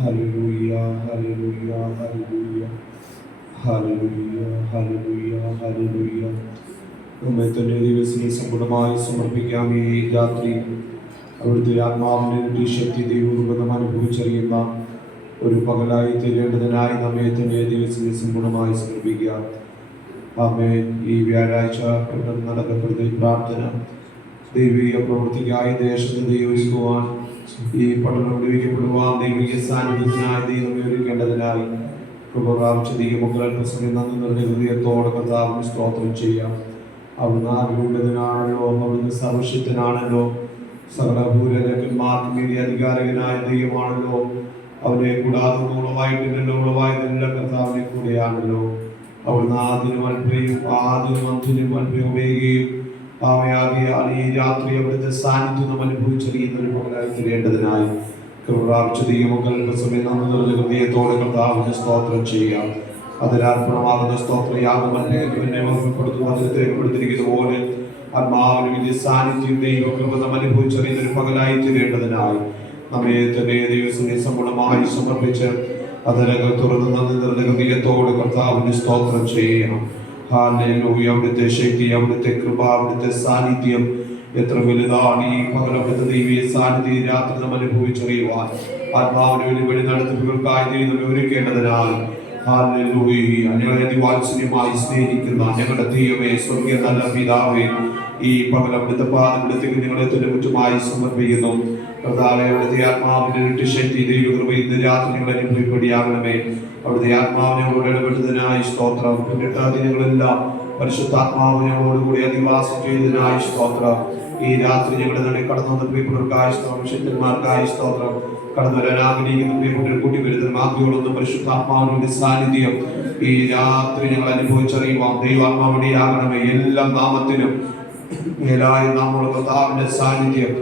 Hallelujah, hallelujah, hallelujah, hallelujah, hallelujah, hallelujah. നമ്മെ തന്നെ ദൈവത്തിന് സമ്പൂർണ്ണമായി സമർപ്പിക്കാം. ഈ രാത്രി അവിടുത്തെ ആത്മാവിൻ്റെ ശക്തി ദൈവം അനുഭവിച്ചറിയുന്ന ഒരു പകലായി തീരേണ്ടതിനായി നമ്മെ തന്നെ ദൈവത്തിന് സമ്പൂർണ്ണമായി സമർപ്പിക്കാം. ആമേൻ. ഈ വ്യാഴാഴ്ച നടക്കപ്പെടുന്ന ഈ പ്രാർത്ഥന ദൈവിക പ്രവൃത്തിക്കായി ദേശത്ത് ദൈവം ഈ പഠനം ഉപയോഗിക്കപ്പെടുവാൻ ദൈവിക സാന്നിധ്യത്തിനായി ദൈവം ഒരുക്കേണ്ടതിനായി കൃപ പ്രാപിച്ച ദൈവമക്കളൽപ്പസമയം നന്ദി നിറഞ്ഞ ഹൃദയത്തോടെ കർത്താവിന് സ്തോത്രം ചെയ്യാം. അവിടുന്ന് ആഗ്രഹത്തിനാണല്ലോ, അവിടുന്ന് സർവശക്തനാണല്ലോ, സകലഭൂരന്മാർക്ക് മീതി അധികാരകനായ ദൈവമാണല്ലോ. അവനെ കൂടാതെ ഉളവായിട്ടില്ലല്ലോ, ഉളവായതെല്ലാം കർത്താവിനെ കൂടെയാണല്ലോ. അവിടുന്ന് ആദ്യം അല്പയും അന്തിനും അല്പയും ഉപയോഗിക്കുകയും ആമയാകിയാൽ ഈ രാത്രി അവിടുത്തെ സാന്നിധ്യം നാം അനുഭവിച്ചറിയുന്ന ഒരു പകലായി തീരേണ്ടതിനായി പ്രാപിച്ച ദൈവമക്കളുടെ സമയം നന്ദി നിറഞ്ഞ ഹൃദയത്തോടെ കർത്താവിന് സ്തോത്രം ചെയ്യാം. അതിനർപ്പണമാകുന്ന സ്തോത്രയാഗമന്നെ മഹത്വപ്പെടുത്തിയിരിക്കുന്ന പോലെ ആത്മാവിന് വലിയ സാന്നിധ്യം ദൈവകൃപ നാം അനുഭവിച്ചറിയുന്ന ഒരു പകലായി തീരേണ്ടതിനായി നമ്മെ തന്നെ ദൈവത്തിനെ സമ്പൂർണ്ണമായി സമർപ്പിച്ച് അതിനകം തുറന്ന് നന്ദി നിറഞ്ഞ ഹൃദയത്തോടെ കർത്താവിന് സ്തോത്രം ചെയ്യണം. ഹല്ലേലൂയ. അവിടുത്തെ ശക്തി, അവിടുത്തെ കൃപ, അവിടുത്തെ സാന്നിധ്യം എത്ര വലുതാണ്. ഈ പകൽ അവിടുത്തെ ദൈവീയ സാന്നിധ്യം രാത്രി നാം അനുഭവിച്ചറിയുവാൻ ആത്മാവിന് വേണ്ടി വഴി നടത്തിപ്പുകൾക്കായി ദൈവം ഒരുക്കേണ്ടതിനാൽ ഹല്ലേലൂയ. ഞങ്ങളെ അതിവാത്സല്യമായി സ്നേഹിക്കുന്ന ഞങ്ങളുടെ ദൈവമേ, സ്വർഗീയ നല്ല പിതാവേ, ഈ പകൽ അവിടുത്തെ പാദങ്ങളിലേക്ക് നിങ്ങളെ തുല്യമായി സമർപ്പിക്കുന്നു. കർത്താവേ, അവിടുത്തെ ആത്മാവിന്റെ ശക്തി ദൈവകൃപ ഇന്ന് രാത്രി നിങ്ങൾ അനുഭവപ്പെടിയാകണമേ. അവിടുത്തെ ആത്മാവിനെ ഞങ്ങളോട് ഇടപെട്ടതിനായി സ്തോത്രം. ദിനങ്ങളെല്ലാം പരിശുദ്ധാത്മാവ് ഞങ്ങളോടുകൂടി അധിവാസം ചെയ്തതിനായി സ്തോത്രം. ഈ രാത്രി ഞങ്ങളുടെ നടുവിൽ കടന്നു വന്ന പ്രിയപ്പെട്ടവർക്കായി സ്തോത്രം, ശക്തന്മാർക്കായി സ്തോത്രം. കടന്നു വരാൻ ആഗ്രഹിക്കുന്ന പ്രിയപ്പെട്ടവർ കൂട്ടി വരുന്ന മാർഗിയോടൊന്നും പരിശുദ്ധാത്മാവിന്റെ സാന്നിധ്യം ഈ രാത്രി ഞങ്ങൾ അനുഭവിച്ചറിയുവാം. ദൈവാത്മാവിനെയാകണമേ. എല്ലാ നാമത്തിനും മേലായ നാമമുള്ള കർത്താവിന്റെ സാന്നിധ്യം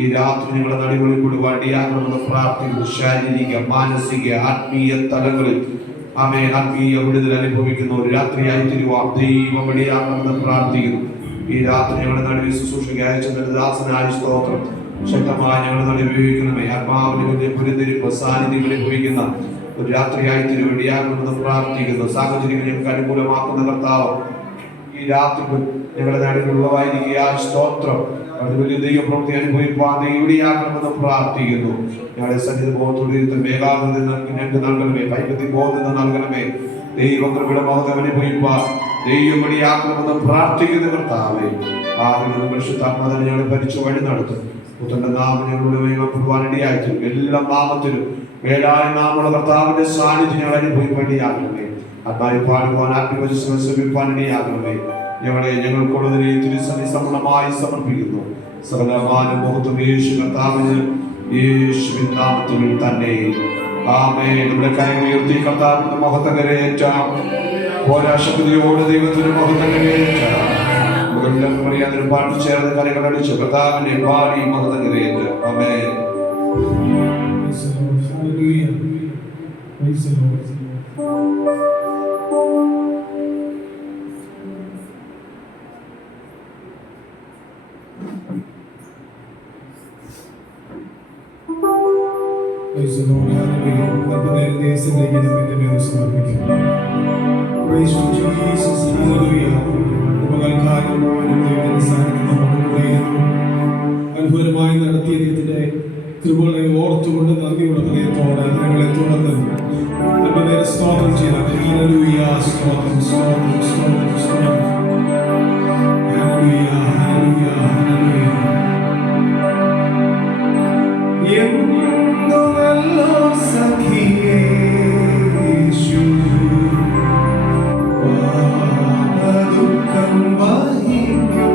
ഈ രാത്രി ഞങ്ങളുടെ നടുകളിൽ കൂടി വടിയാകണമെന്ന് പ്രാർത്ഥിക്കുന്നു. ശാരീരിക, മാനസിക, ആത്മീയ തലങ്ങളിൽ ആത്മീയ വിടുതൽ അനുഭവിക്കുന്ന ഒരു രാത്രിയായി തിരുവാം. ദൈവം വടിയാകണമെന്ന് പ്രാർത്ഥിക്കുന്നു. ഈ രാത്രി ഞങ്ങളുടെ നടുവിൽ ശുശ്രൂഷയ്ക്ക് അയച്ച ദാസനായ സ്തോത്രം. ശക്തമായി ഞങ്ങളുടെ നടുവിൽ ഉപയോഗിക്കണമേ. ആത്മാവിന്റെ പുരന്തിരിപ്പ് സാന്നിധ്യം അനുഭവിക്കുന്ന ഒരു രാത്രിയായി തിരുവടിയാകണമെന്ന് പ്രാർത്ഥിക്കുന്നു. സാഹചര്യങ്ങൾ ഞങ്ങൾക്ക് അനുകൂലമാക്കുന്ന കർത്താവ് ഈ രാത്രി ഞങ്ങളുടെ നാടുകളുള്ളവായിരിക്കുക സ്തോത്രം. അത് വലിയ ദൈവപ്രവൃത്തി അനുഭവിപ്പാൻ ദൈവടിയാക്കണമെന്ന് പ്രാർത്ഥിക്കുന്നു. ഞങ്ങളുടെ സന്നിധി ബോധത്തോടെ മേഘാഗ്രത ഞങ്ങൾക്ക് നൽകണമേ. കൈപ്പത്തി ബോധന നൽകണമേ. ദൈവങ്ങളുടെ ബോധം അനുഭവിപ്പാൻ ദൈവം വഴിയാക്കണമെന്ന് പ്രാർത്ഥിക്കുന്ന കർത്താവേ, ആദ്യം പരിശുദ്ധാത്മാവിനെ ഞങ്ങളെ ഭരിച്ചു വഴി നടത്തും. പുത്രന്റെ നാമം ഞങ്ങളുടെ മഹിമപ്പെടുവാൻ ഇടയായിത്തീരും. എല്ലാ നാമത്തിലും വേലായ നാമുള്ള കർത്താവിന്റെ സാന്നിധ്യം ഞങ്ങൾ അനുഭവിക്കേണ്ടിയാകണമേ. അതായി പാടുവാൻ ആത്മവിശ്വാസം ശ്രമിപ്പാൻ ഇടയാകണമേ. ഞങ്ങളെ ഞങ്ങൾക്കുള്ളതിനെ തിരുസന്നി സമ്പൂർണ്ണമായി സമർപ്പിക്കുന്നു. സകലമാനം ബഹുത്വം യേശു കർത്താവിന്, യേശുവിൻ നാമത്തിൽ തന്നെ ആമേൻ. നമ്മുടെ കരങ്ങൾ ഉയർത്തി കർത്താവിന്റെ മഹത്വം കരയേറ്റാം. പോരാശക്തിയോട് ദൈവത്തിന് മഹത്വം കരയേറ്റാം. അറിയാതൊരു പാട്ട് ചേർന്ന് കരകളടിച്ച് കർത്താവിനെ പാടി മഹത്വം കരയേറ്റ്. ആമേൻ. അത്ഭുതമായി നടത്തിയ ദൈവത്തിന്റെ കൃപകളെ ഓർത്തുകൊണ്ട് നന്ദിയുള്ള ഹൃദയത്തോടെ ഞങ്ങളെ തുടർന്ന് നേരെ സ്തോത്രം ചെയ്ത ഹല്ലേലൂയ. സ്തോത്രം, സ്തോത്രം, സ്തോത്രം, സ്തോത്രം. Hallelujah, hallelujah, hallelujah. എന്തു നല്ല സഖിയേ യേശു പാപദുഃഖം വഹിക്കും.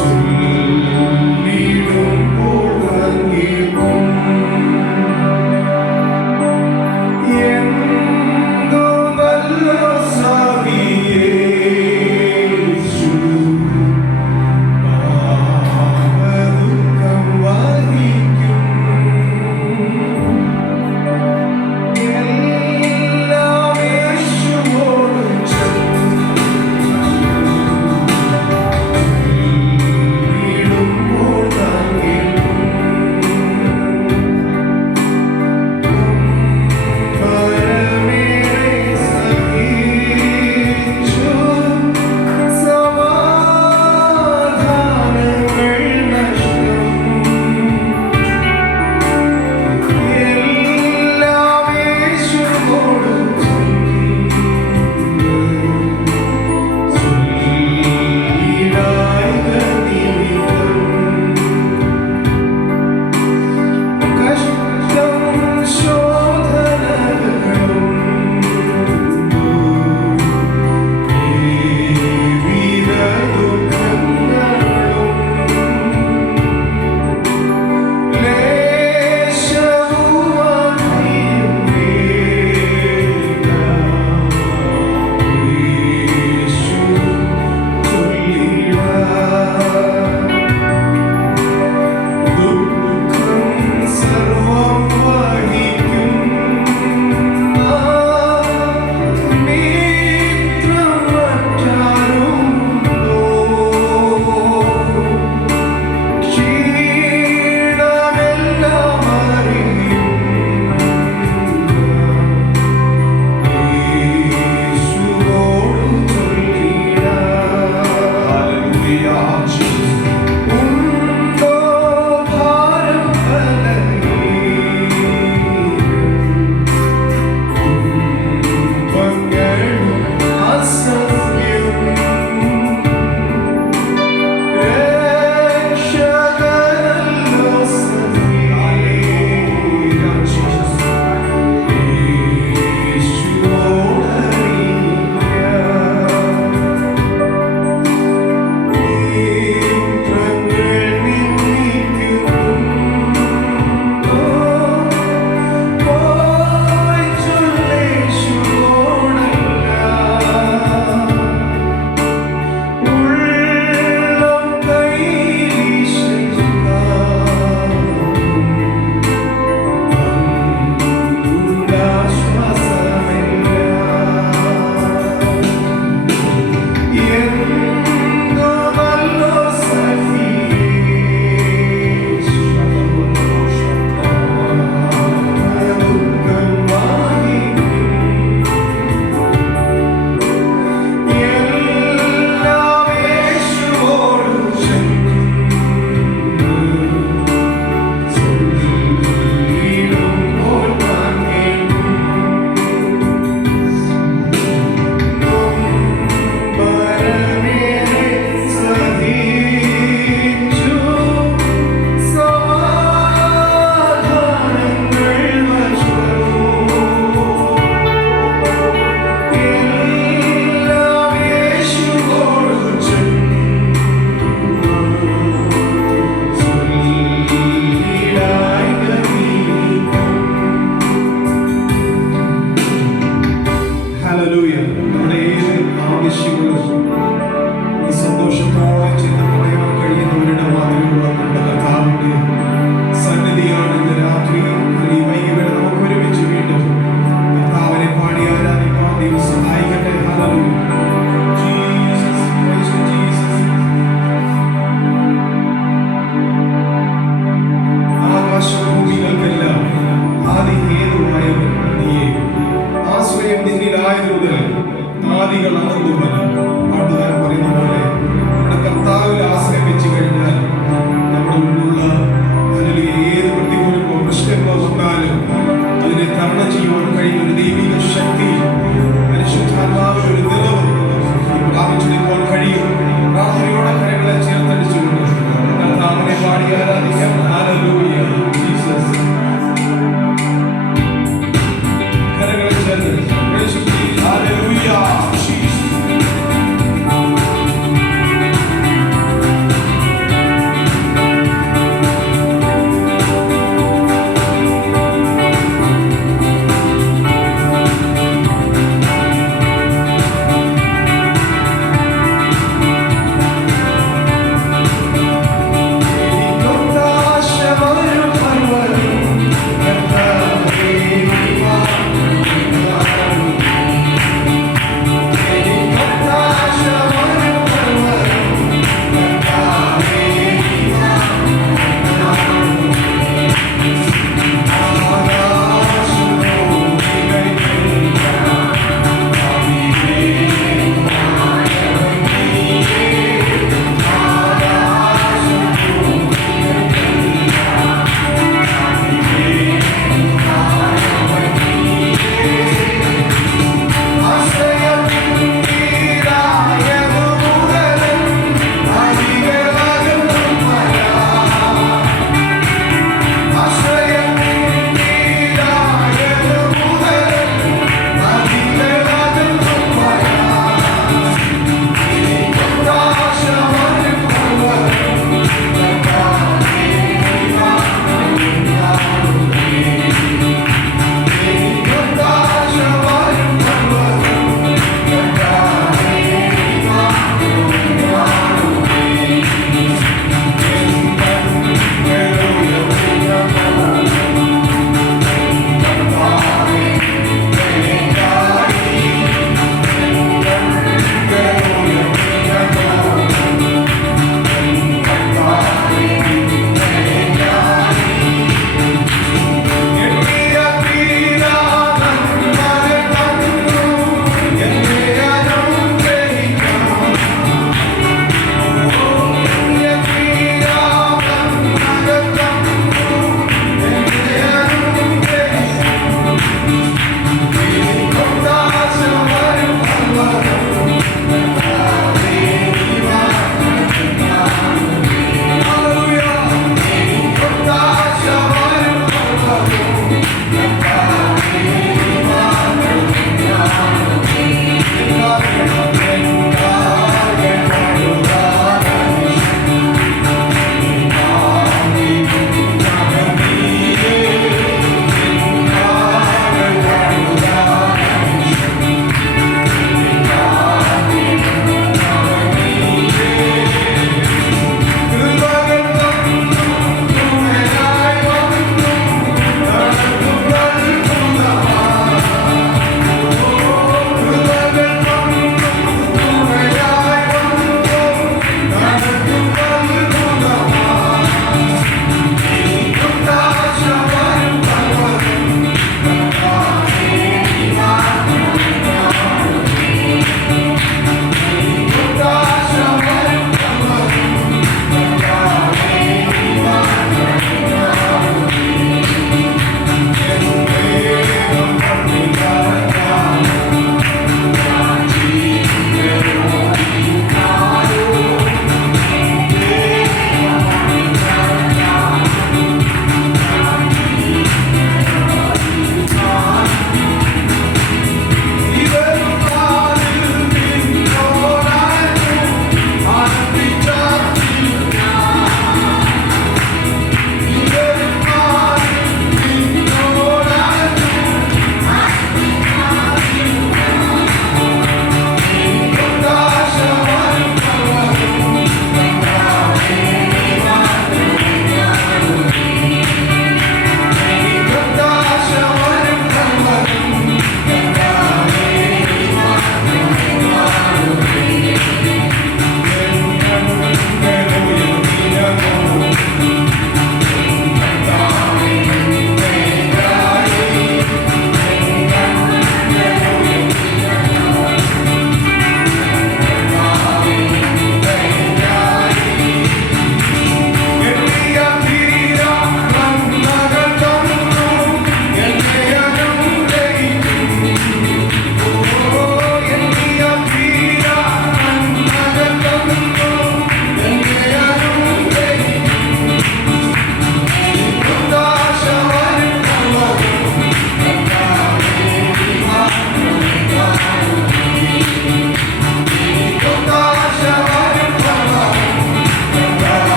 ചൊല്ലിടും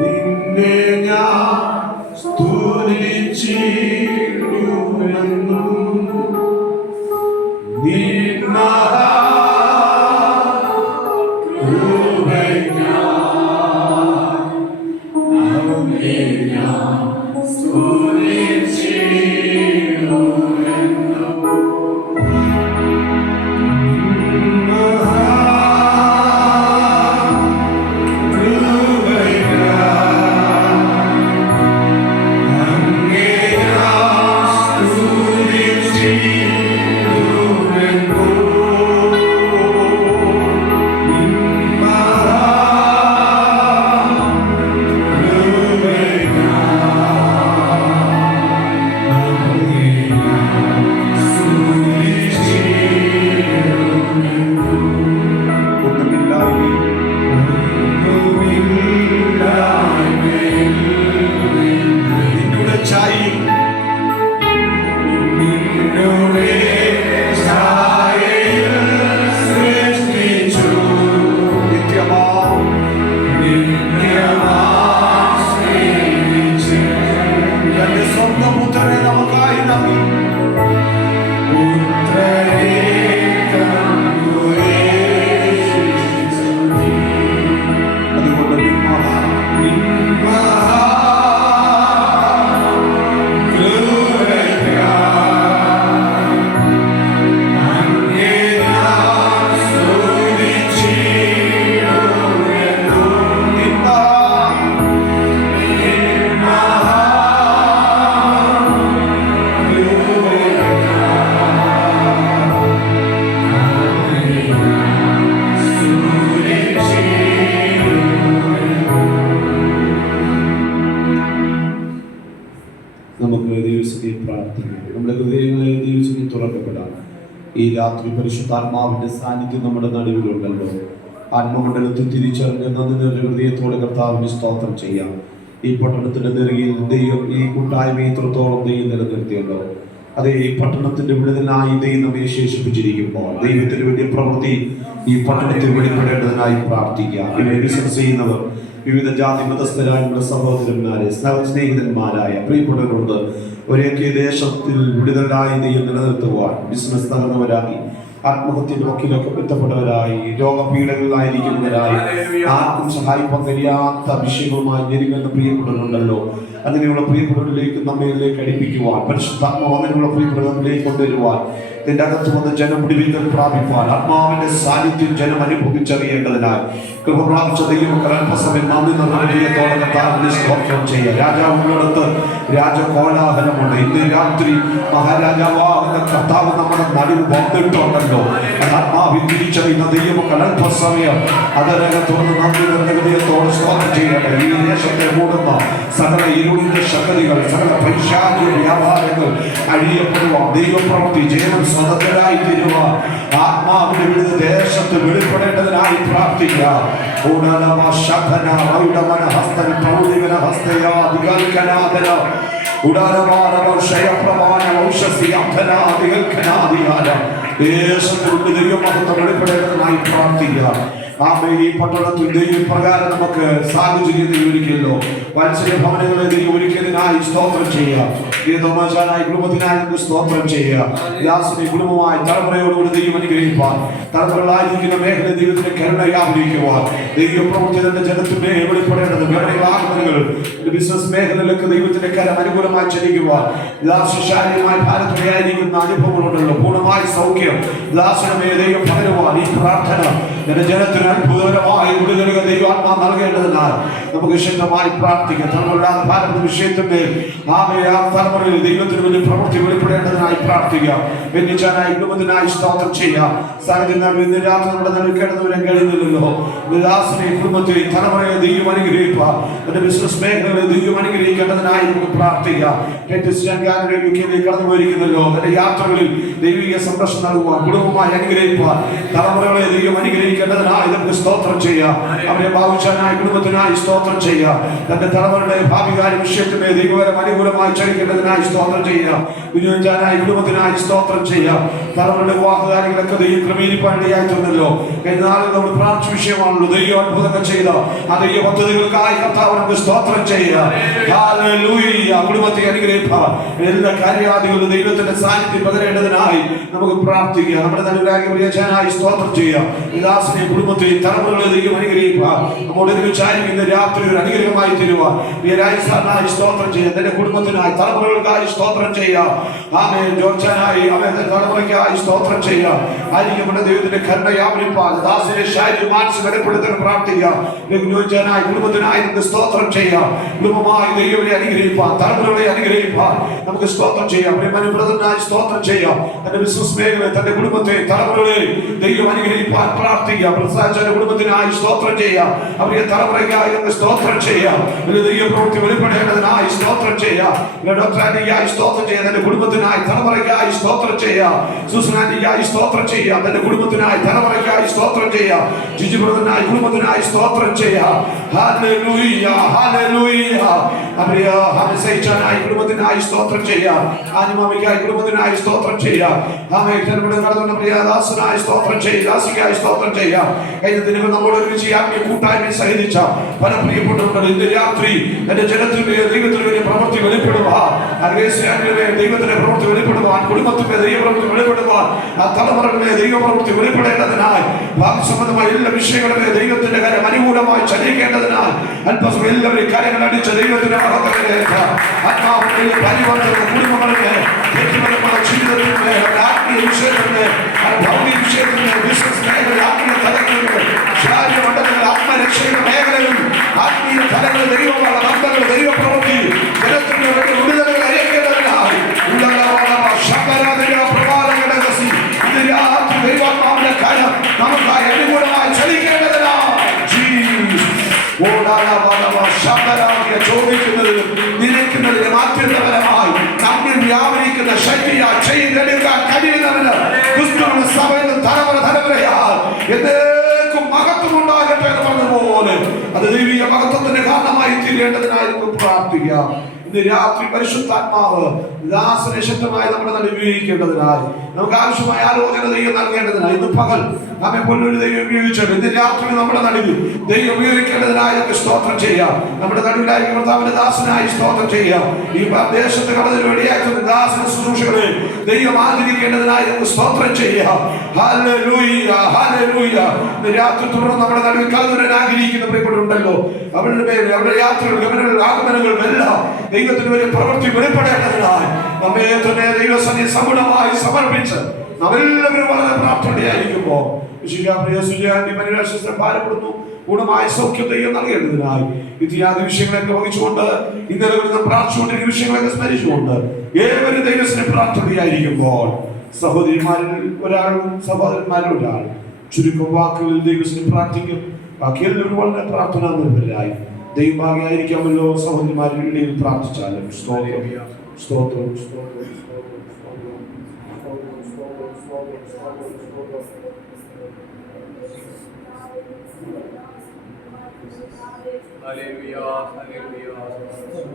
നിന്നെ ഞാൻ സ്തുതിച്ചിടുമെന്നും നിൻ ഈ രാത്രി പരിശുദ്ധാത്മാവിന്റെ സാന്നിധ്യം നമ്മുടെ നടുവിലുണ്ടല്ലോ. ആത്മമണ്ഡലത്തിൽ തിരിച്ചറിഞ്ഞ് നന്ദി നിറഞ്ഞ ഹൃദയത്തോടെ കർത്താവിന് സ്തോത്രം ചെയ്യാം. ഈ പട്ടണത്തിന്റെ നെറുകയിൽ ദൈവം ഈ കൂട്ടായ്മ ഇത്രത്തോളം ദൈവം നിലനിർത്തിയല്ലോ. അതേ, ഈ പട്ടണത്തിന്റെ വിടുതലിനായി ദൈവം നമ്മെ ശേഷിപ്പിച്ചിരിക്കുമ്പോൾ ദൈവത്തിന്റെ വലിയ പ്രവൃത്തി ഈ പട്ടണത്തിൽ വെളിപ്പെടേണ്ടതിനായി പ്രാർത്ഥിക്കുക. ഇവരെ ബിസിനസ് ചെയ്യുന്നവർ, വിവിധ ജാതി മതസ്ഥരായ നമ്മുടെ സഹോദരന്മാരെ, സ്നേഹിതന്മാരായ പ്രിയപ്പെട്ടവരുണ്ട്. ഒരേക്കെ ദേശത്തിൽ വിടുതലായി ദൈവം നിലനിർത്തുവാൻ ബിസിനസ് തകർന്നവരായി, ആത്മഹത്യയുടെ വക്കിലൊക്കെ ബന്ധപ്പെട്ടവരായി, രോഗപീഠകളിലായിരിക്കുന്നവരായി, ആർക്കും സഹായിക്കാൻ കഴിയാത്ത വിഷയങ്ങളുമായി ഞെരുങ്ങുന്ന പ്രിയപ്പെട്ടവരുണ്ടല്ലോ. അങ്ങനെയുള്ള പ്രിയപ്പെട്ടവരിലേക്ക് നമ്മയിലേക്ക് അടുപ്പിക്കുവാൻ പരിശുദ്ധാത്മാവ് അങ്ങനെയുള്ള പ്രിയപ്പെട്ടവരിലേക്ക് കൊണ്ടുവരുവാൻ, ഇതിന്റെ അകത്ത് വന്ന് ജനം വിടുവിക്കൽ പ്രാപിപ്പാൻ ആത്മാവിന്റെ സാന്നിധ്യം ജനം അനുഭവിച്ചറിയേണ്ടതിനായി കൃപ പ്രാപിച്ച ദൈവമക്കൾ അല്പസമയം നന്ദി നിർവഹണത്തോടെ കർത്താവിനെ സ്തോത്രം ചെയ്യുക. രാജാവുള്ളിടത്ത് രാജകോലാഹലമുണ്ട്. ഇന്ന് രാത്രി മഹാരാജാവാകുന്ന കർത്താവ് നമ്മുടെ നടുവ് വന്നിട്ടുണ്ടല്ലോ. ആത്മാവിൽ തിരിച്ചറിയുന്ന ദൈവമക്കൾ അല്പസമയം അതിനകത്തുനിന്ന് നന്ദി നിർവഹണത്തോടെ സ്തോത്രം ചെയ്യട്ടെ. ഈ ദേശത്തെ മൂടുന്ന സകല ഇരുളിന്റെ ശക്തികൾ, സകല പൈശാചിക വ്യാപാരങ്ങൾ അഴിയപ്പെടുവാൻ, ദൈവപ്രവൃത്തി ജനം സ്വതന്ത്രരായി തീരുവാൻ, ആത്മാവിന്റെ വിവിധ ദേശത്ത് വെളിപ്പെടേണ്ടതിനായി പ്രാർത്ഥിക്കുക. വെളിപ്പെടേണ്ടതിനായി പ്രാർത്ഥിക്കുക. ഈ പട്ടണത്തിൽ ദൈവം പ്രകാരം നമുക്ക് സാഹചര്യത്തിൽ ഒരുക്കിയല്ലോ. വാത്സല്യ ഭവനങ്ങളെ ദൈവം ഒരുക്കിയതിനായി സ്തോത്രം ചെയ്യുക. ഗീതോമാശാനായി കുടുംബത്തിനായി നമുക്ക് സ്തോത്രം ചെയ്യുക. യാസിനെ കുടുംബമായി തലമുറയോടുകൂടി ദൈവം അനുഗ്രഹിപ്പാൻ, തലമുറകളായിരിക്കുന്ന മേഖല ദൈവത്തിന്റെ കരുണ വ്യാപരിക്കുവാൻ, ദൈവ പ്രവർത്തനത്തിന്റെ ജനത്തിന്റെ വെളിപ്പെടേണ്ടത് വേറെകൾ ബിസിനസ് മേഖലയിലൊക്കെ ദൈവത്തിന്റെ കരം അനുകൂലമായി ചലിക്കുവാൻ, ശാരീരികമായി ഭാരതയായിരിക്കുന്ന അനുഭവങ്ങളുണ്ടല്ലോ. പൂർണ്ണമായി സൗഖ്യം ദാസനമേ ദൈവം പകരുവാൻ ഈ പ്രാർത്ഥന എന്റെ ജനത്തിന് അത്ഭുതകരമായ വിടുതലുകൾ ദൈവാത്മാ നൽകേണ്ടതിനാൽ നമുക്ക് ശക്തമായി പ്രാർത്ഥിക്കാം. തലമുറ ഭാരത വിഷയത്തിന്റെ തലമുറയിൽ ദൈവത്തിന് വലിയ പ്രവൃത്തി വെളിപ്പെടേണ്ടതിനായി പ്രാർത്ഥിക്കാം. വെന്നിച്ചാനായി കുടുംബത്തിനായി സ്തോത്രം ചെയ്യാം. സാഹചര്യം ഇന്ന് രാത്രി നമ്മുടെ നൽകേണ്ടതുവരെ കഴിയുന്നില്ലല്ലോ. ദാസനെ കുടുംബത്തെ തലമുറയെ ദൈവം അനുഗ്രഹിക്കുക. എന്റെ ബിസിനസ് മേഖലകളെ ദൈവം അനുഗ്രഹിക്കേണ്ടതിനായി നമുക്ക് പ്രാർത്ഥിക്കാം. ക്രിസ്ത്യൻ യുകെയിലേക്ക് കടന്നു പോയിരിക്കുന്നല്ലോ. തന്റെ യാത്രകളിൽ ദൈവിക സംരക്ഷണം നൽകുവാൻ, കുടുംബമായി അനുഗ്രഹിക്കുവാൻ, തലമുറകളെ ദൈവം അനുഗ്രഹിക്കേണ്ടതിനായി നമുക്ക് സ്തോത്രം ചെയ്യാം. അവരെ ഭാവിച്ചാനായി കുടുംബത്തിനായി സ്തോത്രം ചെയ്യാം. തന്റെ തലമുറയുടെ ഭാവികാല വിഷയത്തിന് ദൈവപരം അനുകൂലമായി ചലിക്കേണ്ടതിനായി സ്തോത്രം ചെയ്യാം. വിനിയോഗിച്ചാനായി കുടുംബത്തിനായി സ്തോത്രം ചെയ്യാം. തലമുറയുടെ വിവാഹകാര്യങ്ങളൊക്കെ ദൈവം ക്രമീകരിപ്പാനിടയായി തീർന്നല്ലോ. കഴിഞ്ഞ നാളിൽ നമ്മൾ പ്രാർത്ഥിച്ച വിഷയമാണല്ലോ. ദൈവം അത്ഭുതങ്ങൾ ചെയ്ത ആ ദൈവ പദ്ധതികൾക്കായി കർത്താവ് നമുക്ക് സ്തോത്രം ചെയ്യാം. ഹല്ലേലൂയ. കുടുംബത്തെ അനുഗ്രഹിപ്പാൻ എല്ലാ കാര്യാദികളും ദൈവത്തിന്റെ സാന്നിധ്യം പകരേണ്ടതിനായി നമുക്ക് പ്രാർത്ഥിക്കാം. നമ്മുടെ നടുവിലായി സ്തോത്രം ചെയ്യാം. ദാസനെ കുടുംബത്തെയും തലമുറകളെ ദൈവം അനുഗ്രഹിപ്പാൻ നമ്മുടെ ഇന്ന് രാത്രി ഒരു അനുഗ്രഹമായി തരുവാൻ സ്തോത്രം ചെയ്യാം. തന്റെ കുടുംബത്തിനായി തലമുറകൾക്കായി സ്തോത്രം ചെയ്യാം. ആമേൻ. ജോർജാനായി അവന്റെ തലമുറയ്ക്കായി സ്തോത്രം ചെയ്യാം. ആയിരിക്കും നമ്മുടെ ദൈവത്തിന്റെ കരുണ വ്യാപരിപ്പാൻ ദാസിനെ ശാരീരിക മാനസിക വെളിപ്പെടുത്താൻ പ്രാർത്ഥിക്കാം. ജോർജാനായി കുടുംബത്തിനായി നമുക്ക് സ്തോത്രം ചെയ്യാം. കുടുംബമായി ദൈവത്തെ അനുഗ്രഹിപ്പാൻ, തലമുറകളെ അനുഗ്രഹിപ്പാൻ നമുക്ക് സ്തോത്രം ചെയ്യാം. ബ്രദറിനായി സ്തോത്രം ചെയ്യാം. തന്റെ ബിസിനസ് മേഖല, തന്റെ കുടുംബത്തെ, തലമുറകളെ ദൈവം അനുഗ്രഹിപ്പാൻ പ്രാർത്ഥിക്കാം. പ്രസാദിച്ചാന്റെ കുടുംബത്തിനായി സ്തോത്രം ചെയ്യാം. അവരുടെ തലമുറയ്ക്കായി നമുക്ക് സ്തോത്രം ചെയ്യാം. ദൈവ പ്രവൃത്തി വെളിപ്പെടേണ്ടതിനായി സ്തോത്രം ചെയ്യാം. ഡോക്ടറായി സ്തോത്രം ചെയ്യാം. തന്റെ കുടുംബത്തിനായി തലമുറയ്ക്കായി സ്തോത്രം ചെയ്യാം. സുസ്നാന്റിക്കായി സ്തോത്രം ചെയ്യാം. തന്റെ കുടുംബത്തിനായി തലമുറയ്ക്കായി സ്തോത്രം ചെയ്യാം. ജിജി ബ്രദറിനായി കുടുംബത്തിനായി സ്തോത്രം ചെയ്യാം. Hallelujah, hallelujah. അവരെ ഹംസയിച്ചാനായി കുടുംബത്തിനായി സ്തോത്രം ചെയ്യാം. ആനിമാമിക്കായി കുടുംബത്തിനായി സ്തോത്രം ചെയ്യാം. നടന്ന പ്രിയദാസനായി സ്തോത്രം ചെയ്യാം. ദാസിക്കായി സ്തോത്രം ചെയ്യാം. കഴിഞ്ഞ ദിനങ്ങൾ നമ്മോട് ഒരുമിച്ച് കൂട്ടായ്മ സഹിച്ച പല പ്രിയപ്പെട്ടവരുടെ ഇന്ന് രാത്രി എന്റെ ജനത്തിന്റെ ദൈവത്തിന് വേണ്ടി പ്രവൃത്തി വെളിപ്പെടുവാൻ, ദൈവത്തിന്റെ പ്രവൃത്തി വെളിപ്പെടുവാൻ, കുടുംബത്തിന്റെ ദൈവപ്രവൃത്തി വെളിപ്പെടുവാൻ, ആ തലമുറകളെ ദൈവപ്രവൃത്തി വെളിപ്പെടേണ്ടതിനായി ഭാഗ്യസംബന്ധമായ എല്ലാ വിഷയങ്ങളിലെ ദൈവത്തിന്റെ കാര്യം അനുകൂലമായി ചലിക്കേണ്ടതിനാൽ അല്പസം എല്ലാവരും കാര്യങ്ങൾ അടിച്ച ദൈവത്തിന്റെ ആത്മാവിന്റെ പരിവർത്തന കുടുംബങ്ങളിലെ വ്യക്തിപരമായ ജീവിതത്തിന്റെ ആത്മീയ വിഷയത്തിന്റെ ഭൗതിക വിഷയത്തിന്റെ ബിസിനസ് മേഖല, ആത്മീയ തലങ്ങളിൽ, ശാരീരിക മണ്ഡലങ്ങളിൽ, ആത്മരക്ഷയുടെ മേഖലകളിൽ, ആത്മീയ തലങ്ങളിൽ ദൈവമുള്ള ബന്ധങ്ങൾ, ദൈവപ്രവൃത്തി ജനത്തിന് വേണ്ടി വിടുതലുകൾ അയക്കേണ്ടതിനായി ദൈവാത്മാവിന്റെ കാര്യം നമുക്കായി അനുകൂലമായി ചലിക്കേണ്ടതിനായി ചോദിക്കുന്നത് നിരക്കുന്നതിന് മാറ്റപരമായി നമ്മിൽ വ്യാപരിക്കുന്ന ശക്തിയാ ചെയ്തെടുക്കാൻ കഴിയുന്നവന് ക്രിസ്തുവിന്റെ സഭയിൽ തലമുറയാൽ എന്നേക്കും മഹത്വം ഉണ്ടാകട്ടെ എന്ന് പറഞ്ഞതുപോലെ അത് ദൈവിക മഹത്വത്തിന്റെ കാരണമായി തീരേണ്ടതിനായി നമുക്ക് പ്രാർത്ഥിക്കാം. ഇന്ന് രാത്രി പരിശുദ്ധാത്മാവ് ദാസനെ ശക്തമായി നമ്മുടെ നടുവിൽ ഉപയോഗിക്കേണ്ടതിനായി, നമുക്ക് ആവശ്യമായ ആലോചന ദൈവം നൽകേണ്ടതിനായി ഇന്ന് പകൽ നമ്മെ പൊന്നൊരു ദൈവം ഉപയോഗിച്ചത് ഇന്ന് രാത്രി നമ്മുടെ നടുവിൽ ദൈവം ഉപയോഗിക്കേണ്ടതിനായി നമുക്ക് സ്തോത്രം ചെയ്യാം. നമ്മുടെ നടുവിലായി കർത്താവിന്റെ ദാസനായി സ്തോത്രം ചെയ്യാം. ഈ ദേശത്ത് കടന്നതിന് വേണ്ടിയാക്കുന്ന ദാസന ശുശ്രൂഷകളെ ദൈവം ആദരിക്കേണ്ടതിനായി നമുക്ക് സ്തോത്രം ചെയ്യാം. Hallelujah, hallelujah. ഇന്ന് രാത്രി തുടർന്ന് നമ്മുടെ നടുവിൽ കടന്നുവരാൻ ആഗ്രഹിക്കുന്ന പ്രിയപ്പെട്ടവരുണ്ടല്ലോ. അവരുടെ പേര്, അവരുടെ യാത്രകൾ, ഗമനങ്ങൾ, ആഗമനങ്ങളും എല്ലാം ദൈവത്തിന് വേണ്ടി പ്രവൃത്തി വെളിപ്പെടേണ്ടതിനായി നമ്മെ തന്നെ ദൈവസന്നിധി സഗുണമായി സമർപ്പിച്ച് നമ്മെല്ലാവരും വളരെ പ്രാർത്ഥനയായിരിക്കുമ്പോ ഭാരപ്പെടുന്നു ഗുണമായ സൗഖ്യം ദൈവം നൽകേണ്ടതിനായി ഇത്യാദി വിഷയങ്ങളൊക്കെ വഹിച്ചുകൊണ്ട് ഇന്നലെ പ്രാർത്ഥിച്ചുകൊണ്ടിരിക്കുന്ന വിഷയങ്ങളൊക്കെ സ്മരിച്ചുകൊണ്ട് ഏവരും ദൈവത്തിന് പ്രാർത്ഥനയായിരിക്കുമ്പോൾ സഹോദരിമാരിൽ ഒരാളും സഹോദരന്മാരിൽ ഒരാൾ ചുരുക്കം വാക്കുകളിൽ ദൈവത്തിന് പ്രാർത്ഥിക്കും. ബാക്കി എല്ലാവരും വളരെ പ്രാർത്ഥന നിർഭരായി ദൈവഭാഗ്യായിരിക്കാമല്ലോ. സഹോദരിമാരുടെ ഇടയിൽ പ്രാർത്ഥിച്ചാലും സ്തോത്രം, സ്തോത്രം, സ്തോത്രം. Hallelujah, hallelujah.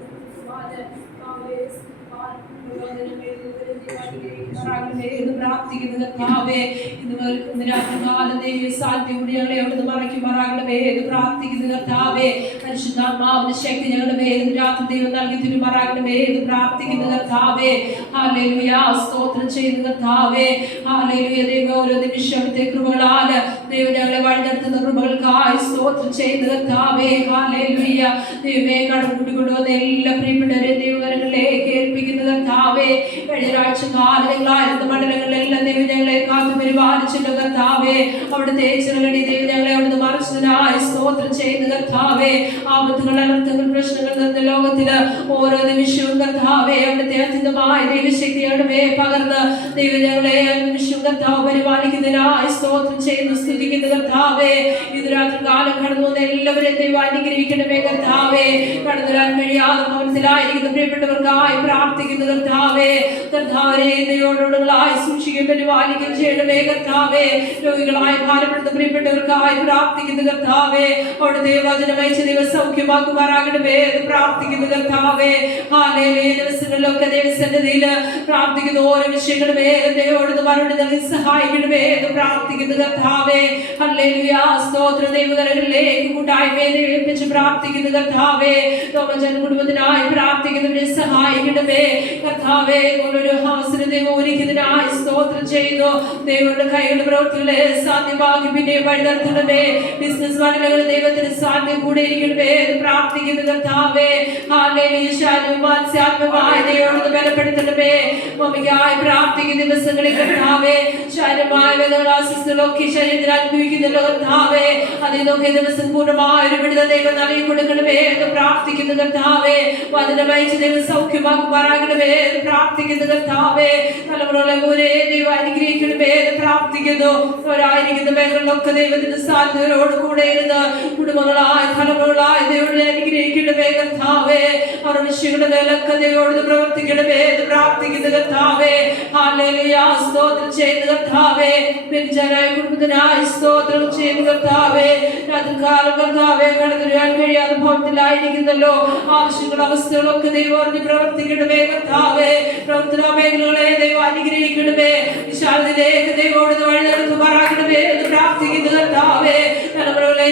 പ്രാർത്ഥിക്കുന്ന കർത്താവേ, ഇന്ന് രാത്രികാലം ദൈവ സാന്നിധ്യം ഞങ്ങളെ അവിടുന്ന് മറയ്ക്കുമാറാകണമേ എന്ന് പ്രാർത്ഥിക്കുന്ന കർത്താവേ. പരിശുദ്ധാത്മാവിന്റെ ശക്തി ഞങ്ങളുടെ മേൽ രാത്രി ദൈവം നൽകി തിരുമാറാകണമേ എന്ന് പ്രാർത്ഥിക്കുന്ന കർത്താവേ. ഹല്ലേലൂയ, സ്തോത്രം ചെയ്യുന്ന കർത്താവേ. ഹല്ലേലൂയ. ദൈവം ഓരോ നിമിഷത്തെ കൃപകളാൽ ദൈവം ഞങ്ങളെ വഴിനടത്തുന്ന കൃപകൾക്കായി സ്തോത്രം ചെയ്യുന്ന കർത്താവേ. ഹല്ലേലൂയ. ദൈവമേ, കടന്നുകൊണ്ടുവന്ന എല്ലാ പ്രിയപ്പെട്ടവരെ ദൈവകരങ്ങളിലേക്ക് ഏൽപ്പിക്കുന്ന കർത്താവേ. കഴിഞ്ഞ ആഴ്ച കാലങ്ങളായിരുന്ന മണ്ഡലങ്ങളിലെല്ലാം ദൈവം ഞങ്ങളെ കാത്തു പരിപാലിച്ചല്ലോ കർത്താവേ. അവിടുത്തെ ചെറുകടി ദൈവം ഞങ്ങളെ അവിടുന്ന് മറിച്ചതിനായി സ്തോത്രം ചെയ്യുന്നു കർത്താവേ. ആപത്തുകൾ, അനർത്ഥങ്ങൾ, പ്രശ്നങ്ങൾ നിന്ന ലോകത്തില് ഓരോ നിമിഷവും കർത്താവേ അവിടുത്തെ അത്യന്തമായ ദൈവശക്തിയുടെ പകർന്ന് ദൈവം ഞങ്ങളെ നിമിഷവും കർത്താവ് പരിപാലിക്കുന്നതിനായി സ്തോത്രം ചെയ്യുന്നു, സ്തുതിക്കുന്നു കർത്താവേ. ഇത് രാത്രി കാലം കടന്നു വന്ന എല്ലാവരെയും ദൈവം അനുഗ്രഹിക്കണമേ കർത്താവേ. കടന്നു വരാൻ കഴിയാതെ ഭവനത്തിലായിരിക്കുന്ന പ്രിയപ്പെട്ടവർക്കായി പ്രാർത്ഥിക്കുന്നു കർത്താവേ. കർത്താവരെ ദൈവങ്ങളായി സൂക്ഷിക്കുകയും പരിപാലിക്കുകയും ചെയ്യണമേ കർത്താവേ. രോഗികളായി ഭാരപ്പെടുന്ന പ്രിയപ്പെട്ടവർക്കായി പ്രാർത്ഥിക്കുന്നു കർത്താവേ. അവിടുത്തെ വചനമയച്ച് ദൈവം സൗഖ്യമാക്കുമാറാകണമേ എന്ന് പ്രാർത്ഥിക്കുന്നു കർത്താവേ. ഹല്ലേലൂയ. ദിവസങ്ങളിലൊക്കെ ദൈവസന്നിധിയിൽ പ്രാർത്ഥിക്കുന്ന ഓരോ വിഷയങ്ങളും ദൈവത്തോട് മറുപടി നൽകി സഹായിക്കണമേ എന്ന് പ്രാർത്ഥിക്കുന്നു കർത്താവേ. ഹല്ലേലൂയ. സ്തോത്രം. ദൈവകരങ്ങളിലേക്ക് കൂട്ടായ്മയെ ഏൽപ്പിച്ച് പ്രാർത്ഥിക്കുന്നു കർത്താവേ. തോമജൻ കുടുംബത്തിനായി പ്രാർത്ഥിക്കുന്നവരെ സഹായിക്കണമേ കർത്താവേ. ഒരു അവസരം ദൈവം ഒരുക്കുന്നതിനായി സ്തോത്രം ചെയ്യുന്നു. ദൈവങ്ങളുടെ കൈകളുടെ പ്രവൃത്തികളെ സാധ്യമാക്കി പിന്നെ വഴി നടത്തണമേ. ബിസിനസ് മേഖലകൾ ദൈവത്തിന് സാധ്യം കൂടെ ഇരിക്കണമേ എന്ന് പ്രാർത്ഥിക്കുന്നു കർത്താവേ. ഹല്ലേലൂയ. മാനസികാത്മകമായ ദൈവത്തോട് ബലപ്പെടുത്തണമേ. മമ്മിക്കായി പ്രാർത്ഥിക്കുന്ന ദിവസങ്ങളിൽ കർത്താവേ ശാരീരമായ വേദനാസ്വസ്ഥകളൊക്കെ ശരീരത്തിൽ അനുഭവിക്കുന്നല്ലോ കർത്താവേ. അതിനൊക്കെ ദിവസം പൂർണ്ണമായ ഒരു വിടുതൽ ദൈവം നൽകി കൊടുക്കണമേ എന്ന് പ്രാർത്ഥിക്കുന്നു കർത്താവേ. വചനമയച്ച് ദൈവം സൗഖ്യമാക്കുമാറാകണമേ എന്ന് പ്രാർത്ഥിക്കുന്നു കർത്താവേ. തലമുറകളെ ദൈവം അനുഗ്രഹിക്കണമേ എന്ന് പ്രാർത്ഥിക്കുന്നു. അവരായിരിക്കുന്ന മേഖലകളിലൊക്കെ ദൈവത്തിന്റെ സാധ്യതയോട് കൂടെ ഇരുന്ന് കുടുംബങ്ങളായ തലമുറകളായ ദൈവത്തെ അനുഗ്രഹിക്കണമേ കർത്താവേ. അവരുടെ വിഷയങ്ങളുടെ മേലൊക്കെ ദൈവത്തോട് പ്രവർത്തിക്കണമേ എന്ന് പ്രാർത്ഥിക്കുന്നു കർത്താവേ. ഹല്ലേലൂയ. സ്തോത്രം ചെയ്യുന്നു കർത്താവേ. ബെഞ്ചാനായ കുടുംബത്തിനായി സ്തോത്രം ചെയ്യുന്നു കർത്താവേ. രാത്രികാലം കർത്താവേ കടന്നു വരാൻ കഴിയാതെ ഭവനത്തിലായിരിക്കുന്നല്ലോ. ആവശ്യങ്ങൾ, അവസ്ഥകളൊക്കെ ദൈവം അറിഞ്ഞ് പ്രവർത്തിക്കണമേ കർത്താവേ. പ്രവർത്തന മേഖലകളെ ദൈവം അനുഗ്രഹിക്കണമേ. വിശാലത്തിലേക്ക് ദൈവത്തോട് വഴി നടത്തുമാറാകണമേ എന്ന് പ്രാർത്ഥിക്കുന്നു കർത്താവേ. തലമുറകളെ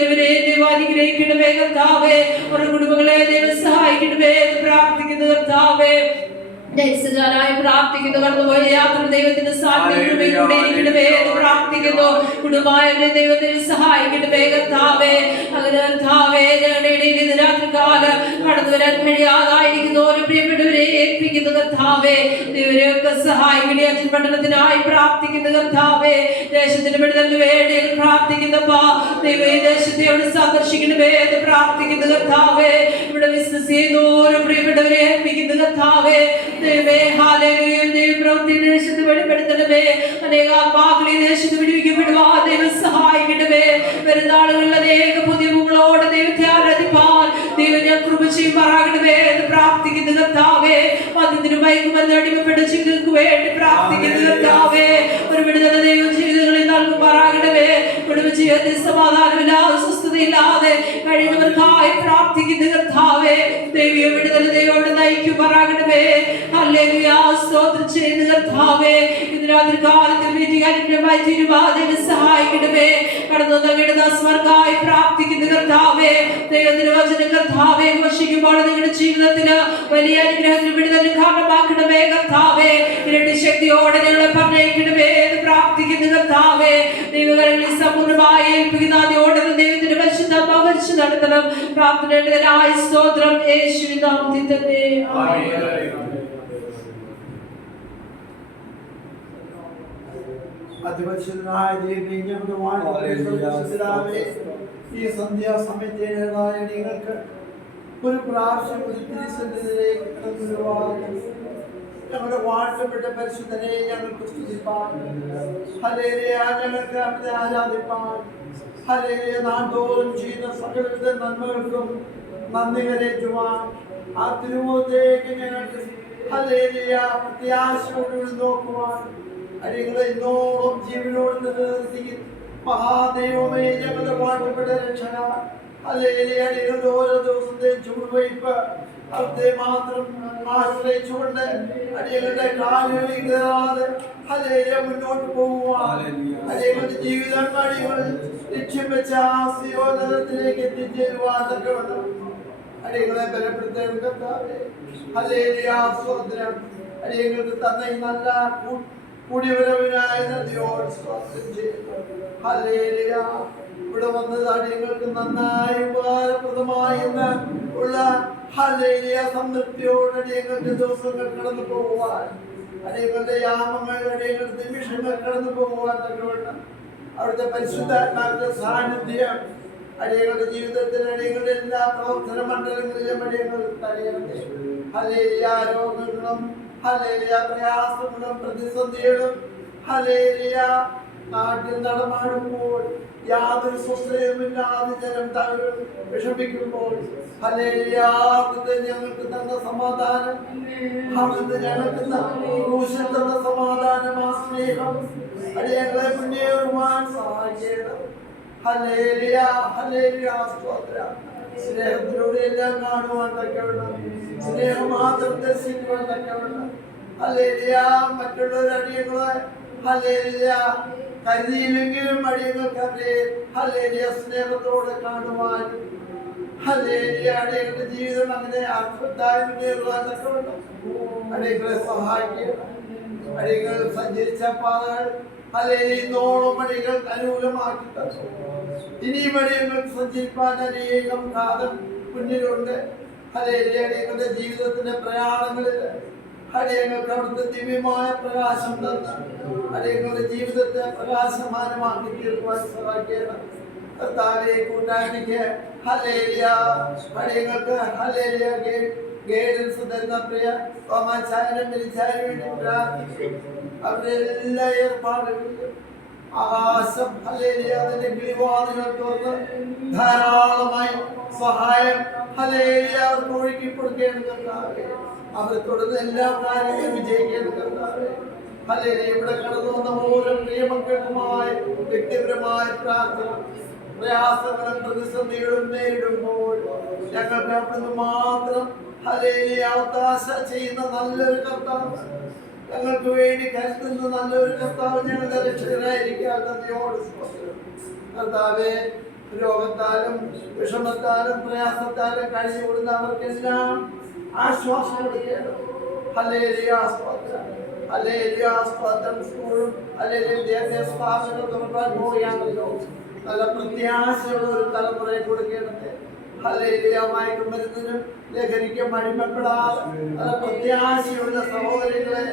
ദൈവം അനുഗ്രഹിക്കണമേ കർത്താവേ. അവരുടെ കുടുംബങ്ങളെ ദൈവം സഹായിക്കണമേ എന്ന് പ്രാർത്ഥിക്കുന്നു കർത്താവേ. പ്രാർത്ഥിക്കുന്നു. കടന്നുപോയ യാത്ര ദൈവത്തിന്റെ സാന്നിധ്യത്തിലൂടെ പ്രാർത്ഥിക്കുന്നു. കുടുംബായവരെ ദൈവത്തിന് സഹായിക്കണമേ കർത്താവേ. അങ്ങനെ കർത്താവേ ഞങ്ങളുടെ ഇടയിൽ രാത്രികാലം കടന്നു വരാൻ കഴിയാതായിരിക്കുന്ന ഓരോ പ്രിയപ്പെട്ടവരെ ഏൽപ്പിക്കുന്നു കർത്താവേ. ദൈവരെയൊക്കെ സഹായിക്കണേ. അച്ഛൻ പട്ടണത്തിനായി പ്രാർത്ഥിക്കുന്നു കർത്താവേ. ദേശത്തിന് വിടുതലിന് വേണ്ടി പ്രാർത്ഥിക്കുന്നപ്പാ ദൈവ ഈ ദേശത്തെ അവിടെ സന്ദർശിക്കണമേ എന്ന് പ്രാർത്ഥിക്കുന്നു കർത്താവേ. ഇവിടെ ബിസിനസ് ചെയ്യുന്ന ഓരോ പ്രിയപ്പെട്ടവരെ ഏൽപ്പിക്കുന്നു കർത്താവേ. ദൈവമേ ഹല്ലേലൂയ. ദൈവപ്രവൃത്തി ദേശത്ത് വെളിപ്പെടുത്തണമേ. അനേക ആത്മാക്കളെ ദേശത്ത് വിടുവിക്കപ്പെടുവാൻ ദൈവം സഹായിക്കണമേ. വരുന്ന ആളുകളിൽ അനേക പുതിയ മുകളോടെ ദൈവത്തെ ആരാധിപ്പാൻ ദൈവം ഞാൻ കൃപ ചെയ്യുമാറാകണമേ എന്ന് പ്രാർത്ഥിക്കുന്നു കർത്താവേ. മദ്യത്തിനും മയക്കുമരുന്നിനും അടിമപ്പെട്ട ജീവിതങ്ങൾക്ക് വേണ്ടി പ്രാർത്ഥിക്കുന്നു കർത്താവേ. ഒരു വിടുതൽ ദൈവം ജീവിതങ്ങളിൽ നൽകുമാറാകണമേ. കുടുംബ ജീവിതത്തിൽ സമാധാനമില്ലാതെ സ്വസ്ഥതയില്ലാതെ കഴിയുന്നവർക്കായി പ്രാർത്ഥിക്കുന്നു കർത്താവേ. ദൈവീയ വിടുതൽ ദൈവത്തോട് നയിക്കുമാറാകണമേ. ഹല്ലേലൂയ. സ്തോത്രം ചെയ്യുന്നു കർത്താവേ. ഇന്ന് രാത്രി കാലത്ത് മീറ്റിംഗ് അനുഗ്രഹമായി തീരുമാനം സഹായിക്കണമേ. കടന്നു വന്ന ദാസന്മാർക്കായി പ്രാർത്ഥിക്കുന്നു കർത്താവേ. ദൈവത്തിന്റെ വചനം കർത്താവേ ഘോഷിക്കുമ്പോൾ നിങ്ങളുടെ ജീവിതത്തിന് വലിയ അനുഗ്രഹത്തിന് വിടുതൽ കാരണമാക്കണമേ കർത്താവേ. ഇരട്ടി ശക്തിയോടെ ഞങ്ങളെ പറഞ്ഞയക്കണമേ എന്ന് പ്രാർത്ഥിക്കുന്നു കർത്താവേ. ദൈവകരങ്ങളിൽ സമ്പൂർണ്ണമായി ഏൽപ്പിക്കുന്ന ആദ്യോടെ ദൈവത്തിന്റെ പരിശുദ്ധാത്മാവ് ഭരിച്ചു നടത്തണം. പ്രാർത്ഥനയുടേതായ സ്തോത്രം യേശുവിൻ നാമത്തിൽ തന്നെ. അതിപരിശുദ്ധനായ ദൈവമേ, ഞങ്ങളുടെ വാഴ്ത്തപ്പെട്ട ഈ സന്ധ്യാസമയത്തെ നിങ്ങൾക്ക് ഒരു പ്രാവശ്യം തിരുസന്നിധിയിലേക്ക് കടന്നു വരുവാൻ ഞങ്ങളുടെ വാഴ്ത്തപ്പെട്ട പരിശുദ്ധനെ ഞങ്ങൾക്ക് സ്തുതിപ്പാൻ, ഹല്ലേലൂയ, ഞങ്ങൾക്ക് അവനെ ആരാധിപ്പാൻ, ഹല്ലേലൂയ, നാൾതോറും ചെയ്യുന്ന സകലവിധ നന്മകൾക്കും നന്ദി കരേറ്റുവാൻ ആ തിരുമുഖത്തേക്ക് ഞങ്ങൾക്ക് ഹല്ലേലൂയ പ്രത്യാശയോടുകൂടി നോക്കുവാൻ അടിയങ്ങളെ ഇന്നോളം ജീവനോട് നിലനിർത്തി മഹാദൈവമേ, ഞങ്ങളുടെ വാഴ്ത്തപ്പെട്ട രക്ഷക, ഹല്ലേലൂയ, അടിയങ്ങളുടെ ഓരോ ദിവസത്തെയും ചുവടുവയ്പ് അവിടുത്തെ മാത്രം ആശ്രയിച്ചുകൊണ്ട് അടിയങ്ങളുടെ കാലുകളിൽ കയറാതെ ഹല്ലേലൂയ മുന്നോട്ട് പോകുവാൻ അടിയങ്ങളുടെ ജീവിതം അടിയങ്ങൾ ലക്ഷ്യം വെച്ച ആശീർവാദത്തിലേക്ക് എത്തിച്ചേരുവാൻ തക്കവണ്ണം അടിയങ്ങളെ ബലപ്പെടുത്തേണ്ട കർത്താവേ, ഹല്ലേലൂയ, സ്തോത്രം. അടിയങ്ങൾക്ക് തന്ന ഈ നല്ല കൂടിയവരവിനായ നന്ദിയോട് സ്തോത്രം ചെയ്യുന്നു. ഹല്ലേലൂയ, ഇവിടെ വന്നത് അടിയങ്ങൾക്ക് നന്നായി ഉപകാരപ്രദമായി എന്ന് ഉള്ള ഹല്ലേലൂയ സംതൃപ്തിയോടെ അടിയങ്ങൾക്ക് ദിവസങ്ങൾ കടന്നു പോകുവാൻ അടിയങ്ങളുടെ യാമങ്ങൾ അടിയങ്ങളുടെ നിമിഷങ്ങൾ കടന്നു പോകുവാൻ തക്കവണ്ണം അവിടുത്തെ പരിശുദ്ധാത്മാവിന്റെ സാന്നിധ്യം അടിയങ്ങളുടെ ജീവിതത്തിൽ അടിയങ്ങളുടെ എല്ലാ പ്രവർത്തന മണ്ഡലങ്ങളിലും അടിയങ്ങൾ തടയണമേ. ഹല്ലേലൂയ. രോഗങ്ങളും ഹല്ലേലൂയ പ്രയാസങ്ങളും പ്രതിസന്ധികളും ഹല്ലേലൂയ നാട്ടിൽ നടമാടുമ്പോൾ യാതൊരു സ്വസ്ഥതയുമില്ലാതെ ജനം തകരും വിഷമിക്കുമ്പോൾ ഹല്ലേലൂയ അവിടുത്തെ ഞങ്ങൾക്ക് തന്ന സമാധാനം, അവിടുത്തെ ഞങ്ങൾക്ക് ക്രൂശിൽ തന്ന സമാധാനം, ആ സ്നേഹം അടിയങ്ങളെ മുന്നേറുവാൻ സഹായിക്കണം. ഹല്ലേലൂയ ഹല്ലേലൂയ സ്തോത്രം. സ്നേഹത്തിലൂടെ എല്ലാം കാണുവാൻ തക്കവണ്ണം, സ്നേഹം മാത്രം ദർശിക്കുവാൻ തക്കവണ്ണം ഹല്ലേലൂയ മറ്റുള്ളവർ അടിയങ്ങളെ ഹല്ലേലൂയ കരുതിയില്ലെങ്കിലും അടിയങ്ങൾക്ക് അവരെ ഹല്ലേലൂയ സ്നേഹത്തോടെ കാണുവാൻ ഹല്ലേലൂയ അടിയങ്ങളുടെ ജീവിതം അങ്ങനെ അർത്ഥവത്തായി മുന്നേറുവാൻ തക്കവണ്ണം അടിയങ്ങളെ സഹായിക്കണം. അടിയങ്ങൾ സഞ്ചരിച്ച പാതകൾ ഹല്ലേലൂയ ഇന്നോളം അടിയങ്ങൾ അനുകൂലമാക്കി തന്നു. ഇനിയും അടിയങ്ങൾക്ക് സഞ്ചരിപ്പാൻ അനേകം കാലം മുന്നിലുണ്ട്. ഹല്ലേലൂയ അടിയങ്ങളുടെ ജീവിതത്തിന്റെ പ്രയാണങ്ങളിൽ അടിയങ്ങൾക്ക് അവിടുത്തെ ദിവ്യമായ പ്രകാശം തന്ന അടിയങ്ങളുടെ ജീവിതത്തെ പ്രകാശമാനമാക്കി തീർക്കുവാൻ സഹായിക്കണം. കർത്താവേ കൂട്ടായ്മയ്ക്ക് ഹല്ലേലൂയ അടിയങ്ങൾക്ക് ഹല്ലേലൂയ ഗൈഡൻസ് തരുന്ന പ്രിയ തോമാച്ചായനും മിനിച്ചായനും വേണ്ടി പ്രാർത്ഥിക്കും. അവരുടെ എല്ലാ ഏർപ്പാടുകളിലും ആകാശം ഹല്ലേലൂയ അതിന്റെ കിളിവാതിലുകൾ തുറന്ന് ധാരാളമായി സഹായം ഹല്ലേലൂയ അവർക്ക് ഒഴുക്കി കൊടുക്കേണ്ട കർത്താവേ. അവർ തുടർന്ന് എല്ലാ കാര്യങ്ങളും വിജയിക്കേണ്ട കർത്താവേ. ഹല്ലേലൂയ ഇവിടെ കടന്നു വന്ന ഓരോ പ്രിയമക്കൾക്കുമായ വ്യക്തിപരമായ പ്രാർത്ഥന പ്രയാസങ്ങളും പ്രതിസന്ധികളും നേരിടുമ്പോൾ ഞങ്ങൾക്ക് അവിടുന്ന് മാത്രം ഹല്ലേലൂയ ഒത്താശ ചെയ്യുന്ന നല്ലൊരു കർത്താവ്, ഞങ്ങൾക്ക് വേണ്ടി കരുതുന്ന നല്ലൊരു കർത്താവ് ഞങ്ങളുടെ രക്ഷകനായിരിക്കാൻ നന്ദിയോട് സ്തോത്രം. കർത്താവേ രോഗത്താലും വിഷമത്താലും പ്രയാസത്താലും കഴിഞ്ഞുകൊടുന്ന അവർക്കെല്ലാം ആശ്വാസം കൊടുക്കണം. ഹല്ലേലൂയ സ്തോത്രം. ഹല്ലേലൂയ സ്തോത്രം. സ്കൂളും ഹല്ലേലൂയ വിദ്യാഭ്യാസ സ്ഥാപനങ്ങൾ തുറക്കാൻ പോവുകയാണല്ലോ. നല്ല പ്രത്യാശയുള്ള ഒരു തലമുറയെ കൊടുക്കേണ്ടത്. ഹല്ലേലൂയ മയക്കുമരുന്നിനും ലഹരിക്കും അടിമപ്പെടാതെ നല്ല പ്രത്യാശയുള്ള സഹോദരങ്ങളെ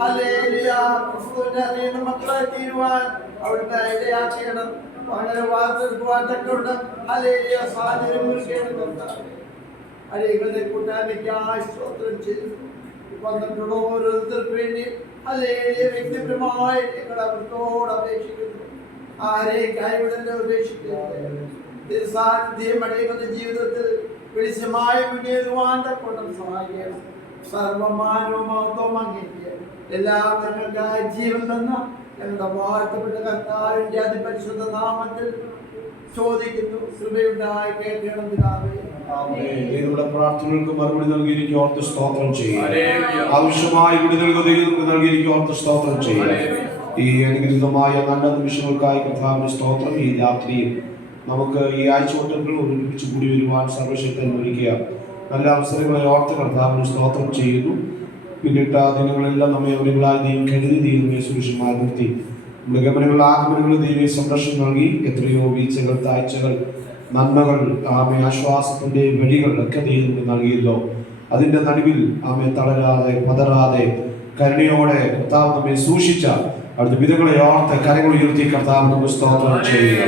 ഹല്ലേലൂയ ക്രിസ്തുവിന്റെ അറിയുന്ന മക്കളെ തീരുവാൻ അവിടുത്തെ ഇടയാക്കണം. അങ്ങനെ വാർത്തെടുക്കുവാൻ തക്കവണ്ണം ഹല്ലേലൂയ സാഹചര്യം ഒരുക്കേണ്ടതുണ്ട്. അടിയങ്ങളുടെ കൂട്ടായ്മയ്ക്കായി സ്തോത്രം ചെയ്തു. വന്നിട്ടുള്ള ഓരോരുത്തർക്ക് വേണ്ടി ഹല്ലേലൂയ വ്യക്തിപരമായി ഞങ്ങൾ അവിടുത്തോട് അപേക്ഷിക്കുന്നു. ആരെയും കൈവിടൽ ഉപേക്ഷിക്കരുത്. സാന്നിധ്യം അടിയങ്ങളുടെ ജീവിതത്തിൽ വെളിച്ചമായി മുന്നേറുവാൻ തക്കവണ്ണം സഹായിക്കണം. സർവമാനവും മഹത്വവും അങ്ങേക്ക് എല്ലാം ഞങ്ങൾക്കായി ജീവൻ തന്ന ഞങ്ങളുടെ വാഴ്ത്തപ്പെട്ട കർത്താവിന്റെ അതിപരിശുദ്ധ നാമത്തിൽ ചോദിക്കുന്നു. കൃപയുണ്ടായി കേൾക്കണം പിതാവേ. നമ്മുടെ പ്രാർത്ഥനകൾക്ക് മറുപടി നൽകിയിരിക്കും ഓർത്ത് സ്തോത്രം ചെയ്യുക. ആവശ്യമായ വിടുതൽ നൽകിയിരിക്കും ഓർത്ത് സ്തോത്രം ചെയ്യുക. ഈ അനുഗ്രഹീതമായ നല്ല നിമിഷങ്ങൾക്കായി കർത്താവിന്റെ സ്തോത്രം. ഈ രാത്രിയിൽ നമുക്ക് ഈ ആഴ്ചവട്ടങ്ങൾ ഒരുമിച്ച് കൂടി വരുവാൻ സർവശക്തൻ ഒരുക്കിയ നല്ല അവസരങ്ങളെ ഓർത്ത് കർത്താവിന് സ്തോത്രം ചെയ്യുന്നു. പിന്നിട്ട ദിനങ്ങളെല്ലാം നമ്മെ അവരുകളായി ദൈവം കരുതി ദൈവമേ സുരക്ഷിതമായി നിർത്തി നമ്മുടെ ഗമനങ്ങൾ ആഗമനങ്ങൾ ദൈവീയ സംരക്ഷണം നൽകി. എത്രയോ വീഴ്ചകൾ താഴ്ചകൾ നന്മകൾ ആമെ ആശ്വാസത്തിന്റെ വഴികൾ ഒക്കെ ദൈവം നൽകിയല്ലോ. അതിന്റെ നടുവിൽ ആമെ തളരാതെ പതറാതെ കരുണയോടെ കർത്താവ് നമ്മെ സൂക്ഷിച്ച അവിടുത്തെ വിധങ്ങളെ ഓർത്ത് കരങ്ങൾ ഉയർത്തി കർത്താവ് നമുക്ക് സ്തോത്രം ചെയ്യുക.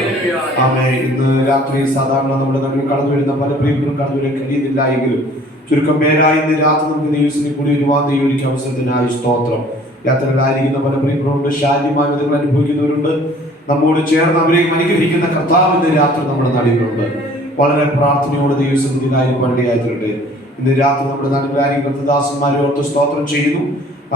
ആമേ ഇന്ന് രാത്രി സാധാരണ നമ്മുടെ നടുവിൽ കടന്നു വരുന്ന പല പ്രിയങ്ങളും കടന്നു വരാൻ കഴിയുന്നില്ല എങ്കിലും ചുരുക്കം പേരായി ഇന്ന് രാത്രി നമുക്ക് ദൈവത്തിന് കൂടി ഒരുപാട് ദൈവം അവസരത്തിനായി സ്തോത്രം. യാത്രകളായിരിക്കുന്ന പല പ്രിയങ്ങളുണ്ട്, ശാരീരികമായ വിധങ്ങൾ അനുഭവിക്കുന്നവരുണ്ട്. നമ്മോട് ചേർന്ന് അവരെയും അനുഗ്രഹിക്കുന്ന കർത്താവിന്റെ രാത്രി നമ്മുടെ നടുവിലുണ്ട്. വളരെ പ്രാർത്ഥനയോടെ ദൈവസന്നിധിയിലായി പണ്ടിയായിട്ടുണ്ട്. ഇന്ന് രാത്രി നമ്മുടെ നടുവിലായിരിക്കും കർത്തദാസന്മാരെ ഓർത്ത് സ്തോത്രം ചെയ്യുന്നു.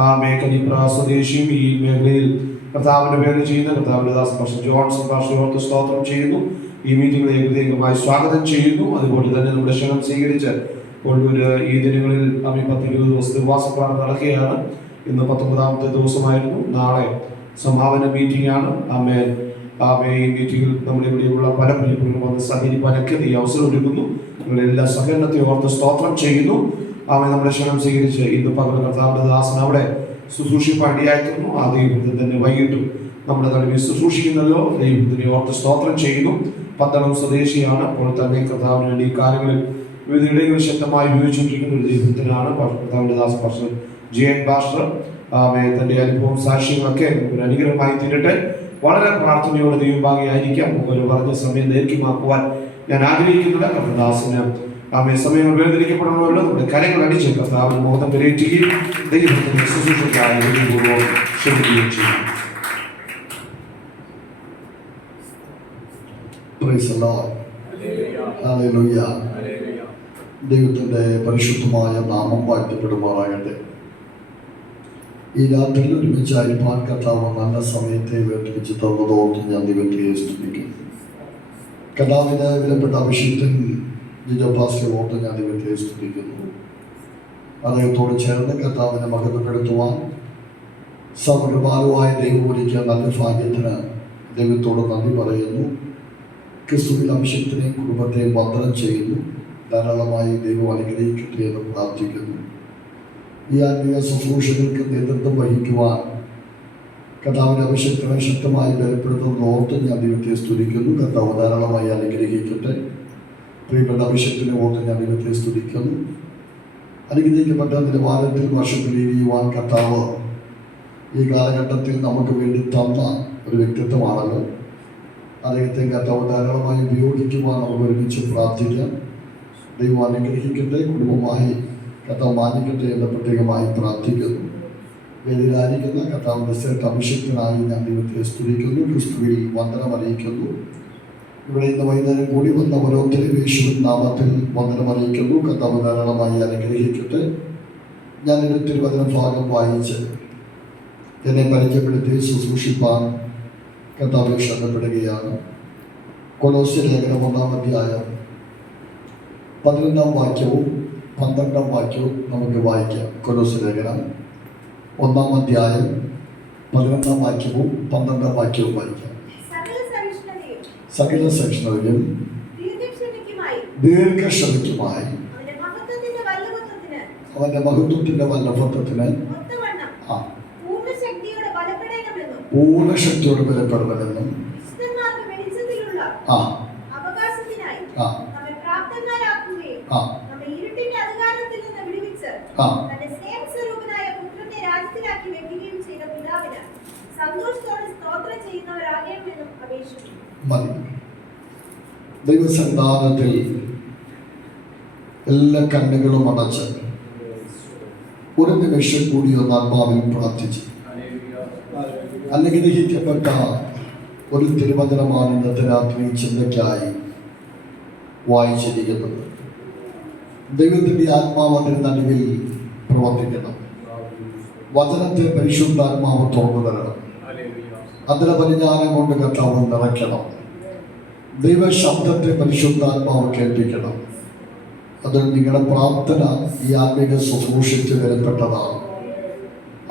ആ മേഖല സ്വദേശിയും ഈ മേഖലയിൽ കർത്താവിന്റെ പേര് ചെയ്യുന്ന കർത്താവിന്റെ ദാസൻ പാസ്റ്റർ ജോൺസൺ പാസ്റ്റർ ഓർത്ത് സ്തോത്രം ചെയ്യുന്നു. ഈ മീറ്റിംഗിനെ പ്രത്യേകമായി സ്വാഗതം ചെയ്യുന്നു. അതുപോലെ തന്നെ നമ്മുടെ ക്ഷണം സ്വീകരിച്ച് ഈ ദിനങ്ങളിൽ 10-20 ദിവസത്തെ ഉപവാസപ്രാർത്ഥന നടക്കുകയാണ്. ഇന്ന് 19ാമത്തെ ദിവസമായിരുന്നു. നാളെ സമാപന മീറ്റിംഗ് ആണ്. ഈ മീറ്റിംഗിൽ നമ്മുടെ ഇവിടെയുള്ള പല പ്രിയപ്പെട്ടവരും വന്ന് സഹകരിപ്പാനൊക്കെ ഈ അവസരം ഒരുക്കുന്നു. നിങ്ങളെല്ലാ സഹകരണത്തെ ഓർത്ത് സ്തോത്രം ചെയ്യുന്നു. നമ്മുടെ ക്ഷണം സ്വീകരിച്ച് ഇന്ന് പകൽ കർത്താവിന്റെ ദാസൻ അവിടെ ശുശ്രൂഷിപ്പാൻ ഇടയാക്കുന്നു. ആ ദൈവത്തിൽ തന്നെ വൈകിട്ടും നമ്മുടെ നടുവിൽ ശുശ്രൂഷിക്കുന്നല്ലോ. ദൈവത്തിനെ ഓർത്ത് സ്തോത്രം ചെയ്യുന്നു. പന്തളം സ്വദേശിയാണ്. അപ്പോൾ തന്നെ കർത്താവിന് വേണ്ടി ഈ കാര്യങ്ങളിൽ വിവിധ ഇടങ്ങളിൽ ശക്തമായി ഉപയോഗിച്ചുകൊണ്ടിരിക്കുന്ന ഒരു ദൈവത്തിനാണ് കർത്താവിന്റെ ദാസൻ പാസ്റ്റർ ജെ എൻ പാസ്റ്റർ. തൻ്റെ അനുഭവം സാക്ഷ്യങ്ങളൊക്കെ ഒരു അനുഗ്രഹമായി തീരട്ടെ. വളരെ പ്രാർത്ഥനയോടെ ദൈവഭാഗിയായിരിക്കാം. ഒരു പറഞ്ഞ സമയം ദൈർഘ്യമാക്കുവാൻ ഞാൻ ആഗ്രഹിക്കുന്നില്ല. കർത്തദാസന് സമയങ്ങൾ വേർതിരിക്കപ്പെടണമല്ലോ. നമ്മുടെ കരങ്ങൾ അടിച്ച് കർത്താവിന് മോഹം കരയേറ്റുകയും ദൈവത്തിന്റെ ശുശ്രൂഷയ്ക്കായി ദൈവപൂർവ്വം ക്ഷണിക്കുകയും ചെയ്യും. ദൈവത്തിൻ്റെ പരിശുദ്ധമായ നാമം വാഴ്ത്തപ്പെടുമാറാകട്ടെ. ഈ രാത്രിയിൽ ഒരുമിച്ചായിരിക്കാൻ കർത്താവ് നല്ല സമയത്തെ വേർതിരിച്ച് തന്നതോർത്ത് ഞാൻ ദൈവത്തെ സ്തുതിക്കുന്നു. കർത്താവിന് വിലപ്പെട്ട അഭിഷിക്തൻ ജിജോ പാസ്റ്റർ ഓർത്ത് ഞാൻ ദൈവത്തെ സ്തുതിക്കുന്നു. അദ്ദേഹത്തോട് ചേർന്ന് കർത്താവിനെ മഹത്വപ്പെടുത്തുവാൻ സർവകൃപാലുവായ ദൈവം ഒരുക്കിയ നല്ല ഭാഗ്യത്തിന് ദൈവത്തോട് നന്ദി പറയുന്നു. ക്രിസ്തുവിൽ അഭിഷിക്തനെയും കുടുംബത്തെയും വന്ദനം ചെയ്യുന്നു. ധാരാളമായി ദൈവം അനുഗ്രഹിക്കട്ടെ എന്ന് പ്രാർത്ഥിക്കുന്നു. ഈ ആത്മീയ ശുശ്രൂഷകൾക്ക് നേതൃത്വം വഹിക്കുവാൻ കർത്താവിൻ്റെ അഭിഷേകത്തിനെ ശക്തമായി ബലപ്പെടുത്തുന്ന ഓർത്ത് ഞാൻ ദൈവത്തെ സ്തുതിക്കുന്നു. കർത്താവ് ധാരാളമായി അനുഗ്രഹിക്കട്ടെ. പ്രിയപ്പെട്ട അഭിഷേകത്തിനെ ഓർത്ത് ഞാൻ ദൈവത്തെ സ്തുതിക്കുന്നു. അനുഗ്രഹിക്കപ്പെട്ട നിലവാരത്തിൽ വർഷത്തിലിരിക്കുവാൻ കർത്താവ് ഈ കാലഘട്ടത്തിൽ നമുക്ക് വേണ്ടി തന്ന ഒരു വ്യക്തിത്വമാണല്ലോ. അദ്ദേഹത്തെ കർത്താവ് ധാരാളമായി ഉപയോഗിക്കുവാൻ നമുക്ക് ഒരുമിച്ച് പ്രാർത്ഥിക്കാം. ദൈവം അനുഗ്രഹിക്കട്ടെ, കുടുംബമായി കർത്താവ് മാനിക്കട്ടെ എന്ന് പ്രത്യേകമായി പ്രാർത്ഥിക്കുന്നു. വേദിയിലായിരിക്കുന്ന കർത്താവിൻ്റെ ശ്രേഷ്ഠ അഭിഷേകത്തിനായി ഞാൻ ദൈവത്തെ സ്തുതിക്കുന്നു. ക്രിസ്തുവിൽ വന്ദനം അറിയിക്കുന്നു. ഇവിടെ ഇന്ന് വൈകുന്നേരം കൂടി വന്ന ഓരോരുത്തരും യേശുവിൻ നാമത്തിൽ വന്ദനം അറിയിക്കുന്നു. കർത്താവ് ധാരാളമായി അനുഗ്രഹിക്കട്ടെ. ഞാൻ ഒരു തിരുവചന ഭാഗം വായിച്ച് എന്നെ പരിചയപ്പെടുത്തി ശുശ്രൂഷിപ്പാൻ കർത്താവിനെ ക്ഷണപ്പെടുകയാണ്. കൊലോസ്യ ലേഖനം 1-ാം അധ്യായം 11-ാം വാക്യവും 12-ാം വാക്യവും നമുക്ക് വായിക്കാം. കൊലോസ്യ ലേഖനം 1-ാം അധ്യായം 11-ാം വാക്യവും 12-ാം വാക്യവും വായിക്കാം. സകല സഹിഷ്ണുതയും ദീർഘക്ഷമയ്ക്കുമായി അവന്റെ മഹത്വത്തിന്റെ വല്ലഭത്വത്തിന് പൂർണ്ണശക്തിയോട് ബലപ്പെടണമെന്നും മതി. ദൈവസന്ധാനത്തിൽ എല്ലാ കണ്ണുകളും അടച്ച് ഒരു നിമിഷം കൂടി ഒന്ന് ആത്മാവിൽ പ്രാർത്ഥിച്ച് അനുഗ്രഹിക്കപ്പെട്ട ഒരു തിരുവചനമാണ് ഇന്നത്തെ രാത്രി ചിന്തയ്ക്കായി വായിച്ചിരിക്കുന്നത്. ദൈവത്തിൻ്റെ ആത്മാവ് അതിന് നടുവിൽ പ്രവർത്തിക്കണം. വചനത്തെ പരിശുദ്ധാത്മാവ് തുറന്നു തരണം. അതിലെ പരിജ്ഞാനം കൊണ്ട് കർത്താവ് നിറയ്ക്കണം. ദൈവശബ്ദത്തെ പരിശുദ്ധാത്മാവ് കേൾപ്പിക്കണം. അത് നിങ്ങളുടെ പ്രാർത്ഥന ഈ ആത്മീക ശുശ്രൂഷിച്ച് വിലപ്പെട്ടതാണ്.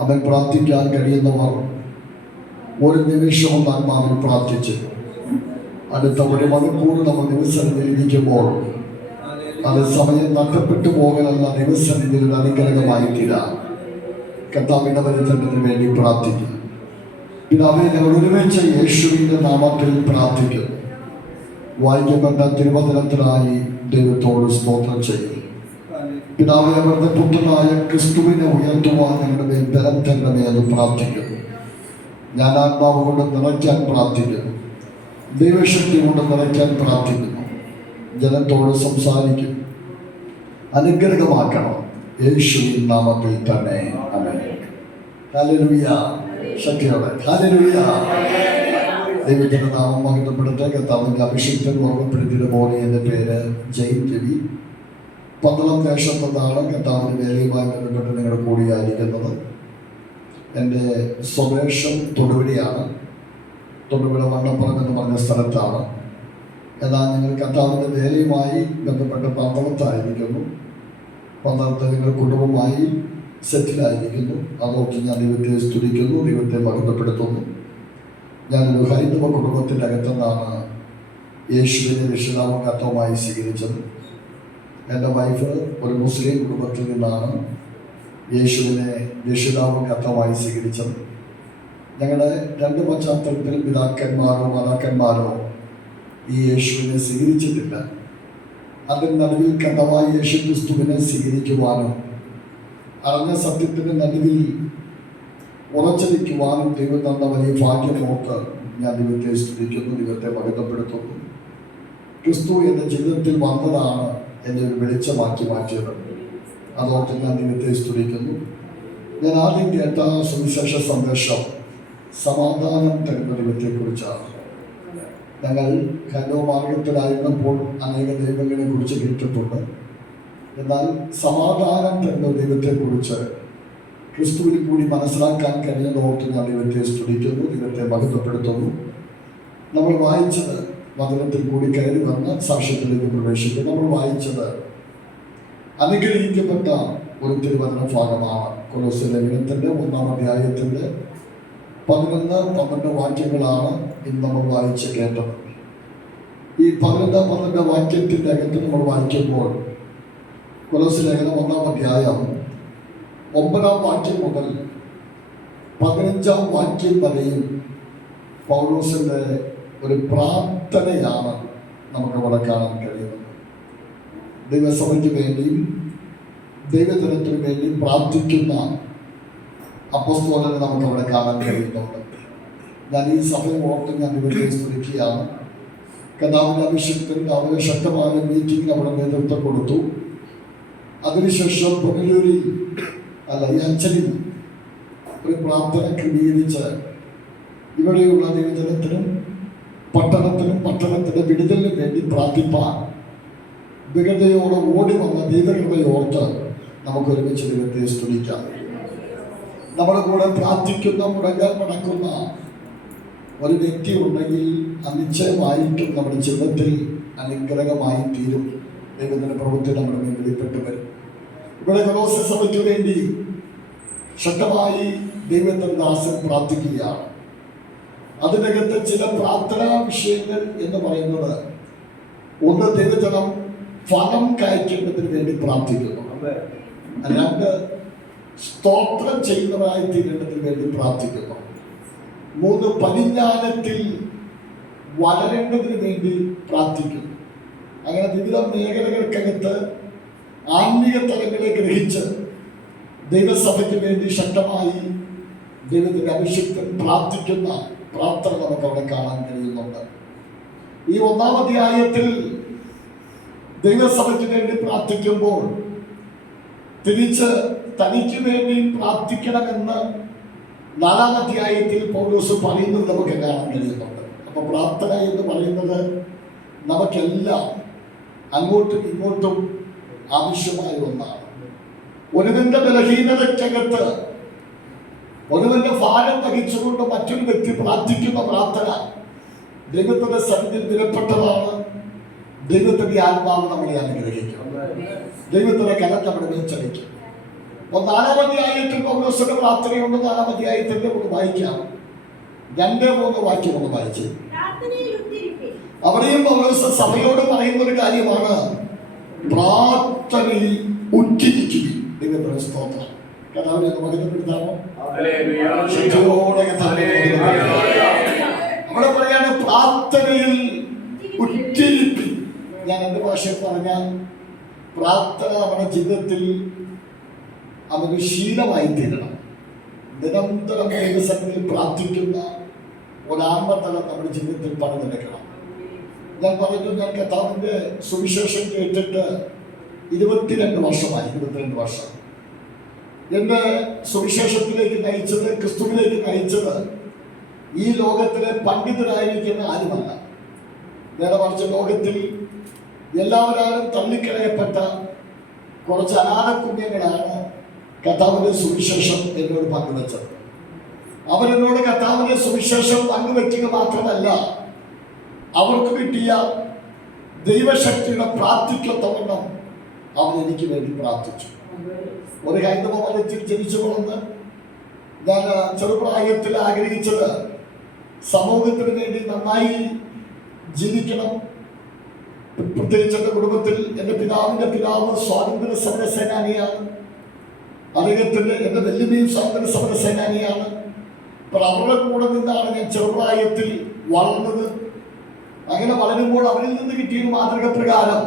അവൻ പ്രാർത്ഥിക്കാൻ കഴിയുന്നവർ ഒരു നിമിഷവും ആത്മാവിൽ പ്രാർത്ഥിച്ച് അടുത്ത 1 മണിക്കൂർ നമ്മൾ ദിവസനിരിക്കുമ്പോൾ അത് സമയം നഷ്ടപ്പെട്ടു പോകലല്ല, ദിവസനിധിയിൽ അനുഗ്രഹമായി തീരാൻ കർത്താവിന്റെ വരുത്തതിന് വേണ്ടി പ്രാർത്ഥിക്കും. പിതാവേ, ഞങ്ങൾ ഒരുമിച്ച് യേശുവിന്റെ നാമത്തിൽ പ്രാർത്ഥിക്കുന്നു. വായിക്കപ്പെട്ട തിരുവചനത്തിനായി ദൈവത്തോട് സ്തോത്രം ചെയ്യും. പിതാവേ, അവരുടെ പുത്രനായ ക്രിസ്തുവിനെ ഉയർത്തുവാൻ ഞങ്ങളുടെ മേൽ ബലം തരണമേ എന്ന് പ്രാർത്ഥിക്കുന്നു. ഞാൻ ആത്മാവ് കൊണ്ട് നിറയ്ക്കാൻ പ്രാർത്ഥിക്കുന്നു. ദൈവശക്തി കൊണ്ട് നിറയ്ക്കാൻ പ്രാർത്ഥിക്കുന്നു. ജനത്തോട് സംസാരിക്കും, അനുഗ്രഹമാക്കണം. യേശുവിൻ നാമത്തിൽ തന്നെ ആമേൻ. ഹല്ലേലൂയ. ശക്തിയോടെ ഹല്ലേലൂയ. ദൈവത്തിന്റെ നാമം മഹത്വപ്പെടുത്ത കർത്താവിന്റെ അഭിഷിക്തൻ ഓർമ്മപ്പെടുത്തിയ പോലെ എൻ്റെ പേര് ജയ് രവി. പന്തളം ദേശത്താണ് കർത്താവിന്റെ വേലയുമായി ബന്ധപ്പെട്ട് നിങ്ങളുടെ കൂടിയായിരിക്കുന്നത്. എൻ്റെ സ്വദേശം തൊടുപുഴയാണ്. തൊടുപുഴ വണ്ണപ്പുറം എന്ന് പറഞ്ഞ സ്ഥലത്താണ്. എന്നാൽ നിങ്ങൾ കർത്താവിൻ്റെ വേലയുമായി ബന്ധപ്പെട്ട് പന്തളത്തായിരിക്കുന്നു. പന്തളത്ത് നിങ്ങൾ കുടുംബമായി സെറ്റിലായിരിക്കുന്നു. അതോർത്ത് ഞാൻ ദൈവത്തെ സ്തുതിക്കുന്നു, ദൈവത്തെ മഹത്വപ്പെടുത്തുന്നു. ഞാനൊരു ഹൈന്ദവ കുടുംബത്തിൻ്റെ അകത്തുനിന്നാണ് യേശുവിനെ രക്ഷിതാവും കർത്താവുമായി സ്വീകരിച്ചത്. എൻ്റെ വൈഫ് ഒരു മുസ്ലിം കുടുംബത്തിൽ നിന്നാണ് യേശുവിനെ രക്ഷിതാവും കർത്താവുമായി സ്വീകരിച്ചത്. ഞങ്ങളുടെ 2 പശ്ചാത്തലത്തിൽ പിതാക്കന്മാരോ മാതാക്കന്മാരോ ഈ യേശുവിനെ സ്വീകരിച്ചിട്ടില്ല. അതിന് നടുവിൽ കർത്താവായ യേശു ക്രിസ്തുവിനെ സ്വീകരിക്കുവാനും അറിഞ്ഞ സത്യത്തിൻ്റെ നടുവിൽ ഉറച്ചു നിൽക്കുവാനും ദൈവം തന്ന വലിയ ഭാഗ്യം ഓർത്ത് ഞാൻ ദൈവത്തെ സ്തുതിക്കുന്നു, ദൈവത്തെ മഹത്വപ്പെടുത്തുന്നു. ക്രിസ്തു എൻ്റെ ജീവിതത്തിൽ വന്നതാണ് എന്നെ ഒരു വെളിച്ചമാക്കി മാറ്റിയത്. അതോർത്ത് ഞാൻ ദൈവത്തെ സ്തുതിക്കുന്നു. ഞാൻ ആദ്യം കേട്ട സുവിശേഷ സന്ദേശം സമാധാനം തരുന്ന ദൈവത്തെക്കുറിച്ചാണ്. ഞങ്ങൾ കന്യാമാർഗത്തിലായിരുന്നപ്പോൾ അനേക ദൈവങ്ങളെ കുറിച്ച് കേട്ടിട്ടുണ്ട്. എന്നാൽ സമാധാനം തരുന്ന ദൈവത്തെക്കുറിച്ച് ക്രിസ്തുവിൽ കൂടി മനസ്സിലാക്കാൻ കഴിയുന്നതോർത്ത് ഞാൻ ദൈവത്തെ സ്തുതിക്കുന്നു, ദൈവത്തെ മഹത്വപ്പെടുത്തുന്നു. നമ്മൾ വായിച്ചത് വചനത്തിൽ കൂടി കയറി വന്ന സാക്ഷ്യത്തിലേക്ക് പ്രവേശിക്കും. നമ്മൾ വായിച്ചത് അനുഗ്രഹിക്കപ്പെട്ട ഒരു തിരുവചന ഭാഗമാണ്. കൊലോസ്യ ലേഖനത്തിൻ്റെ 1-ാം അധ്യായത്തിൻ്റെ 11-12 വാക്യങ്ങളാണ് ഇന്ന് നമ്മൾ വായിച്ച് കേട്ടത്. ഈ 11-12 വാക്യത്തിൻ്റെ അകത്ത് നമ്മൾ വായിക്കുമ്പോൾ കൊലോസ്യ ലേഖനം 1-ാം അധ്യായം 9-ാം വാക്യം മുതൽ 15-ാം വാക്യം വരെയും പൗലോസിൻ്റെ ഒരു പ്രാർത്ഥനയാണ് നമുക്കവിടെ കാണാൻ കഴിയുന്നത്. ദൈവസഭയ്ക്ക് വേണ്ടിയും ദൈവജനത്തിനു വേണ്ടിയും പ്രാർത്ഥിക്കുന്ന അപ്പോസ്തലനെ നമുക്കവിടെ കാണാൻ കഴിയുന്നുണ്ട്. ഞാൻ ഈ സഭയെ ഓർത്ത് ഞാൻ ദൈവത്തെ സ്തുതിക്കുകയാണ്. കർത്താവിൻ്റെ അഭിഷേകത്തിന് അവരെ ശക്തമായ മീറ്റിംഗിന് അവിടെ നേതൃത്വം കൊടുത്തു. അതിനുശേഷം പുനലൂരിൽ ഈ അച്ഛനിൽ ഒരു പ്രാർത്ഥന ക്രമീകരിച്ച് ഇവിടെയുള്ള ദൈവജനത്തിനും പട്ടണത്തിന്റെ വിടുതലിനും വേണ്ടി പ്രാർത്ഥിപ്പാൻ വികതയോടെ ഓടി വന്ന ദൈവകൃപയോർത്ത് നമുക്ക് ഒരുമിച്ച് ദൈവത്തെ സ്തുതിക്കാം. നമ്മുടെ കൂടെ പ്രാർത്ഥിക്കുന്ന മുടങ്ങാൻ നടക്കുന്ന ഒരു വ്യക്തി ഉണ്ടെങ്കിൽ നിശ്ചയമായിട്ടും നമ്മുടെ ജീവിതത്തിൽ അനുഗ്രഹമായി തീരും. ദൈവത്തിൻ്റെ പ്രവൃത്തി നമ്മുടെ മേൽ വെളിപ്പെട്ട് വരും. ഇവിടെ കൊലോസ്യ സഭയ്ക്ക് വേണ്ടി ശക്തമായി ദൈവത്തിൻ്റെ ദാസൻ പ്രാർത്ഥിക്കുകയാണ്. അതിനകത്ത് ചില പ്രാർത്ഥനാ വിഷയങ്ങൾ എന്ന് പറയുന്നത്, ഒന്ന് ദൈവജനം ഫലം കായ്ക്കേണ്ടതിന് വേണ്ടി പ്രാർത്ഥിക്കുന്നു. 2 സ്തോത്രം ചെയ്യുന്നവരായി തീരേണ്ടതിന് വേണ്ടി പ്രാർത്ഥിക്കുന്നു. 3 പരിജ്ഞാനത്തിൽ വളരേണ്ടതിന് വേണ്ടി പ്രാർത്ഥിക്കുന്നു. അങ്ങനെ വിവിധ മേഖലകൾക്കകത്ത് ആത്മീയ തലങ്ങളെ ഗ്രഹിച്ച് ദൈവസഭയ്ക്ക് വേണ്ടി ശക്തമായി ദൈവത്തിൻ്റെ അഭിഷേകത്തിൽ പ്രാർത്ഥിക്കുന്ന പ്രാർത്ഥന നമുക്ക് അവിടെ കാണാൻ കഴിയുന്നുണ്ട്. ഈ 1-ാം അധ്യായത്തിൽ ദൈവസഭയ്ക്ക് വേണ്ടി പ്രാർത്ഥിക്കുമ്പോൾ തിരിച്ച് തനിക്ക് വേണ്ടി പ്രാർത്ഥിക്കണമെന്ന് 4-ാം അധ്യായത്തിൽ പൗലോസ് പറയുന്നത് നമുക്ക് കാണാൻ കഴിയുന്നുണ്ട്. അപ്പോൾ പ്രാർത്ഥന എന്ന് പറയുന്നത് നമുക്കെല്ലാം അങ്ങോട്ടും ഇങ്ങോട്ടും ആവശ്യമായ ഒന്നാണ്. ഒരുവന്റെ ബലഹീനതയ്ക്കകത്ത് ഒരുവന്റെ ഭാരം വഹിച്ചുകൊണ്ട് മറ്റൊരു വ്യക്തി പ്രാർത്ഥിക്കുന്ന പ്രാർത്ഥന ദൈവത്തിന്റെ സന്നിധിയിൽ വിലപ്പെട്ടതാണ്. ദൈവത്തിന്റെ ആത്മാവ് നമ്മളെ അനുഗ്രഹിക്കും. ദൈവത്തിന്റെ കരം നമ്മുടെ മേൽ ചലിക്കും. 4-ാം അധ്യായത്തിൽ പൗലോസിന്റെ പ്രാർത്ഥനയുണ്ട്. 4-ാം അധ്യായത്തിൽ നമുക്ക് വായിക്കാം. 2-3 വാക്യം ഒന്ന് വായിച്ചു. അവിടെയും പൗലോസ് സഭയോട് പറയുന്ന ഒരു കാര്യമാണ്, പ്രാർത്ഥനയിൽ ഉറ്റിരിക്കുക. ദൈവത്തിന്റെ സ്തോത്രം. കർത്താവിനെ മഹത്വപ്പെടുത്താമോ? അവിടെ പറയാണ് പ്രാർത്ഥനയിൽ ഉറ്റിരിപ്പി. ഞാൻ എൻ്റെ ഭാഷയിൽ പറഞ്ഞാൽ പ്രാർത്ഥന നമ്മുടെ ജീവിതത്തിൽ അതൊരു ശീലമായി തീരണം. നിരന്തരം ദൈവസന്നിധിയിൽ പ്രാർത്ഥിക്കുന്ന ഒരാത്മതലം നമ്മുടെ ജീവിതത്തിൽ പണിതെടുക്കണം. ഞാൻ പറഞ്ഞു, ഞാൻ കർത്താവിൻ്റെ സുവിശേഷം കേട്ടിട്ട് 22 വർഷമായി. 22 വർഷം എന്നെ സുവിശേഷത്തിലേക്ക് നയിച്ചത്, ക്രിസ്തുവിലേക്ക് നയിച്ചത് ഈ ലോകത്തിലെ പണ്ഡിതരായിരിക്കുന്ന ആരുമല്ല. നേരെ മറിച്ച് ലോകത്തിൽ എല്ലാവരും തള്ളിക്കളയപ്പെട്ട കുറച്ച് അനാഥകുഞ്ഞുങ്ങളാണ് കർത്താവിൻ്റെ സുവിശേഷം എന്നോട് പങ്കുവെച്ചത്. അവരെന്നോട് കർത്താവിൻ്റെ സുവിശേഷം പങ്കുവെക്കുക മാത്രമല്ല, അവർക്ക് കിട്ടിയ ദൈവശക്തിയുടെ പ്രാർത്ഥിക്കത്തവണ്ണം അവൻ എനിക്ക് വേണ്ടി പ്രാർത്ഥിച്ചു. ഒരു ഹൈന്ദവ മതത്തിൽ ജനിച്ചു വളർന്ന് ഞാൻ ചെറുപ്രായത്തിൽ ആഗ്രഹിച്ചത് സമൂഹത്തിന് വേണ്ടി നന്നായി ജീവിക്കണം. പ്രത്യേകിച്ച് എൻ്റെ കുടുംബത്തിൽ എൻ്റെ പിതാവിൻ്റെ പിതാവ് സ്വാതന്ത്ര്യ സമര സേനാനിയാണ്. അദ്ദേഹത്തിൻ്റെ എൻ്റെ വല്യമ്മയും സ്വാതന്ത്ര്യ സമര സേനാനിയാണ്. അപ്പോൾ അവരുടെ കൂടെ നിന്നാണ് ഞാൻ ചെറുപ്രായത്തിൽ വളർന്നത്. അങ്ങനെ വളരുമ്പോൾ അവരിൽ നിന്ന് കിട്ടിയ മാതൃക പ്രകാരം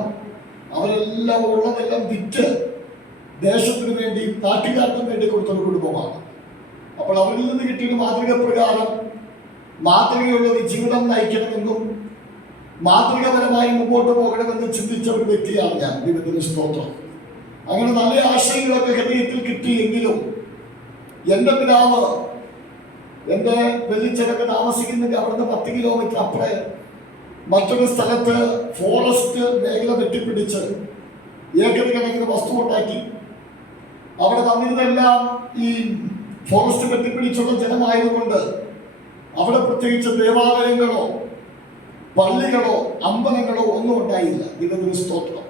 അവരെല്ലാം ഉള്ളതെല്ലാം വിറ്റ് ദേശത്തിന് വേണ്ടി നാട്ടുകാർക്കും വേണ്ടി കൊടുത്തൊരു കുടുംബമാണ്. അപ്പോൾ അവരിൽ നിന്ന് കിട്ടിയ മാതൃക പ്രകാരം മാതൃകയുള്ള ഒരു ജീവിതം നയിക്കണമെന്നും മാതൃകപരമായി മുമ്പോട്ട് പോകണമെന്ന് ചിന്തിച്ച ഒരു വ്യക്തിയാണ് ഞാൻ. ദൈവത്തിന് സ്തോത്രം. അങ്ങനെ നല്ല ആശയങ്ങളൊക്കെ ഹൃദയത്തിൽ കിട്ടിയെങ്കിലും എൻ്റെ പിതാവ് എൻ്റെ വെള്ളിച്ചിറക്ക് താമസിക്കുന്നെങ്കിൽ അവിടുന്ന് 10 കിലോമീറ്റർ അപ്പുറേ മറ്റൊരു സ്ഥലത്ത് ഫോറസ്റ്റ് മേഖല വെട്ടിപ്പിടിച്ച് ഏക്കർ കണക്കിന് വസ്തു ഉണ്ടാക്കി അവിടെ വന്നിരുന്നെല്ലാം ഈ ഫോറസ്റ്റ് വെട്ടിപ്പിടിച്ചുള്ള ജനമായതുകൊണ്ട് അവിടെ പ്രത്യേകിച്ച് ദേവാലയങ്ങളോ പള്ളികളോ അമ്പലങ്ങളോ ഒന്നും ഉണ്ടായില്ല. ദൈവത്തിന് സ്തോത്രം.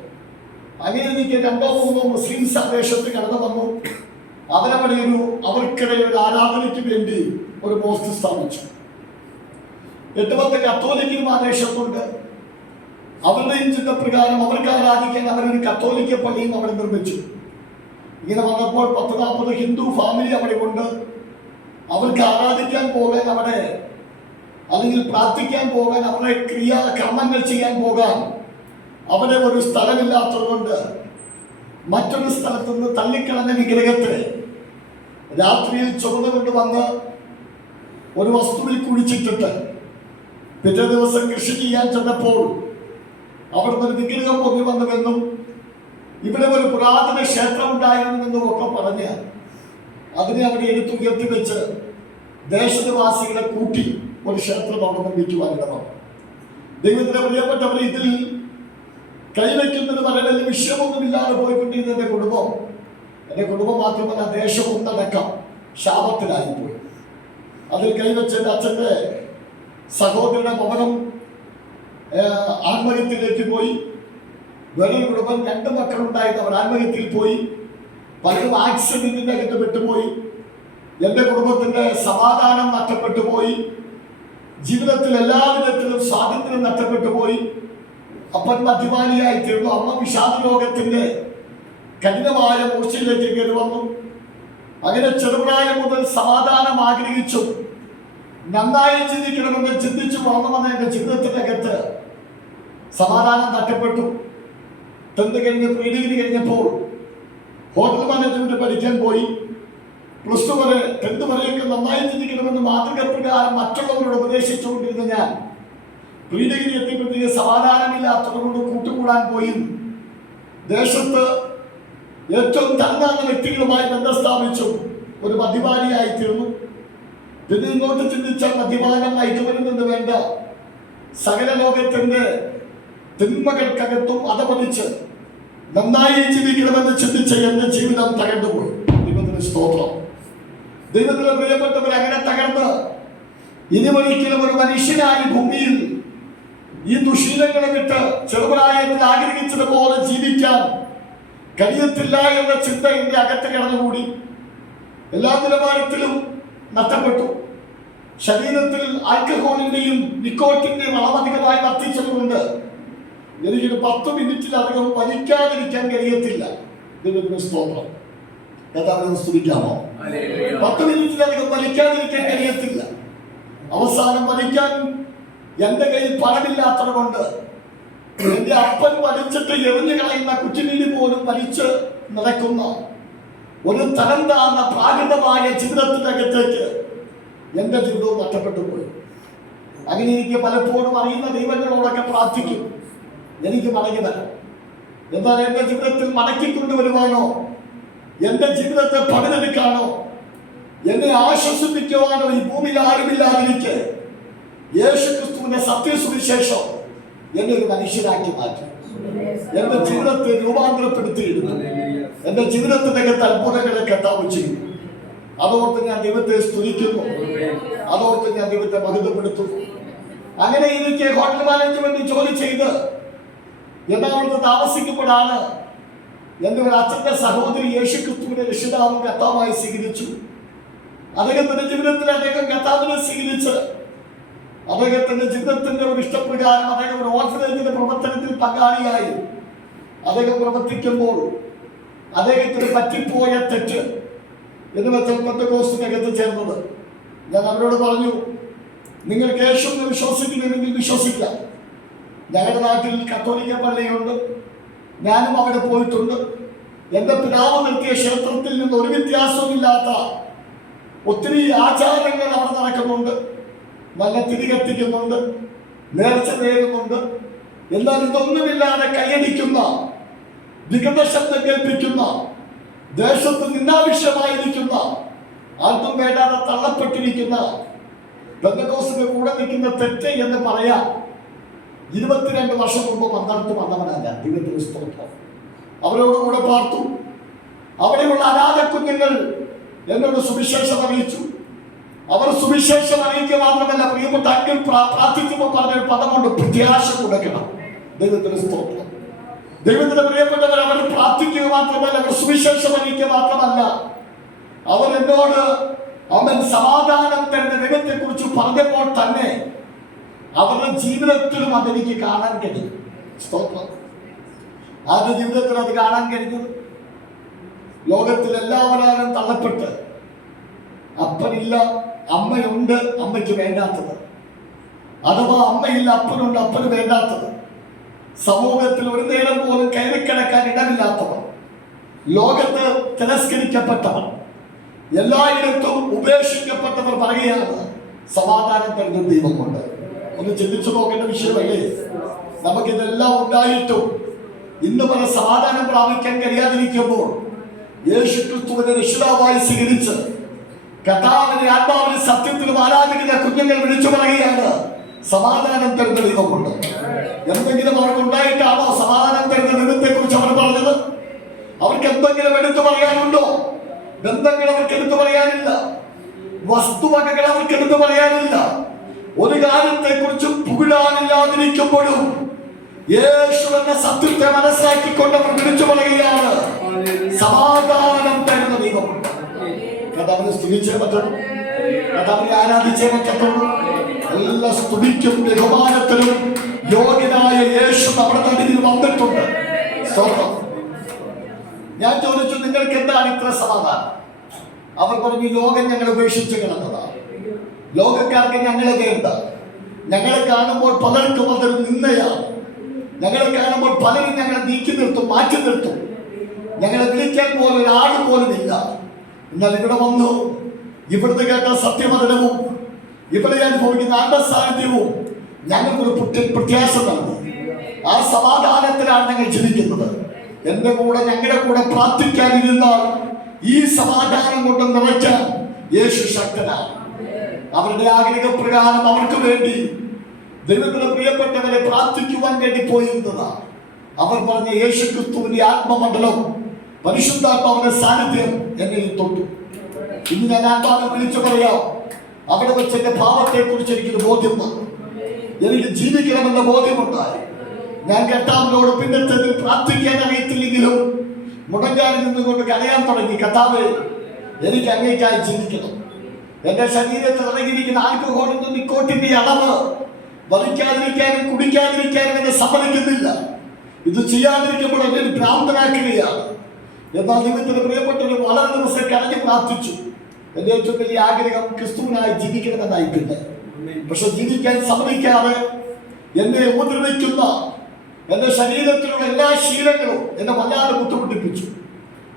അങ്ങനെ എനിക്ക് 2-3 മുസ്ലിംസ് ആവേശത്ത് കടന്നു വന്നു. അവരവിടെ അവർക്കിടയിൽ ഒരു ആരാധനയ്ക്ക് വേണ്ടി ഒരു മോസ്ക് സ്ഥാപിച്ചു. 8-10 കത്തോലിക്കലും ആവേശത്തുണ്ട്. അവരുടെയും ചിന്തപ്രകാരം അവർക്ക് ആരാധിക്കാൻ അവരൊരു കത്തോലിക്ക പള്ളിയും അവിടെ നിർമ്മിച്ചു. ഇങ്ങനെ വന്നപ്പോൾ 10-40 ഹിന്ദു ഫാമിലി അവിടെ ഉണ്ട്. അവർക്ക് ആരാധിക്കാൻ പോകാൻ അവിടെ, അല്ലെങ്കിൽ പ്രാർത്ഥിക്കാൻ പോകാൻ, അവരുടെ ക്രിയാകർമ്മങ്ങൾ ചെയ്യാൻ പോകാൻ അവിടെ ഒരു സ്ഥലമില്ലാത്തതുകൊണ്ട് മറ്റൊരു സ്ഥലത്തു നിന്ന് തള്ളിക്കളഞ്ഞ വിഗ്രഹത്തെ രാത്രിയിൽ ചുമന്നുകൊണ്ട് വന്ന് ഒരു വസ്തുവിൽ കുഴിച്ചിട്ടിട്ട് പിറ്റേ ദിവസം കൃഷി ചെയ്യാൻ ചെന്നപ്പോൾ അവിടുന്ന് ഒരു വിഗ്രഹം പൊങ്ങി വന്നുവെന്നും ഇവിടെ ഒരു പുരാതന ക്ഷേത്രം ഉണ്ടായിരുന്നെന്നും ഒക്കെ പറഞ്ഞ് അതിനെ അവിടെ എടുത്തുയർത്തി വെച്ച് ദേശനിവാസികളെ കൂട്ടി ഒരു ക്ഷേത്രം അവിടെ നിർമ്മിക്കുവാനിടമാണ്. ദൈവത്തിന്റെ പ്രിയപ്പെട്ടവരെ, ഇതിൽ കൈവയ്ക്കുന്നതിന് വളരെ വലിയ വിഷയമൊന്നുമില്ലാതെ പോയിക്കൊണ്ടിരുന്ന എൻ്റെ കുടുംബം മാത്രമല്ല ദേശം ഒന്നടക്കം ശാപത്തിലായിപ്പോയി. അതിൽ കൈവച്ച എൻ്റെ അച്ഛൻ്റെ സഹോദരന്റെ ഭവനം ആത്മഹത്യയിലേക്ക് പോയി. വേറൊരു കുടുംബം 2 മക്കളുണ്ടായിരുന്നു, അവർ ആത്മഹത്യയിൽ പോയി. പലരും ആക്സിഡന്റിന്റെ അകത്ത് വിട്ടുപോയി. എൻ്റെ കുടുംബത്തിന്റെ സമാധാനം നഷ്ടപ്പെട്ടു പോയി. ജീവിതത്തിൽ എല്ലാവിധത്തിലും സ്വാതന്ത്ര്യം നഷ്ടപ്പെട്ടു പോയി. അപ്പൻ മദ്യപാനിയായി തീർന്നു. അമ്മ വിഷാദ രോഗത്തിന്റെ കഠിനമായ മൂർച്ചയിലേക്ക് കയറി വന്നു. അങ്ങനെ ചെറുപ്രായം മുതൽ സമാധാനം ആഗ്രഹിച്ചു, നന്നായി ചിന്തിക്കണമെന്ന് ചിന്തിച്ചു വളർന്നു വന്ന എൻ്റെ ജീവിതത്തിന്റെ അകത്ത് സമാധാനം നഷ്ടപ്പെട്ടു. 10th കഴിഞ്ഞ് പ്രീ-ഡിഗ്രി കഴിഞ്ഞപ്പോൾ ഹോട്ടൽ മാനേജ്മെന്റ് പഠിക്കാൻ പോയി. +2 വരെ 10th വരെയൊക്കെ നന്നായി ചിന്തിക്കണമെന്ന് മാതൃക പ്രകാരം മറ്റുള്ളവരോട് ഉപദേശിച്ചുകൊണ്ടിരുന്ന ഞാൻ പ്രീ-ഡിഗ്രി എത്തിയപ്പോഴത്തേക്ക് സമാധാനമില്ലാത്തതുകൊണ്ട് കൂട്ടുകൂടാൻ പോയി ദേശത്ത് ഏറ്റവും തങ്ങാവുന്ന വ്യക്തികളുമായി ബന്ധം സ്ഥാപിച്ചു. ഒരു മദ്യപാനിയായി തീർന്നു. പിന്നെ ഇങ്ങോട്ട് ചിന്തിച്ചാൽ മദ്യപാനം നയിക്കുമെന്ന് വേണ്ട സകല ലോകത്തിന്റെ തിന്മകൾക്കകത്തും അതപതിച്ച് നന്നായി ജീവിക്കണമെന്ന് ചിന്തിച്ച എന്റെ ജീവിതം തകർന്നുപോയി. ദൈവത്തിന് സ്തോത്രം. ദൈവത്തിന് പ്രിയപ്പെട്ടവർ, അങ്ങനെ തകർന്ന് ഇനി ഒരിക്കലും ഒരു മനുഷ്യനായി ഭൂമിയിൽ ഈ ദുശീലങ്ങളെ വിട്ട് ചെറുപ്രായത്തിൽ ആഗ്രഹിച്ചതുപോലെ ജീവിക്കാൻ കഴിയത്തില്ല എന്ന ചിന്ത എന്റെ അകത്ത് കടന്നുകൂടി. എല്ലാ നിലവാരത്തിലും നഷ്ടപ്പെട്ടു. ശരീരത്തിൽ ആൽക്കഹോളിന്റെയും നിക്കോട്ടിന്റെയും അളവധികമായി വർദ്ധിച്ചതുകൊണ്ട് എനിക്കൊരു 10 മിനിറ്റിലധികം വലിക്കാതിരിക്കാൻ കഴിയത്തില്ല. ദൈവത്തിന് സ്തോത്രം. കഥാവിനെ സ്തുതിക്കാമോ? 10 മിനിറ്റിലധികം വലിക്കാതിരിക്കാൻ കഴിയത്തില്ല. അവസാനം വലിക്കാൻ എന്റെ കയ്യിൽ പണമില്ലാത്തത് കൊണ്ട് എന്റെ അപ്പൻ വലിച്ചിട്ട് എറിഞ്ഞു കളയുന്ന കുറ്റിനീര് പോലും വലിച്ച് നടക്കുന്ന ഒരു തരം താഴ്ന്ന പ്രാകൃതമായ ജീവിതത്തിന്റെ അകത്തേക്ക് എന്റെ ജീവിതവും നഷ്ടപ്പെട്ടു പോയി. അങ്ങനെ എനിക്ക് പലപ്പോഴും അറിയുന്ന ദൈവങ്ങളോടൊക്കെ പ്രാർത്ഥിക്കും, എനിക്ക് മടങ്ങി തരാം. എന്നാൽ എന്റെ ജീവിതത്തിൽ മടക്കിക്കൊണ്ടുവരുവാനോ എന്റെ ജീവിതത്തെ പണിതെടുക്കാനോ എന്നെ ആശ്വസിപ്പിക്കുവാനോ ഈ ഭൂമിയിൽ ആരുമില്ലാതിരിക്കെ യേശുക്രിസ്തുവിന്റെ സത്യസുവിശേഷം എന്നെ ഒരു മനുഷ്യനാക്കി മാറ്റി എന്റെ ജീവിതത്തെ രൂപാന്തരപ്പെടുത്തിയിരുന്നു. എന്റെ ജീവിതത്തിനകത്ത് അത്ഭുതങ്ങളെ കർത്താവ് ചെയ്തു. അതോർത്ത് ഞാൻ ദൈവത്തെ സ്തുതിക്കുന്നു. അതോർത്ത് ഞാൻ ദൈവത്തെ മഹത്വപ്പെടുത്തുന്നു. അങ്ങനെ എനിക്ക് ഹോട്ടൽ മാനേജ്മെന്റ് ജോലി ചെയ്ത് എറണാകുളത്ത് താമസിക്കുമ്പോഴാണ് എൻ്റെ ഒരു അച്ഛൻ്റെ സഹോദരി യേശുക്രിസ്തുവിനെ രക്ഷിതാവും കർത്താവായി സ്വീകരിച്ചു. അദ്ദേഹത്തിന്റെ ജീവിതത്തിൽ അദ്ദേഹം കർത്താവിനെ സ്വീകരിച്ച് അദ്ദേഹത്തിന്റെ ജീവിതത്തിന്റെ ഒരു ഇഷ്ടപ്രകാരം അദ്ദേഹം ഒരു ഓർഫനേജിന്റെ പ്രവർത്തനത്തിൽ പങ്കാളിയായി അദ്ദേഹം പ്രവർത്തിക്കുമ്പോൾ അദ്ദേഹത്തിന് പറ്റിപ്പോയ തെറ്റ് എന്ന് വെച്ചാൽ പെന്തക്കോസ്തിനകത്ത് ചേർന്നത്. ഞാൻ അവരോട് പറഞ്ഞു, നിങ്ങൾക്ക് യേശുവിനെ വിശ്വസിക്കുന്നുണ്ടെങ്കിൽ വിശ്വസിക്കാം. ഞങ്ങളുടെ നാട്ടിൽ കത്തോലിക്ക പള്ളിയുണ്ട്, ഞാനും അവിടെ പോയിട്ടുണ്ട്. എൻ്റെ പിതാവ് നിർത്തിയ ക്ഷേത്രത്തിൽ നിന്ന് ഒരു വ്യത്യാസവുമില്ലാത്ത ഒത്തിരി ആചാരങ്ങൾ അവിടെ നടക്കുന്നുണ്ട്, നല്ല തിരി കത്തിക്കുന്നുണ്ട്, നേർച്ച നേരുന്നുണ്ട്. എന്നാൽ ഇതൊന്നുമില്ലാതെ കൈയടിക്കുന്ന, വികൃത ശബ്ദം കേൾപ്പിക്കുന്ന, ദേശത്ത് നിന്നാവശ്യമായിരിക്കുന്ന, ആർക്കും വേണ്ടാതെ തള്ളപ്പെട്ടിരിക്കുന്ന പെന്തക്കോസ്തിന്റെ കൂടെ നിൽക്കുന്ന തെറ്റ് എന്ന് പറയാൻ 22 വർഷം മുമ്പ് പന്തളത്ത് വന്നവനല്ല. ദൈവത്തിന് സ്തോത്രം. അവരോട് കൂടെ പാർത്തു. അവിടെയുള്ള അനാഥ കുഞ്ഞുങ്ങൾ എന്നോട് സുവിശേഷം അറിയിച്ചു. അവർ സുവിശേഷം അറിയിക്കുക മാത്രമല്ല, പ്രിയപ്പെട്ട അങ്കിൾ പ്രാർത്ഥിക്കുമ്പോൾ പറഞ്ഞൊരു പദമുണ്ട്, പ്രത്യാശ കൊടുക്കണം. ദൈവത്തിന് സ്തോത്രം. ദൈവത്തിന്റെ പ്രിയപ്പെട്ടവർ, അവർ പ്രാർത്ഥിക്കുക മാത്രമല്ല, അവർ സുവിശേഷം അറിയിക്കുക മാത്രമല്ല, അവർ എന്നോട് അവൻ സമാധാനം തരുന്ന ദൈവത്തെ കുറിച്ച് പറഞ്ഞപ്പോൾ തന്നെ അവരുടെ ജീവിതത്തിലും അതെനിക്ക് കാണാൻ കഴിയും. സ്തോത്രം. അവരുടെ ജീവിതത്തിൽ അത് കാണാൻ കഴിഞ്ഞു. ലോകത്തിൽ എല്ലാവരും തള്ളപ്പെട്ട് അപ്പനില്ല, അമ്മയുണ്ട്, അമ്മയ്ക്ക് വേണ്ടാത്തത്, അഥവാ അമ്മയില്ല, അപ്പനുണ്ട്, അപ്പന് വേണ്ടാത്തത്, സമൂഹത്തിൽ ഒരു നേരം പോലും കയറിക്കിടക്കാൻ ഇടമില്ലാത്തവർ, ലോകത്ത് തിരസ്കരിക്കപ്പെട്ടവർ, എല്ലായിടത്തും ഉപേക്ഷിക്കപ്പെട്ടവർ പറയുകയാണ് സമാധാനം തരുന്ന ദൈവമുണ്ട്. ഒന്ന് ചിന്തിച്ചു നോക്കേണ്ട വിഷയമല്ലേ? നമുക്കിതെല്ലാം ഉണ്ടായിട്ടും ഇന്ന് പല സമാധാനം പ്രാപിക്കാൻ കഴിയാതിരിക്കുമ്പോൾ യേശു ക്രിസ്തുവിനെ രക്ഷിതാവായി സ്വീകരിച്ച് കർത്താവിനെ ആത്മാവിനെ സത്യത്തിലും ആരാധിക്കുന്ന കുഞ്ഞുങ്ങൾ വിളിച്ചു പറയുകയാണ് സമാധാനം തരുന്ന ദൈവമുണ്ട്. എന്തെങ്കിലും അവർക്ക് ഉണ്ടായിട്ടാണോ സമാധാനം തരുന്ന ദൈവത്തെ കുറിച്ച് അവർ പറഞ്ഞത്? അവർക്ക് എന്തെങ്കിലും എടുത്തു പറയാനുണ്ടോ? ബന്ധങ്ങൾ അവർക്ക് എടുത്തു പറയാനില്ല, വസ്തുവകകൾ അവർക്ക് എടുത്തു പറയാനില്ല. ഒരു കാര്യത്തെ കുറിച്ച് പുകഴാനില്ലാതിരിക്കുമ്പോഴും യേശു എന്ന സത്യത്തെ മനസ്സിലാക്കിക്കൊണ്ട് അവർ വിളിച്ചു പറയുകയാണ് സമാധാനം തരുന്ന ദൈവമുണ്ട്. കർത്താവിനെ സ്തുതിച്ചേ പറ്റുള്ളൂ, കർത്താവിനെ ആരാധിച്ചേ പറ്റത്തുള്ളൂ. എല്ലാ സ്തുതിക്കും ബഹുമാനത്തിലും യോഗ്യനായ യേശു നമ്മുടെ നടുവിൽ വന്നിട്ടുണ്ട്. സ്തോത്രം. ഞാൻ ചോദിച്ചു, നിങ്ങൾക്ക് എന്താണ് ഇത്ര സമാധാനം? അവർ പറഞ്ഞു, ലോകം ഞങ്ങൾ ഉപേക്ഷിച്ച് കിടന്നതാണ്, ലോകക്കാർക്ക് ഞങ്ങളെ വേണ്ട, ഞങ്ങളെ കാണുമ്പോൾ പലർക്കും അതൊരു നിന്ദയാണ്, ഞങ്ങളെ കാണുമ്പോൾ പലരും ഞങ്ങളെ നീക്കി നിർത്തും, മാറ്റി നിർത്തും, ഞങ്ങളെ വിളിക്കാൻ പോലും ഒരാൾ പോലും ഇല്ല. എന്നാൽ ഇവിടെ വന്നു, ഇവിടുന്ന് കേട്ട സത്യമതനവും ഇവിടെ അനുഭവിക്കുന്ന ആത്മസാന്നിധ്യവും ഞങ്ങൾക്കൊരു പ്രത്യാശ നൽകി. ആ സമാധാനത്തിലാണ് ഞങ്ങൾ ജീവിക്കുന്നത്. എന്റെ കൂടെ, ഞങ്ങളുടെ കൂടെ പ്രാർത്ഥിക്കാനിരുന്നാൽ ഈ സമാധാനം കൊണ്ട് നിറയ്ക്കാൻ യേശു ശക്തനാണ്. അവരുടെ ആഗ്രഹപ്രകാരം അവർക്ക് വേണ്ടി ദൈവത്തിന് പ്രിയപ്പെട്ടവരെ പ്രാർത്ഥിക്കുവാൻ വേണ്ടി പോയിരുന്നതാണ്. അവർ പറഞ്ഞ യേശു ക്രിസ്തുവിന്റെ ആത്മമണ്ഡലം, പരിശുദ്ധാത്മാവിന്റെ സാന്നിധ്യം എന്നിൽ തൊട്ടു. ഇന്ന് ഞാൻ ആത്മാവിനെ വിളിച്ചു പറയാം, അവിടെ വെച്ച് എന്റെ ഭാവത്തെ കുറിച്ച് എനിക്കൊരു ബോധ്യം വന്നു. എനിക്ക് ജീവിക്കണമെന്ന ബോധ്യമുണ്ടായി. ഞാൻ കർത്താവിനോട് പിന്നത്തേതിൽ പ്രാർത്ഥിക്കാൻ അറിയത്തില്ലെങ്കിലും മുടങ്ങാനിൽ നിന്നുകൊണ്ട് കരയാൻ തുടങ്ങി. കർത്താവേ, എനിക്ക് അങ്ങേക്കായി ജീവിക്കണം. എന്റെ ശരീരത്തിൽ ഇറങ്ങിയിരിക്കുന്ന ആൽക്കഹോളിന്റെ നിക്കോട്ടിന്റെ അളവ് വലിക്കാതിരിക്കാനും കുടിക്കാതിരിക്കാനും എന്നെ സമ്മതിക്കുന്നില്ല. ഇത് ചെയ്യാതിരിക്കുമ്പോൾ എന്നെ ഭ്രാന്തനാക്കുകയാണ്. എന്നാൽ ദൈവത്തിന് പ്രിയപ്പെട്ടവർ വളരെ ദിവസം കരഞ്ഞു പ്രാർത്ഥിച്ചു. എന്റെ ഏറ്റവും വലിയ ആഗ്രഹം ക്രിസ്തുവിനായി ജീവിക്കണമെന്നായി. പിന്നെ പക്ഷെ ജീവിക്കാൻ സമ്മതിക്കാതെ എന്നെ ഉപദ്രവിക്കുന്ന എന്റെ ശരീരത്തിലുള്ള എല്ലാ ശീലങ്ങളും എന്നെ വല്ലാതെ ബുദ്ധിമുട്ടിപ്പിച്ചു.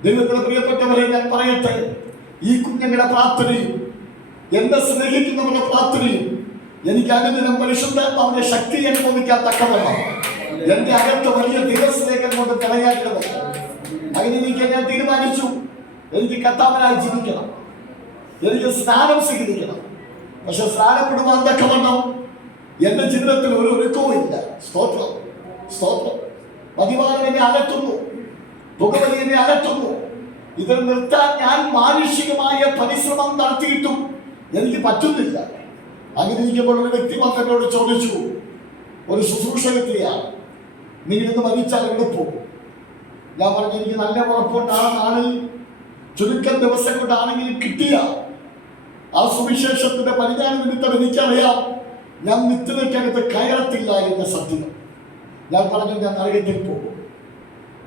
ദൈവത്തിന് പ്രിയപ്പെട്ടവരെ, ഞാൻ പറയട്ടെ, ഈ കുഞ്ഞുങ്ങളുടെ പ്രാർത്ഥനയും എന്നെ സ്നേഹിക്കുന്നവരുടെ പ്രാർത്ഥനയും എനിക്ക് അനുദിനം പരിശുദ്ധാത്മാവിന്റെ ശക്തി അനുഭവിക്കാൻ തക്കവണ്ണം എന്റെ അകത്ത് വലിയ ദിവസത്തേക്ക് കൊണ്ട് തിളയാക്കുന്നത്. അങ്ങനെ ഞാൻ തീരുമാനിച്ചു, എനിക്ക് കർത്താവിനായി ജീവിക്കണം, എനിക്ക് സ്നാനം സ്വീകരിക്കണം. പക്ഷെ സ്നാനപ്പെടുവാൻ തക്കവണ്ണം എന്റെ ജീവിതത്തിൽ ഒരു ഒരുക്കവും ഇല്ല. സ്തോത്രം, സ്തോത്രം. മദ്യപാനം എന്നെ അകറ്റുന്നു, പുകവലി എന്നെ അകറ്റുന്നു. ഇത് നിർത്താൻ ഞാൻ മാനുഷികമായ പരിശ്രമം നടത്തിയിട്ടും എനിക്ക് പറ്റുന്നില്ല. അങ്ങനെ ഇരിക്കുമ്പോൾ ഒരു വ്യക്തി വന്നോട് ചോദിച്ചു, ഒരു ശുശ്രൂഷകത്തെയാണ്, നീ ഇന്ന് മരിച്ചാൽ എവിടെ പോകും? ഞാൻ പറഞ്ഞു, എനിക്ക് നല്ല ഉറപ്പുണ്ടാണ്, നാളിൽ ചുരുക്കം ദിവസം കൊണ്ടാണെങ്കിലും കിട്ടിയ ആ സുവിശേഷത്തിന്റെ പരിജ്ഞാന നിമിത്തം എനിക്കറിയാം ഞാൻ നിത്യതയ്ക്കകത്ത് കയറത്തില്ല എന്ന സത്യം. ഞാൻ പറഞ്ഞു, ഞാൻ നരകത്തിൽ പോകും.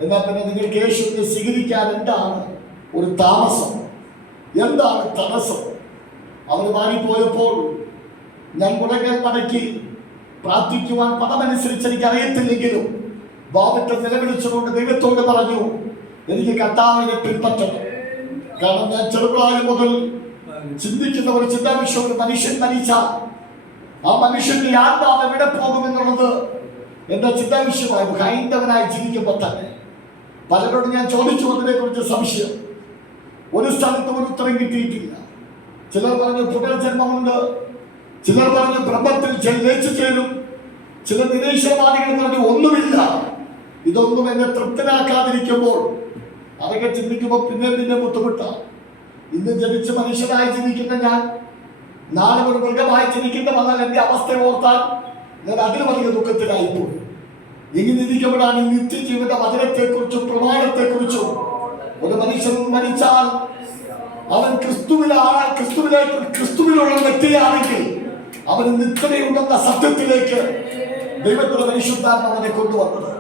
എന്നാൽ പിന്നെ നിങ്ങൾക്ക് യേശുവിനെ സ്വീകരിക്കാൻ എന്താണ് ഒരു താമസം, എന്താണ് തടസ്സം? അവർ മാറിപ്പോയപ്പോൾ ഞാൻ മുടങ്ങൽ മടക്കി പ്രാർത്ഥിക്കുവാൻ പദമനുസരിച്ച് എനിക്ക് അറിയത്തില്ലെങ്കിലും വാവിട്ട് നിലവിളിച്ചുകൊണ്ട് ദൈവത്തോട് പറഞ്ഞു, എനിക്ക് കർത്താവിനെ പിൻപറ്റണം. കാരണം ഞാൻ ചെറുപ്രായം മുതൽ ചിന്തിക്കുന്ന ഒരു ചിന്താവിഷയം, ഒരു മനുഷ്യൻ മരിച്ചാൽ ആ മനുഷ്യന്റെ ആത്മാവ് എവിടെ പോകുമെന്നുള്ളത് എന്റെ ചിന്താവിഷയമായിരുന്നു. ഹൈന്ദവനായി ജീവിക്കുമ്പോൾ തന്നെ പലരോട് ഞാൻ ചോദിച്ചു അതിനെ കുറിച്ച് സംശയം. ഒരു സ്ഥലത്തും ഒരു ഉത്തരം കിട്ടിയിട്ടില്ല. ചിലർ പറഞ്ഞു പുനർജന്മമുണ്ട്, ചിലർ പറഞ്ഞു ബ്രഹ്മത്തിൽ ലയിച്ചു ചേരും, ചില നിരീശ്വരവാദികൾ പറഞ്ഞു ഒന്നുമില്ല. ഇതൊന്നും എന്നെ തൃപ്തനാക്കാതിരിക്കുമ്പോൾ അതൊക്കെ ചിന്തിക്കുമ്പോൾ പിന്നെ ബുദ്ധിമുട്ടാണ്. ഇന്ന് ജനിച്ച് മനുഷ്യനായി ജീവിക്കുന്ന ഞാൻ നാളെ ഒരു മൃഗമായി ജനിക്കുന്ന വന്നാൽ എന്റെ അവസ്ഥ ഓർത്താൽ ഞാൻ അതിന് വലിയ ദുഃഖത്തിലായിപ്പോയി. ഇങ്ങനെ ഇരിക്കുമ്പോഴാണ് ഈ നിത്യജീവിത വചനത്തെക്കുറിച്ചും പ്രമാണത്തെക്കുറിച്ചും ഒരു മനുഷ്യൻ മരിച്ചാൽ അവൻ ക്രിസ്തുവിലുള്ള വ്യക്തിയാണെങ്കിൽ അവന് നിത്യതയുണ്ടെന്ന സത്യത്തിലേക്ക് ദൈവത്തിന്റെ പരിശുദ്ധാത്മ അവനെ കൊണ്ടുവന്നത്.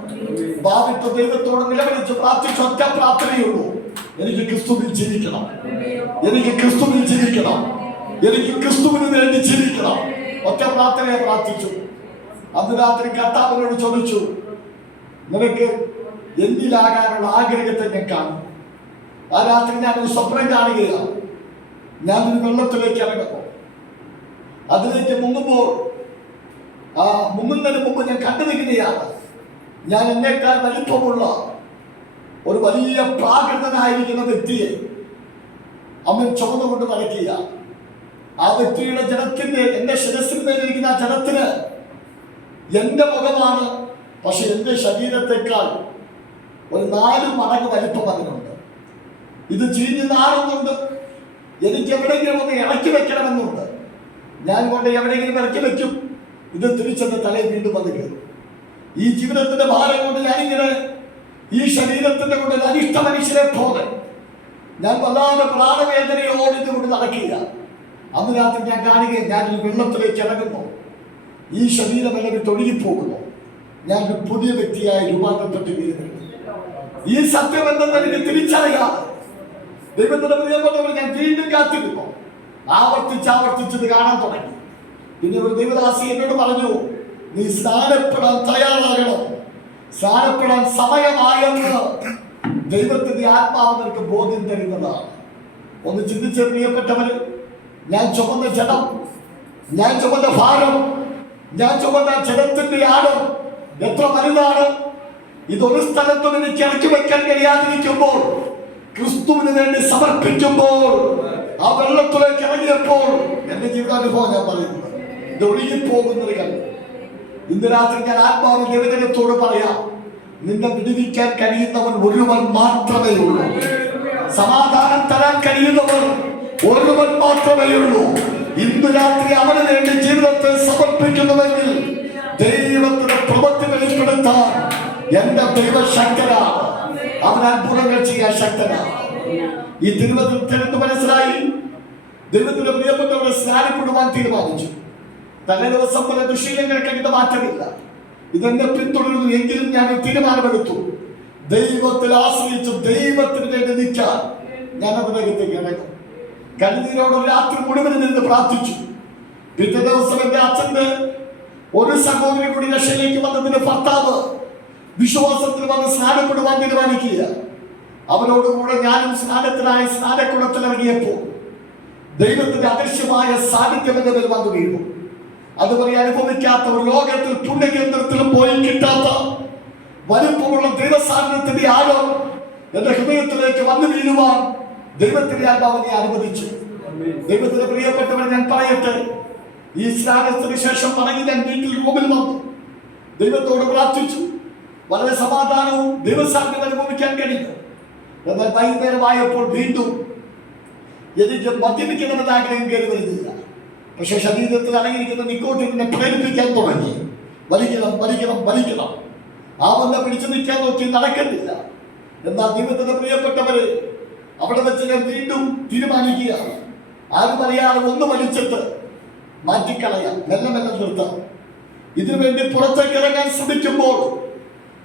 ഭാവിത്വ ദൈവത്തോട് നിലവിളിച്ച് പ്രാർത്ഥിച്ച ഒറ്റ പ്രാർത്ഥനയുള്ളൂ, എനിക്ക് ക്രിസ്തുവിൽ ജീവിക്കണം, എനിക്ക് ക്രിസ്തുവിൽ ജീവിക്കണം, എനിക്ക് ക്രിസ്തുവിന് വേണ്ടി ജീവിക്കണം. ഒറ്റ പ്രാർത്ഥനയെ പ്രാർത്ഥിച്ചു. അന്ന് രാത്രി കർത്താവിനോട് ചോദിച്ചു, നിനക്ക് എന്തിലാകാനുള്ള ആഗ്രഹത്തെ ഞാൻ കാണും. ആ രാത്രി ഞാനൊരു സ്വപ്നം കാണുകയാണ്. ഞാനൊരു വെള്ളത്തിലേക്ക് ഇറങ്ങുന്നു. അതിലേക്ക് മുങ്ങുമ്പോൾ ആ മുങ്ങുന്നതിന് മുമ്പ് ഞാൻ കണ്ടു നിൽക്കുകയാണ്, ഞാൻ എന്നേക്കാൾ വലിപ്പമുള്ള ഒരു വലിയ പ്രാകൃതനായിരിക്കുന്ന വ്യക്തിയെ അവൻ ചുമന്നുകൊണ്ട് നടക്കുക. ആ വ്യക്തിയുടെ ജനത്തിന്റെ എന്റെ ശിരസിന്മേലിരിക്കുന്ന ആ ജനത്തിന് എന്റെ മുഖമാണ്, പക്ഷെ എന്റെ ശരീരത്തെക്കാൾ ഒരു 4 മടങ്ങ് വലിപ്പം അതിനുണ്ട്. ഇത് ചീഞ്ഞ് നാറുന്നുണ്ട്. എനിക്ക് എവിടെയെങ്കിലും ഒന്ന് ഇറക്കി വെക്കണമെന്നുണ്ട്. ഞാൻ കൊണ്ട് എവിടെയെങ്കിലും ഇറക്കി വെക്കും, ഇത് തിരിച്ചെന്റെ തലയിൽ വീണ്ടും വന്ന് കയറും. ഈ ജീവിതത്തിന്റെ ഭാരം കൊണ്ട് ഞാനിങ്ങനെ ഈ ശരീരത്തിന്റെ കൊണ്ട് അനിഷ്ട മനുഷ്യരെ പോലെ ഞാൻ വല്ലാതെ പ്രാണവേദനയോട് ഇതുകൊണ്ട് നടക്കുക. അന്ന് രാത്രി ഞാൻ കാണുകയും ഞാനൊരു വെള്ളത്തിലേക്ക് ഇറങ്ങുന്നു. ഈ ശരീരം എല്ലാം തൊഴുകിപ്പോകുന്നു. ഞാനൊരു പുതിയ വ്യക്തിയായി രൂപാന്തരപ്പെട്ട് വീഴുന്നു. ഈ സത്യം എന്തെന്ന് എനിക്ക് തിരിച്ചറിയാം. ദൈവത്തിന്റെ പ്രിയപ്പെട്ടവർ, ഞാൻ വീണ്ടും കാത്തിരുന്നു. ആവർത്തിച്ചത് കാണാൻ തുടങ്ങി. പിന്നെ ഒരു ദൈവദാസി എന്നോട് പറഞ്ഞു, നീ സ്നാനപ്പെടാൻ തയ്യാറാകണം, സ്നാനപ്പെടാൻ സമയമായെന്ന് ദൈവത്തിന്റെ ആത്മാവ് നിനക്ക് ബോധ്യം തരുന്നതാണ്. ഒന്ന് ചിന്തിച്ച പ്രിയപ്പെട്ടവര്, ഞാൻ ചുമന്ന ജഡം, ഞാൻ ചുമന്ന ഭാരം, ഞാൻ ചുമന്ന ജഡത്തിന്റെ ആഴം എത്ര വലുതാണ്. ഇതൊരു സ്ഥലത്തും എനിക്ക് ഇറക്കി വെക്കാൻ കഴിയാതിരിക്കുമ്പോൾ, ക്രിസ്തുവിന് വേണ്ടി സമർപ്പിക്കുമ്പോൾ, ആ വെള്ളത്തിലേക്ക് ഇറങ്ങിയപ്പോൾ എന്റെ ജീവിതാനുഭവം ഞാൻ പറയുന്നത് ഇത് ഒഴുകിപ്പോകുന്നത് കണ്ടു. ഇന്ന് രാത്രി ഞാൻ ആത്മാവിൽ ദൈവജനത്തോട് പറയാം, നിന്നെ വിടുവിക്കാൻ കഴിയുന്നവൻ ഒരുവൻ മാത്രമേ ഉള്ളൂ. സമാധാനം തരാൻ കഴിയുന്നവർ ഒരുവൻ മാത്രമേ ഉള്ളൂ. ഇന്ന് രാത്രി അവന് വേണ്ടി ജീവിതത്തെ സമർപ്പിക്കുന്നുവെങ്കിൽ ദൈവത്തിന്റെ പ്രവൃത്തി വെളിപ്പെടുത്താൻ എന്റെ ദൈവശക്തനാണ്. അവൻ അത്ഭുതങ്ങൾ ചെയ്യാൻ ശക്തനാണ്. ഈ തിരുവനന്തപുരത്ത് മനസ്സിലായി. ദൈവത്തിന്റെ പ്രിയപ്പെട്ടവരെ സ്നാനപ്പെടുവാൻ തീരുമാനിച്ചു. തലേ ദിവസം പല ദുശീലങ്ങൾക്ക് മാറ്റമില്ല. ഇതെന്നെ പിന്തുടരുന്നു എങ്കിലും ഞാൻ ഒരു തീരുമാനമെടുത്തു. ദൈവത്തിൽ ആശ്രയിച്ചു ദൈവത്തിന് വേണ്ടി നിൽക്കാൻ ഞാൻ അതിനകത്തേക്ക് ഇറങ്ങും. കണ്ണീരോട് രാത്രി മുഴുവൻ നിന്ന് പ്രാർത്ഥിച്ചു. പിറ്റേ ദിവസം എന്റെ അച്ഛന്റെ ഒരു സഹോദരി കൂടി രക്ഷയിലേക്ക് വന്നതിന്റെ ഭർത്താവ് വിശ്വാസത്തിൽ വന്ന് സ്നാനപ്പെടുവാൻ തീരുമാനിക്കുക. അവരോടുകൂടെ ഞാനും സ്നാനത്തിനായി സ്നാനക്കുളത്തിൽ ഇറങ്ങിയപ്പോൾ ദൈവത്തിന്റെ അദൃശ്യമായ സാന്നിധ്യം എന്റെ മേൽ വന്നു വീണു. അതുവരെ അനുഭവിക്കാത്ത, ഒരു ലോകത്തിൽ പുണ്യകേന്ദ്രത്തിലും പോയി കിട്ടാത്ത വലിപ്പമുള്ള ദൈവസാന്നിധ്യത്തിന്റെ ആഴം എന്റെ ഹൃദയത്തിലേക്ക് വന്നു വീഴുവാൻ ദൈവത്തിന്റെ ആത്മാവിനെ അനുവദിച്ചു. ദൈവത്തിന്റെ പ്രിയപ്പെട്ടവരെ, ഞാൻ പറയട്ടെ, ഈ സ്നാനത്തിന് ശേഷം മടങ്ങി ഞാൻ വീട്ടിൽ റൂമിൽ വന്നു. ദൈവത്തോട് പ്രാർത്ഥിച്ചു. വളരെ സമാധാനവും ദൈവസാന്നിധ്യം അനുഭവിക്കാൻ കഴിയും. എന്നാൽ വൈകുന്നേരമായപ്പോൾ വീണ്ടും എനിക്ക് മദ്യപിക്കണമെന്ന് ആഗ്രഹം കയറി വരുന്നില്ല. പക്ഷെ ശരീരത്തിൽ അടങ്ങിയിരിക്കുന്ന നിക്കോട്ടിനെ പ്രേരിപ്പിക്കാൻ തുടങ്ങി. വലിക്കണം. ആവന്നെ പിടിച്ചു നിൽക്കാൻ നോക്കി നടക്കുന്നില്ല. എന്നാൽ ദൈവത്തിന്റെ പ്രിയപ്പെട്ടവര്, അവിടെ വെച്ച് ഞാൻ വീണ്ടും തീരുമാനിക്കുകയാണ്, ആരും അറിയാതെ ഒന്ന് വലിച്ചിട്ട് മാറ്റിക്കളയാം, മെല്ലെ നിർത്താം. ഇതിനുവേണ്ടി പുറത്തേക്ക് ഇറങ്ങാൻ ശ്രമിക്കുമ്പോൾ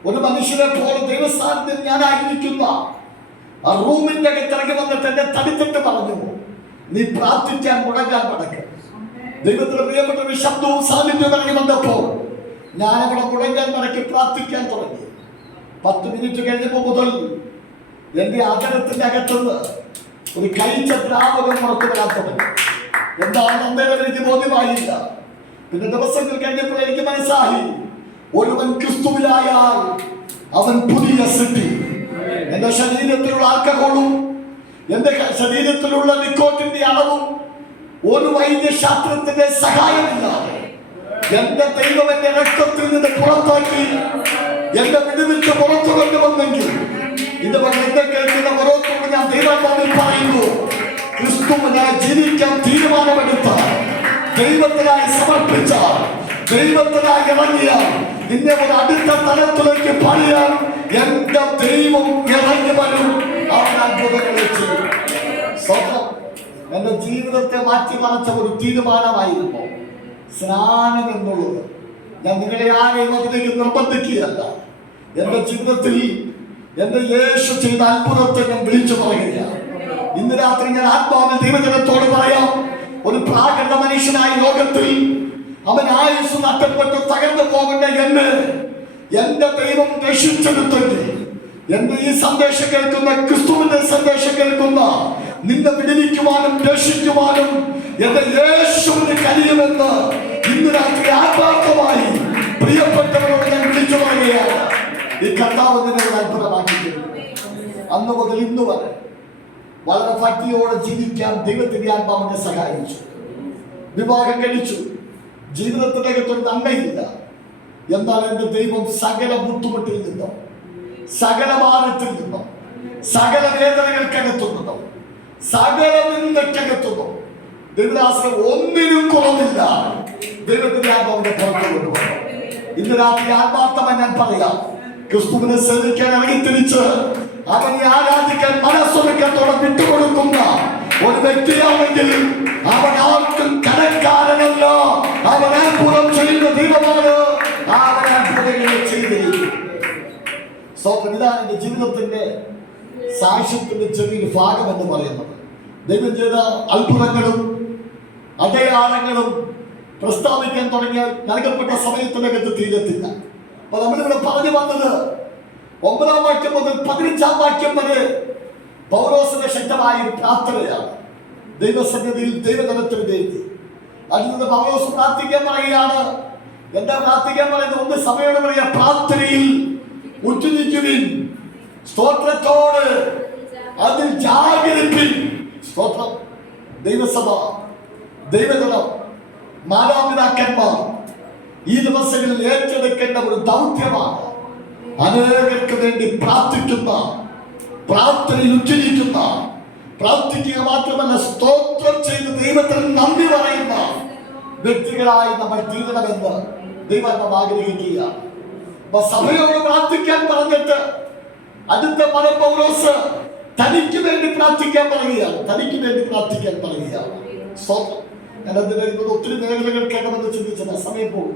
ഒരു മനുഷ്യനെ പോലെ ദൈവസ്ഥാനത്തിൽ ഞാനായിരിക്കുന്ന ആ റൂമിന്റെ അകത്തിറങ്ങി വന്നിട്ട് എന്നെ തടുത്തിട്ട് പറഞ്ഞു, നീ പ്രാർത്ഥിക്കാൻ മുടങ്ങാൻ മടക്ക്. ദൈവത്തിന്റെ പ്രിയപ്പെട്ട ഒരു ശബ്ദവും സാന്നിധ്യവും ഇറങ്ങി വന്നപ്പോൾ ഞാൻ അവിടെ മുടങ്ങാൻ മടക്കി പ്രാർത്ഥിക്കാൻ തുടങ്ങി. 10 മിനിറ്റ് കഴിഞ്ഞപ്പോൾ മുതൽ എന്റെ ആചരണത്തിന്റെ അകത്തുനിന്ന് ഒരു കഴിച്ച ദ്രാവകം പുറത്തു വരാൻ തുടങ്ങി. എന്താണ് അന്നേരം എനിക്ക് ബോധ്യമായില്ല. പിന്നെ ദിവസങ്ങൾ കഴിഞ്ഞപ്പോൾ എനിക്ക് മനസ്സിലായി, ഒരുവൻ ക്രിസ്തുവിലായാൽ അവൻ പുതിയ സൃഷ്ടി. എന്റെ ശരീരത്തിലുള്ള ആൽക്കഹോളും എന്റെ ശരീരത്തിലുള്ള നിക്കോട്ടിന്റെ അളവും ഒരു വൈദ്യശാസ്ത്രത്തിന്റെ സഹായമില്ലാതെ എന്റെ ദൈവം എന്റെ രക്തത്തിൽ നിന്ന് പുറത്താക്കി എന്റെ വിടുവിച്ച് പുറത്തു കൊണ്ടുവന്നെങ്കിൽ ഇത് എന്നെ കേൾക്കുന്ന ഓരോരുത്തരോട് ഞാൻ ദൈവത്തിൽ പറയുന്നു, ക്രിസ്തുവിനായി ജീവിക്കാൻ തീരുമാനമെടുത്താൽ, ദൈവത്തിനായി സമർപ്പിച്ചാൽ, ദൈവത്തിനായി ഇറങ്ങിയാൽ, നിന്നെ ഒരു അടുത്ത തലത്തിലേക്ക് പണിയാൻ എന്റെ ദൈവം ഇറങ്ങി വരും. അവൻ അത്ഭുതങ്ങളെ ചെയ്യും. സ്വന്തം എന്റെ ജീവിതത്തെ മാറ്റിമറിച്ച ഒരു തീരുമാനമായിരുന്നു സ്നാനം എന്നുള്ളത്. ഞാൻ നിങ്ങളെ ആരെയും അതിലേക്ക് നിർബന്ധിക്കുകയല്ല. എന്റെ ജീവിതത്തിൽ എന്റെ യേശു ചെയ്ത അത്ഭുതത്തെ ഞാൻ വിളിച്ചു പറയുകയാണ്. ഇന്ന് രാത്രി ഞാൻ ആത്മാവിൽ ദൈവജനത്തോട് പറയാം, ഒരു പ്രാകൃത മനുഷ്യനായ ലോകത്തിൽ അവൻ ആയുസ് നഷ്ടപ്പെട്ട് തകർന്നു പോകേണ്ട എന്റെ ദൈവം രക്ഷിച്ചെടുത്തെങ്കിൽ, എന്റെ ഈ സന്ദേശം കേൾക്കുന്ന, ക്രിസ്തുവിന്റെ സന്ദേശം കേൾക്കുന്ന നിന്നെ വിടുവിക്കുവാനും രക്ഷിക്കുവാനും എന്റെ യേശുവിന് കഴിയുമെന്ന് ഇന്ന് രാത്രി ആത്മാർത്ഥമായി പ്രിയപ്പെട്ടവരോട് ഞാൻ വിളിച്ചു പറയുകയാണ്. ഈ കർത്താവ് നിന്നെ അത്ഭുതമാക്കിയിട്ടുണ്ട്. അന്ന് മുതൽ ഇന്ന് വരെ വളരെ ഭക്തിയോടെ ജീവിക്കാൻ ദൈവത്തിന്റെ ആത്മാവിനെ സഹായിച്ചു. വിവാഹം കഴിച്ചു, ജീവിതത്തിനകത്തൊരു നന്മയില്ല. എന്നാൽ എന്റെ ദൈവം സകല ബുദ്ധിമുട്ടിൽ നിന്നും, സകല ഭാരത്തിൽ നിന്നും, സകല വേദനകൾക്കകത്തുന്നതും, സകല നിന്ദക്കകത്തുന്നു ദൈവദാസൻ ഒന്നിനും കുറവില്ല. ദൈവത്തിന്റെ ആത്മാവിനെ പുറത്തു കൊണ്ടുപോകും. ഇന്ന് രാത്രി ആത്മാർത്ഥമായി ഞാൻ പറയാം, ക്രിസ്തുവിനെ സേവിക്കാൻ ഇറങ്ങിത്തിരിച്ച് അവനെ ആരാധിക്കാൻ മനസ്സൊരുക്കത്തോടെ വിട്ടുകൊടുക്കുന്ന ഒരു വ്യക്തിയാണെങ്കിൽ അവൻ ആർക്കും കടക്കാരനല്ല. അവൻ അത്ഭുതം ചെയ്യുന്ന ദൈവമാണ്. അവൻ അത്ഭുതങ്ങളെ ചെയ്തിരിക്കും. ഇതാണ് എന്റെ ജീവിതത്തിന്റെ സാക്ഷ്യത്തിന്റെ ചെറിയൊരു ഭാഗം എന്ന് പറയുന്നത്. ദൈവം ചെയ്ത അത്ഭുതങ്ങളും അടയാളങ്ങളും പ്രസ്താവിക്കാൻ തുടങ്ങിയ നൽകപ്പെട്ട സമയത്തിനകത്ത് തീരത്തില്ല. അപ്പൊ നമ്മളിവിടെ പറഞ്ഞു വന്നത് 9-ാം വാക്യം മുതൽ 15-ാം വാക്യം വരെ പൗലോസിന്റെ ശക്തമായ ഒരു പ്രാർത്ഥനയാണ്. ദൈവസന്നിധിയിൽ ദൈവജനത്തിന് വേണ്ടി അടുത്തത് പൗലോസ് പ്രാർത്ഥിക്കാൻ പറയുകയാണ്. എന്താ പ്രാർത്ഥിക്കാൻ പറയുന്നത്? ഒന്ന് സമയോട് പറയുക, പ്രാർത്ഥനയിൽ ഉറ്റുനിൽക്കുവിൻ, സ്തോത്രത്തോട് അതിൽ ജാഗരിപ്പിൻ. സ്തോത്രം. ദൈവസഭ, ദൈവജനം, മാതാപിതാക്കന്മാർ ഈ ദിവസങ്ങളിൽ ഏറ്റെടുക്കേണ്ട ഒരു ദൗത്യമാണ്. അനേകർക്ക് വേണ്ടി പ്രാർത്ഥിക്കുന്ന, പ്രാർത്ഥനയിൽ ഉജ്ജ്വലിക്കുന്ന, പ്രാർത്ഥിക്കുക മാത്രമല്ല സ്തോത്രം ചെയ്ത് ദൈവത്തിന് നന്ദി പറയുന്ന വ്യക്തികളായി നമ്മൾ തീരണമെന്ന് ദൈവം ആഗ്രഹിക്കുക. അപ്പൊ സഭയോട് പ്രാർത്ഥിക്കാൻ പറഞ്ഞിട്ട് അടുത്ത പൗലോസ് തനിക്ക് വേണ്ടി പ്രാർത്ഥിക്കാൻ പറയുകയാണ്. തനിക്ക് വേണ്ടി പ്രാർത്ഥിക്കാൻ പറയുകയാണ്. സ്തോത്രം. ഞാനത് വരുന്നത് ഒത്തിരി മേഖലകൾ കേൾക്കണമെന്ന് ചിന്തിച്ചത് സമയം പോകും.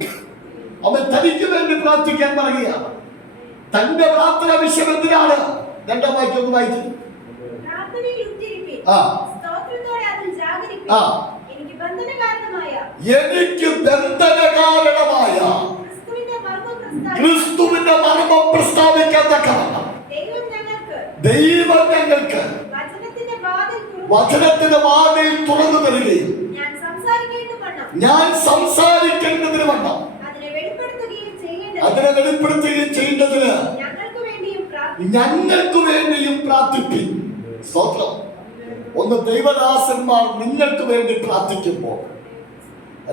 അവൻ തനിക്ക് വേണ്ടി പ്രാർത്ഥിക്കാൻ പറയുകയാണ്. തന്റെ പ്രാർത്ഥന വിഷയം എന്തിനാണ്? 2-ാം വാക്യം ഒന്ന് വായിച്ചു. എനിക്ക് ബന്ധനകാരണമായ ക്രിസ്തുവിന്റെ മർമ്മം പ്രസ്താവിക്കാൻ തക്കവണ്ണം ദൈവം ഞങ്ങൾക്ക് വചനത്തിന്റെ വാതിൽ തുറന്നു തരികയും ഞാൻ സംസാരിക്കേണ്ടതിന് വണ്ണം അതിനെ വെളിപ്പെടുത്തുകയും ചെയ്യേണ്ടതിന് ഞങ്ങൾക്ക് വേണ്ടിയും പ്രാർത്ഥിപ്പിൻ. സ്തോത്രം. ഒന്ന്, ദൈവദാസന്മാർ നിങ്ങൾക്ക് വേണ്ടി പ്രാർത്ഥിക്കുമ്പോൾ,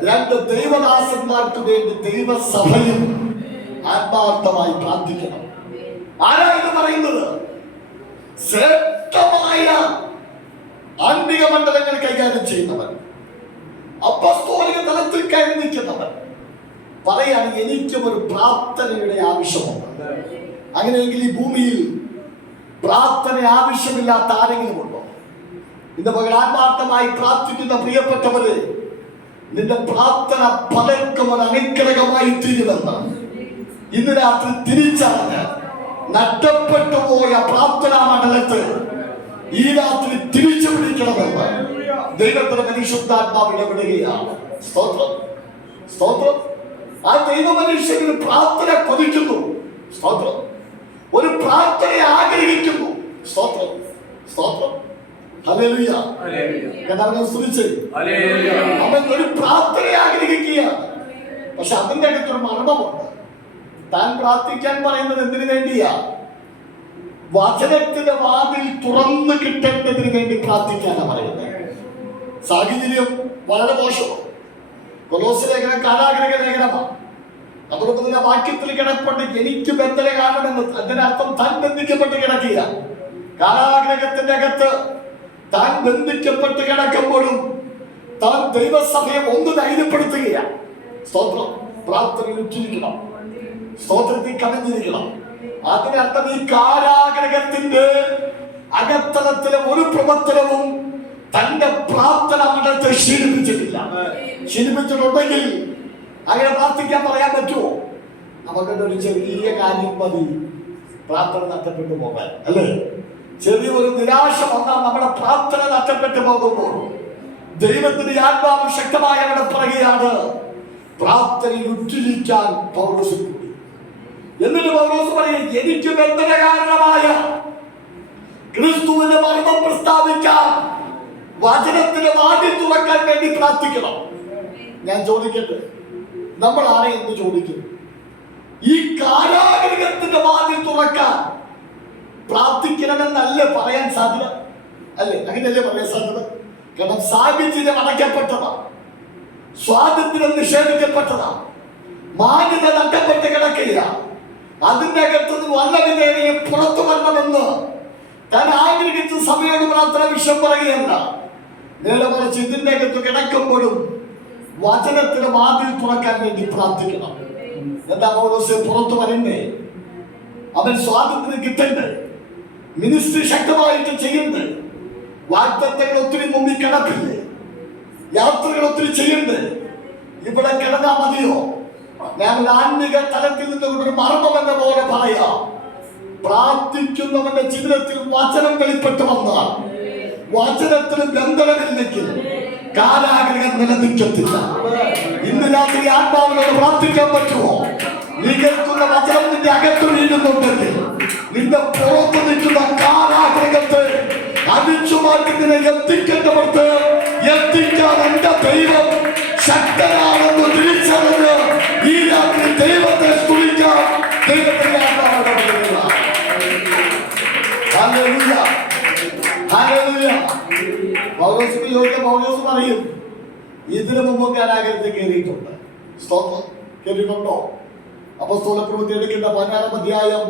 2, ദൈവദാസന്മാർക്ക് വേണ്ടി ദൈവസഭയും ആത്മാർത്ഥമായി പ്രാർത്ഥിക്കണം. ആരാണ് പറയുന്നത്? ശ്രേഷ്ഠമായ ആത്മീക മണ്ഡലങ്ങൾ കൈകാര്യം ചെയ്യുന്നവൻ, അപ്പസ്തോലിക തലത്തിൽ കയറി നിൽക്കുന്നവൻ പറയാണ്, എനിക്കും ഒരു പ്രാർത്ഥനയുടെ ആവശ്യമുണ്ട്. അങ്ങനെയെങ്കിൽ ഈ ഭൂമിയിൽ പ്രാർത്ഥന ആവശ്യമില്ലാത്ത ആരെങ്കിലും ഉണ്ടോ? ഇന്ന് പകൽ ആത്മാർത്ഥമായി പ്രാർത്ഥിക്കുന്ന പ്രിയപ്പെട്ടവര്, നിന്റെ പ്രാർത്ഥന പലർക്കും ഒരു അനുഗ്രഹമായി തീരുമെന്ന് ഇന്ന് രാത്രി തിരിച്ചറിഞ്ഞ് നഷ്ടപ്പെട്ടു പോയ പ്രാർത്ഥനാ മണ്ഡലത്തിൽ ഈ രാത്രി തിരിച്ചു പിടിക്കണമെന്ന് ദൈവത്തിന്റെ പരിശുദ്ധാത്മാവ് ഇടപെടുകയാണ്. സ്തോത്രം. സ്തോത്രം. ആ ദൈവ മനുഷ്യന് പ്രാർത്ഥന കൊതിക്കുന്നു. സ്തോത്രം. ഒരു പ്രാർത്ഥന ആഗ്രഹിക്കുന്നു. സ്തോത്രം. സ്തോത്രം. ഹല്ലേലൂയ. കർത്താവിനെ സ്തുതിച്ച് അവൻ ഒരു പ്രാർത്ഥന ആഗ്രഹിക്കുകയാണ്. പക്ഷെ അതിന്റെ അകത്തൊരു മർമ്മമുണ്ട്. താൻ പ്രാർത്ഥിക്കാൻ പറയുന്നത് എന്തിനു വേണ്ടിയാ? വചനത്തിന്റെ വാതിൽ തുറന്നു കിട്ടേണ്ടതിന് വേണ്ടി പ്രാർത്ഥിക്കാനാണ് പറയുന്നത്. സാഹചര്യം വളരെ മോശമാണ്. കൊലോസ്യ ലേഖനം കാരാഗ്രഹ ലേഖനമാണ്. അതുകൊണ്ട് തന്നെ വാക്യത്തിൽ കിടപ്പുണ്ട് എനിക്ക് ബന്ധന കാണണമെന്ന്. അതിനർത്ഥം താൻ ബന്ധിക്കപ്പെട്ട് കിടക്കുക. കാരാഗ്രഹത്തിന്റെ അകത്ത് താൻ ബന്ധിക്കപ്പെട്ട് കിടക്കുമ്പോഴും താൻ ദൈവസഭയെ ഒന്ന് ധൈര്യപ്പെടുത്തുകയാണ്. സ്തോത്രം. പ്രാർത്ഥനയിൽ ഉറ്റിരിക്കണം, സ്തോത്രത്തിൽ കടഞ്ഞിരിക്കണം. അതിനർത്ഥം ഈ കാരാഗ്രഹത്തിന്റെ അകത്തളത്തിലെ ഒരു പ്രവർത്തനവും തന്റെ പ്രാർത്ഥന മണ്ഡലത്തെ ക്ഷീണിപ്പിച്ചിട്ടില്ല. ക്ഷീണിപ്പിച്ചിട്ടുണ്ടെങ്കിൽ അങ്ങനെ പ്രാർത്ഥിക്കാൻ പറയാൻ പറ്റുമോ? നമുക്കൊരു ഒരു ചെറിയ കാര്യം മതി പ്രാർത്ഥന നഷ്ടപ്പെട്ടു പോകാൻ, അല്ലേ? ചെറിയൊരു നിരാശ വന്നാൽ നമ്മുടെ പ്രാർത്ഥന നഷ്ടപ്പെട്ടു പോകുമ്പോൾ ദൈവത്തിന്റെ ആത്മാവ് ശക്തമായി അവിടെ പറയുകയാണ് പ്രാർത്ഥനയിൽ ഉറ്റിരിക്കാൻ പൗലോസ് കൂടി. എന്നിട്ട് പൗലോസ് പറയും എനിക്ക് ബന്ധന കാരണമായ ക്രിസ്തുവിന്റെ മർമ്മം പ്രസ്താവിക്കാൻ വചനത്തിന്റെ വാതിൽ തുറക്കാൻ വേണ്ടി പ്രാർത്ഥിക്കണം. ഞാൻ ചോദിക്കട്ടെ, നമ്മൾ ആരെ എന്ന് ചോദിക്കും? ഈ കാരാഗ്രഹത്തിന്റെ വാതിൽ തുറക്കാൻ പ്രാർത്ഥിക്കണമെന്നല്ലേ പറയാൻ സാധ്യത? അല്ലേ? അങ്ങനെയല്ലേ പറയാൻ സാധ്യത? കാരണം സാഹചര്യം അടയ്ക്കപ്പെട്ടതാണ്, സ്വാതന്ത്ര്യം നിഷേധിക്കപ്പെട്ടതാണ്, മാന്യത നഷ്ടപ്പെട്ട് കിടക്കുക. അതിന്റെ അകത്തുനിന്ന് വല്ല വിധേനയും പുറത്തു വരണമെന്ന് താൻ ആഗ്രഹിച്ച സഭയോട് പ്രാർത്ഥന വിഷയം പറയുകയല്ല. നേരെ മറിച്ച് ഇതിന്റെ അകത്ത് കിടക്കുമ്പോഴും വചനത്തിന് വാതിൽ തുറക്കാൻ വേണ്ടി പ്രാർത്ഥിക്കണം. എന്താ പൗലോസ് പുറത്തു വരണ്ടേ? അവൻ സ്വാതന്ത്ര്യം കിട്ടണ്ടേ? മിനിസ്ട്രി ശക്തമായിട്ട് ചെയ്യണ്ടേ? വാഗ്ദത്തങ്ങൾ ഒത്തിരി മുമ്പിൽ കിടപ്പില്ലേ? യാത്രകൾ ഒത്തിരി ചെയ്യണ്ടേ? ഇവിടെ കിടന്നാ മതിയോ? ഞാൻ ഒരു ആത്മീക തലത്തിൽ നിന്നുകൊണ്ടൊരു മർമ്മം എന്ന പോലെ പറയാം. പ്രാർത്ഥിക്കുന്നവന്റെ ജീവിതത്തിൽ വചനം വെളിപ്പെട്ടു വന്നാൽ, വചനത്തിന് ബന്ധനമില്ലെങ്കിൽ കാരാഗ്രഹം നിലനിൽക്കത്തില്ല. ഇന്ന് രാത്രി ആത്മാവിനോട് പ്രാർത്ഥിക്കാൻ പറ്റുമോ? നീ കേൾക്കുന്ന വചനം നിന്റെ അകത്ത് വീഴുന്നുണ്ടെങ്കിൽ നിന്റെ പുറത്ത് നിൽക്കുന്ന കാരാഗ്രഹത്തെ അടിച്ചു മാറ്റുന്നതിനെ എത്തിക്കേണ്ടവർക്ക് എത്തിക്കാൻ എന്റെ ദൈവം ശക്തനാണെന്ന് തിരിച്ചറിഞ്ഞ് ഈ രാത്രി ദൈവത്തെ സ്തുതിക്കാൻ ദൈവത്തിന്റെ ആത്മാവിനോട് പൗലോസിന് ചോദിച്ച പൗലോസ് പറയും ഇതിനു മുമ്പ് കാരാഗ്രഹത്തിൽ കയറിയിട്ടുണ്ട്. സ്തോത്രം. കേട്ടിട്ടുണ്ടോ? അപ്പോസ്തല പ്രവൃത്തി എടുക്കേണ്ട 16-ാം അധ്യായം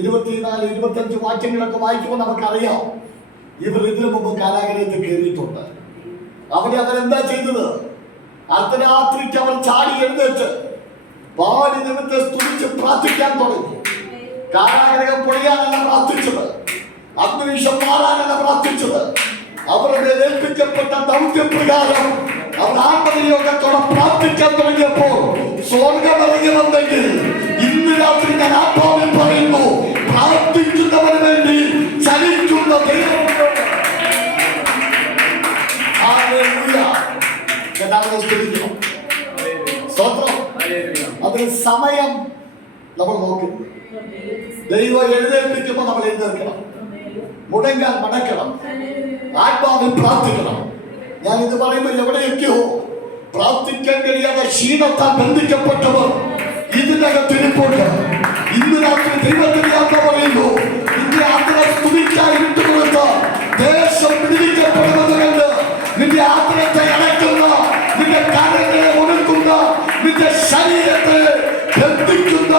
24-25 വാക്യങ്ങളൊക്കെ വായിക്കുമ്പോൾ നമുക്കറിയാം ഇവർ ഇതിനു മുമ്പ് കാരാഗ്രഹത്തിൽ കയറിയിട്ടുണ്ട്. അവിടെ അവരെന്താ ചെയ്തത്? അർദ്ധരാത്രിക്ക് അവർ ചാടി എഴുന്നേറ്റ് പാടി ദൈവത്തെ സ്തുതിച്ച് പ്രാർത്ഥിക്കാൻ തുടങ്ങി. കാരാഗ്രഹം പൊളിയാനല്ല പ്രാർത്ഥിച്ചത്, അന്തരീക്ഷം മാറാനല്ല പ്രാർത്ഥിച്ചത്. അവരുടെ ഏൽപ്പിക്കപ്പെട്ട ദൗത്യപ്രകാരം അവർ ആത്മനിയോഗത്തോടെ പ്രാർത്ഥിക്കാൻ തുടങ്ങിയപ്പോൾ സ്വർഗം ഇറങ്ങി വന്നെങ്കിൽ ഇന്ന് രാത്രി ഞാൻ ആത്മാവിൽ പറയുന്നു, പ്രാർത്ഥിക്കുന്നവന് വേണ്ടി ചലിക്കുന്ന ദൈവം. അതിന് സമയം നമ്മൾ നോക്കുന്നു. ദൈവം എഴുന്നേൽപ്പിക്കുമ്പോൾ നമ്മൾ എഴുന്നേൽക്കണം, മുടങ്ങാൻ മടക്കണം, ആത്മാവിൽ പ്രാർത്ഥിക്കണം. ഞാൻ ഇത് പറയുമ്പോൾ എവിടെയൊക്കെയോ പ്രാർത്ഥിക്കാൻ കഴിയാതെ ക്ഷീണത്താൽ ബന്ധിക്കപ്പെട്ടവർ ഇതിനകത്തിരിപ്പുണ്ട്. ഇന്ന് രാത്രി ദൈവത്തിന്റെ ആത്മ പറയുന്നു, നിന്റെ ആത്മ സ്തുതിക്കായി വിട്ടുകൊടുത്ത ദേശം പിടിക്കപ്പെടുന്നത് കണ്ട് നിന്റെ ആത്മത്തെ അടയ്ക്കുന്ന, നിന്റെ കാര്യങ്ങളെ ഒടുക്കുന്ന, നിന്റെ ശരീരത്തെ ബന്ധിക്കുന്ന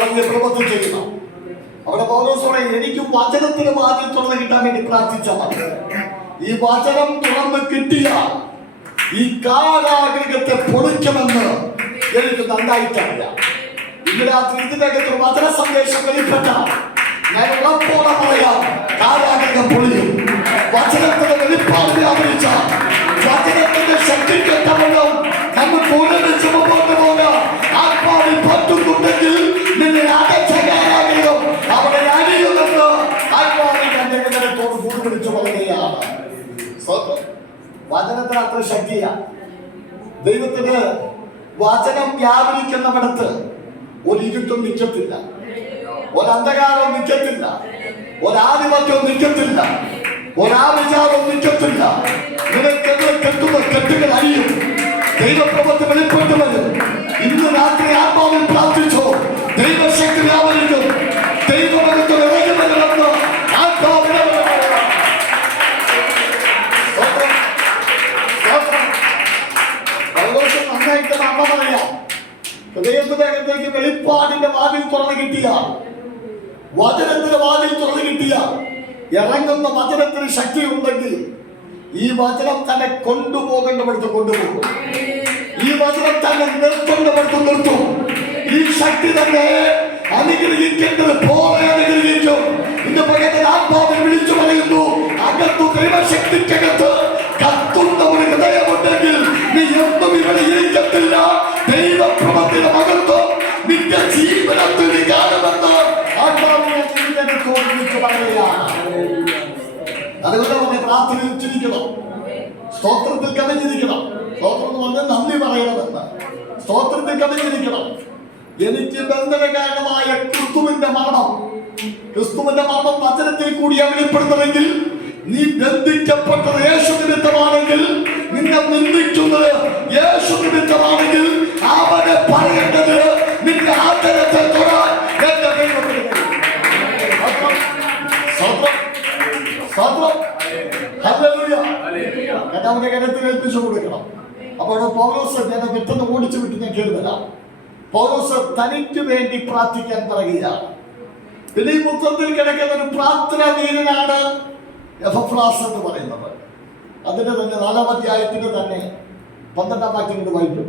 വലിയ പ്രവൃത്തി ചെയ്യണം. അവിടെ പൗലോസോടെ എനിക്ക് വചനത്തിന് വാതിൽ തുറന്ന് കിട്ടാൻ വേണ്ടി പ്രാർത്ഥിച്ചാൽ മതി. ഈ വചനം തുറന്ന് കിട്ടിയാൽ ഈ കാരാഗ്രഹത്തെ പൊളിക്കുമെന്ന് എനിക്ക് നന്നായിട്ടറിയാം. ഇന്ന് രാത്രി ഇതിനകത്ത് വചന സന്ദേശം വെളിപ്പെട്ടാൽ ഞാൻ ഉറപ്പോടെ പറയാം, കാരാഗ്രഹം പൊളിയും. വചനത്തിന്റെ വെളിപ്പാട് വ്യാപരിച്ച വചനത്തിന്റെ ശക്തിക്കെത്തവണ്ണം നമുക്ക് ഒരുമിച്ച് മുമ്പോട്ട് പോകാം. ആത്മാവിൽ പറ്റുന്നുണ്ടെങ്കിൽ നിന്നെ അടച്ച കാരാഗ്രഹം അവിടെ അടിയുമെന്ന് ആത്മാവിൽ തന്റെ ഹൃദയത്തോട് കൂടിപ്പിടിച്ചു പറയുകയാണ്. വചനത്തിന് അത്ര ശക്തിയാണ്. ദൈവത്തിന് വചനം വ്യാപരിക്കുന്നിടത്ത് ഒരിരുട്ടും നിൽക്കത്തില്ല, ഒരന്ധകാരവും നിൽക്കത്തില്ല, ഒരാധിപത്യവും നിൽക്കത്തില്ല, ഒരാവിചാരവും നിൽക്കത്തില്ല. നിനക്കെതിരെ കെട്ടുന്ന കെട്ടുകൾ അഴിയും, ദൈവപ്രവൃത്തി വെളിപ്പെട്ടു വരും. ഇന്ന് രാത്രി ആത്മാവിൽ പ്രാർത്ഥിച്ചോ, ദൈവശക്തി വ്യാപരിക്കും, ദൈവമകത്വം ഇറങ്ങി വരണമെന്ന് ആത്മാവിൽ നന്നായിട്ട് അമ്മ പറയാം. ഹൃദയത്തിനകത്തേക്ക് വെളിപ്പാടിന്റെ വാതിൽ തുറന്നു കിട്ടിയ, വചനത്തിന്റെ വാതിൽ തുറന്നു കിട്ടിയ, ഇറങ്ങുന്ന വചനത്തിന് ശക്തി ഉണ്ടെങ്കിൽ ഈ വചനം തന്നെ കൊണ്ടുപോകേണ്ടവിടുത്ത് കൊണ്ടുപോകും, ഈ വചനം തന്നെ നിർത്തേണ്ടവിടുത്ത് നിർത്തും. ഈ ശക്തി തന്നെ അനുഗ്രഹിക്കേണ്ടത് പോലെ അനുഗ്രഹിക്കും. ഇന്ന് പകരം ആത്മാവിൽ വിളിച്ചു പറയുന്നു, അകത്തു ദൈവശക്തിക്കകത്ത് കത്തുന്ന ഒരു ഹൃദയമുണ്ടെങ്കിൽ നീ എന്നും ഇവിടെ ഇരിക്കത്തില്ല. ദൈവപ്രവൃത്തിയുടെ മകത്വം നിന്റെ ജീവിതത്തിൽ നീ കാണുമെന്ന് ആത്മാവിനെ ജീവിതത്തോട് വിളിച്ചു പറയുകയാണ്. അതുകൊണ്ട് അവനെ പ്രാർത്ഥനയിൽ ചിരിക്കണം, സ്തോത്രത്തിൽ കവിഞ്ഞിരിക്കണം. സ്തോത്രം എന്ന് പറഞ്ഞാൽ നന്ദി പറയണമെന്ന്. സ്തോത്രത്തിൽ കവിഞ്ഞിരിക്കണം. എനിക്ക് ബന്ധനകാരണമായ ക്രിസ്തുവിന്റെ മരണം വചനത്തിൽ കൂടി വെളിപ്പെടുത്തണമെങ്കിൽ, നീ ബന്ധിക്കപ്പെട്ടത് യേശു നിമിത്തമാണെങ്കിൽ, നിന്നെ നിന്ദിക്കുന്നത് യേശു നിമിത്തമാണെങ്കിൽ, അവനെ പറയേണ്ടത് നിന്റെ ആദരത്തെ തൊടാൻ എന്റെ ദൈവത്തിന് അവന്റെ കരത്തിൽ ഏൽപ്പിച്ചു കൊടുക്കണം. അപ്പോൾ പൗലോസ് ഞാൻ പെട്ടെന്ന് ഓടിച്ചു വിട്ട് ഞാൻ കേൾവരാം. പൗലോസ് തനിക്ക് വേണ്ടി പ്രാർത്ഥിക്കാൻ പറയുകയാണ്. പിന്നെ ഈ പുസ്തകത്തിൽ കിടക്കുന്ന ഒരു പ്രാർത്ഥനാ വീരനാണ് എപ്പഫ്രാസ് എന്ന് പറയുന്നത്. അതിന്റെ തന്നെ 4-ാം അധ്യായത്തിന്റെ തന്നെ 12-ാം വാക്യം കൊണ്ട് വായിക്കും.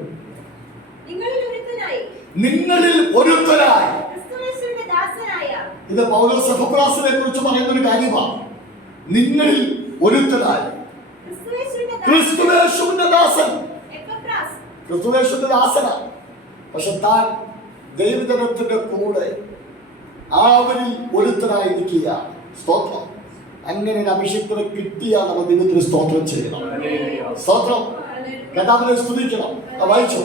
നിങ്ങളിൽ ഒരുത്തനായി. ഇത് പൗലോസ് എപ്പഫ്രാസിനെ കുറിച്ച് പറയുന്ന ഒരു കാര്യമാണ്. നിങ്ങളിൽ ഒരുത്തനായി ക്രിസ്തുവേശുവിന്റെ ദാസൻ. ക്രിസ്തുവേശുവിന്റെ ദാസനാണ്. പക്ഷെ താൻ ദൈവജനത്തിന്റെ കൂടെ അവരിൽ ഒരുത്തനായി നിൽക്കുക. സ്തോത്രം. അങ്ങനെ ഒരു അഭിഷേകത്തിന് കിട്ടിയാൽ നമ്മൾ ദൈവത്തിന് സ്തോത്രം ചെയ്യണം. സ്തോത്രം. കഥാവിനെ സ്തുതിക്കണം. വായിച്ചു.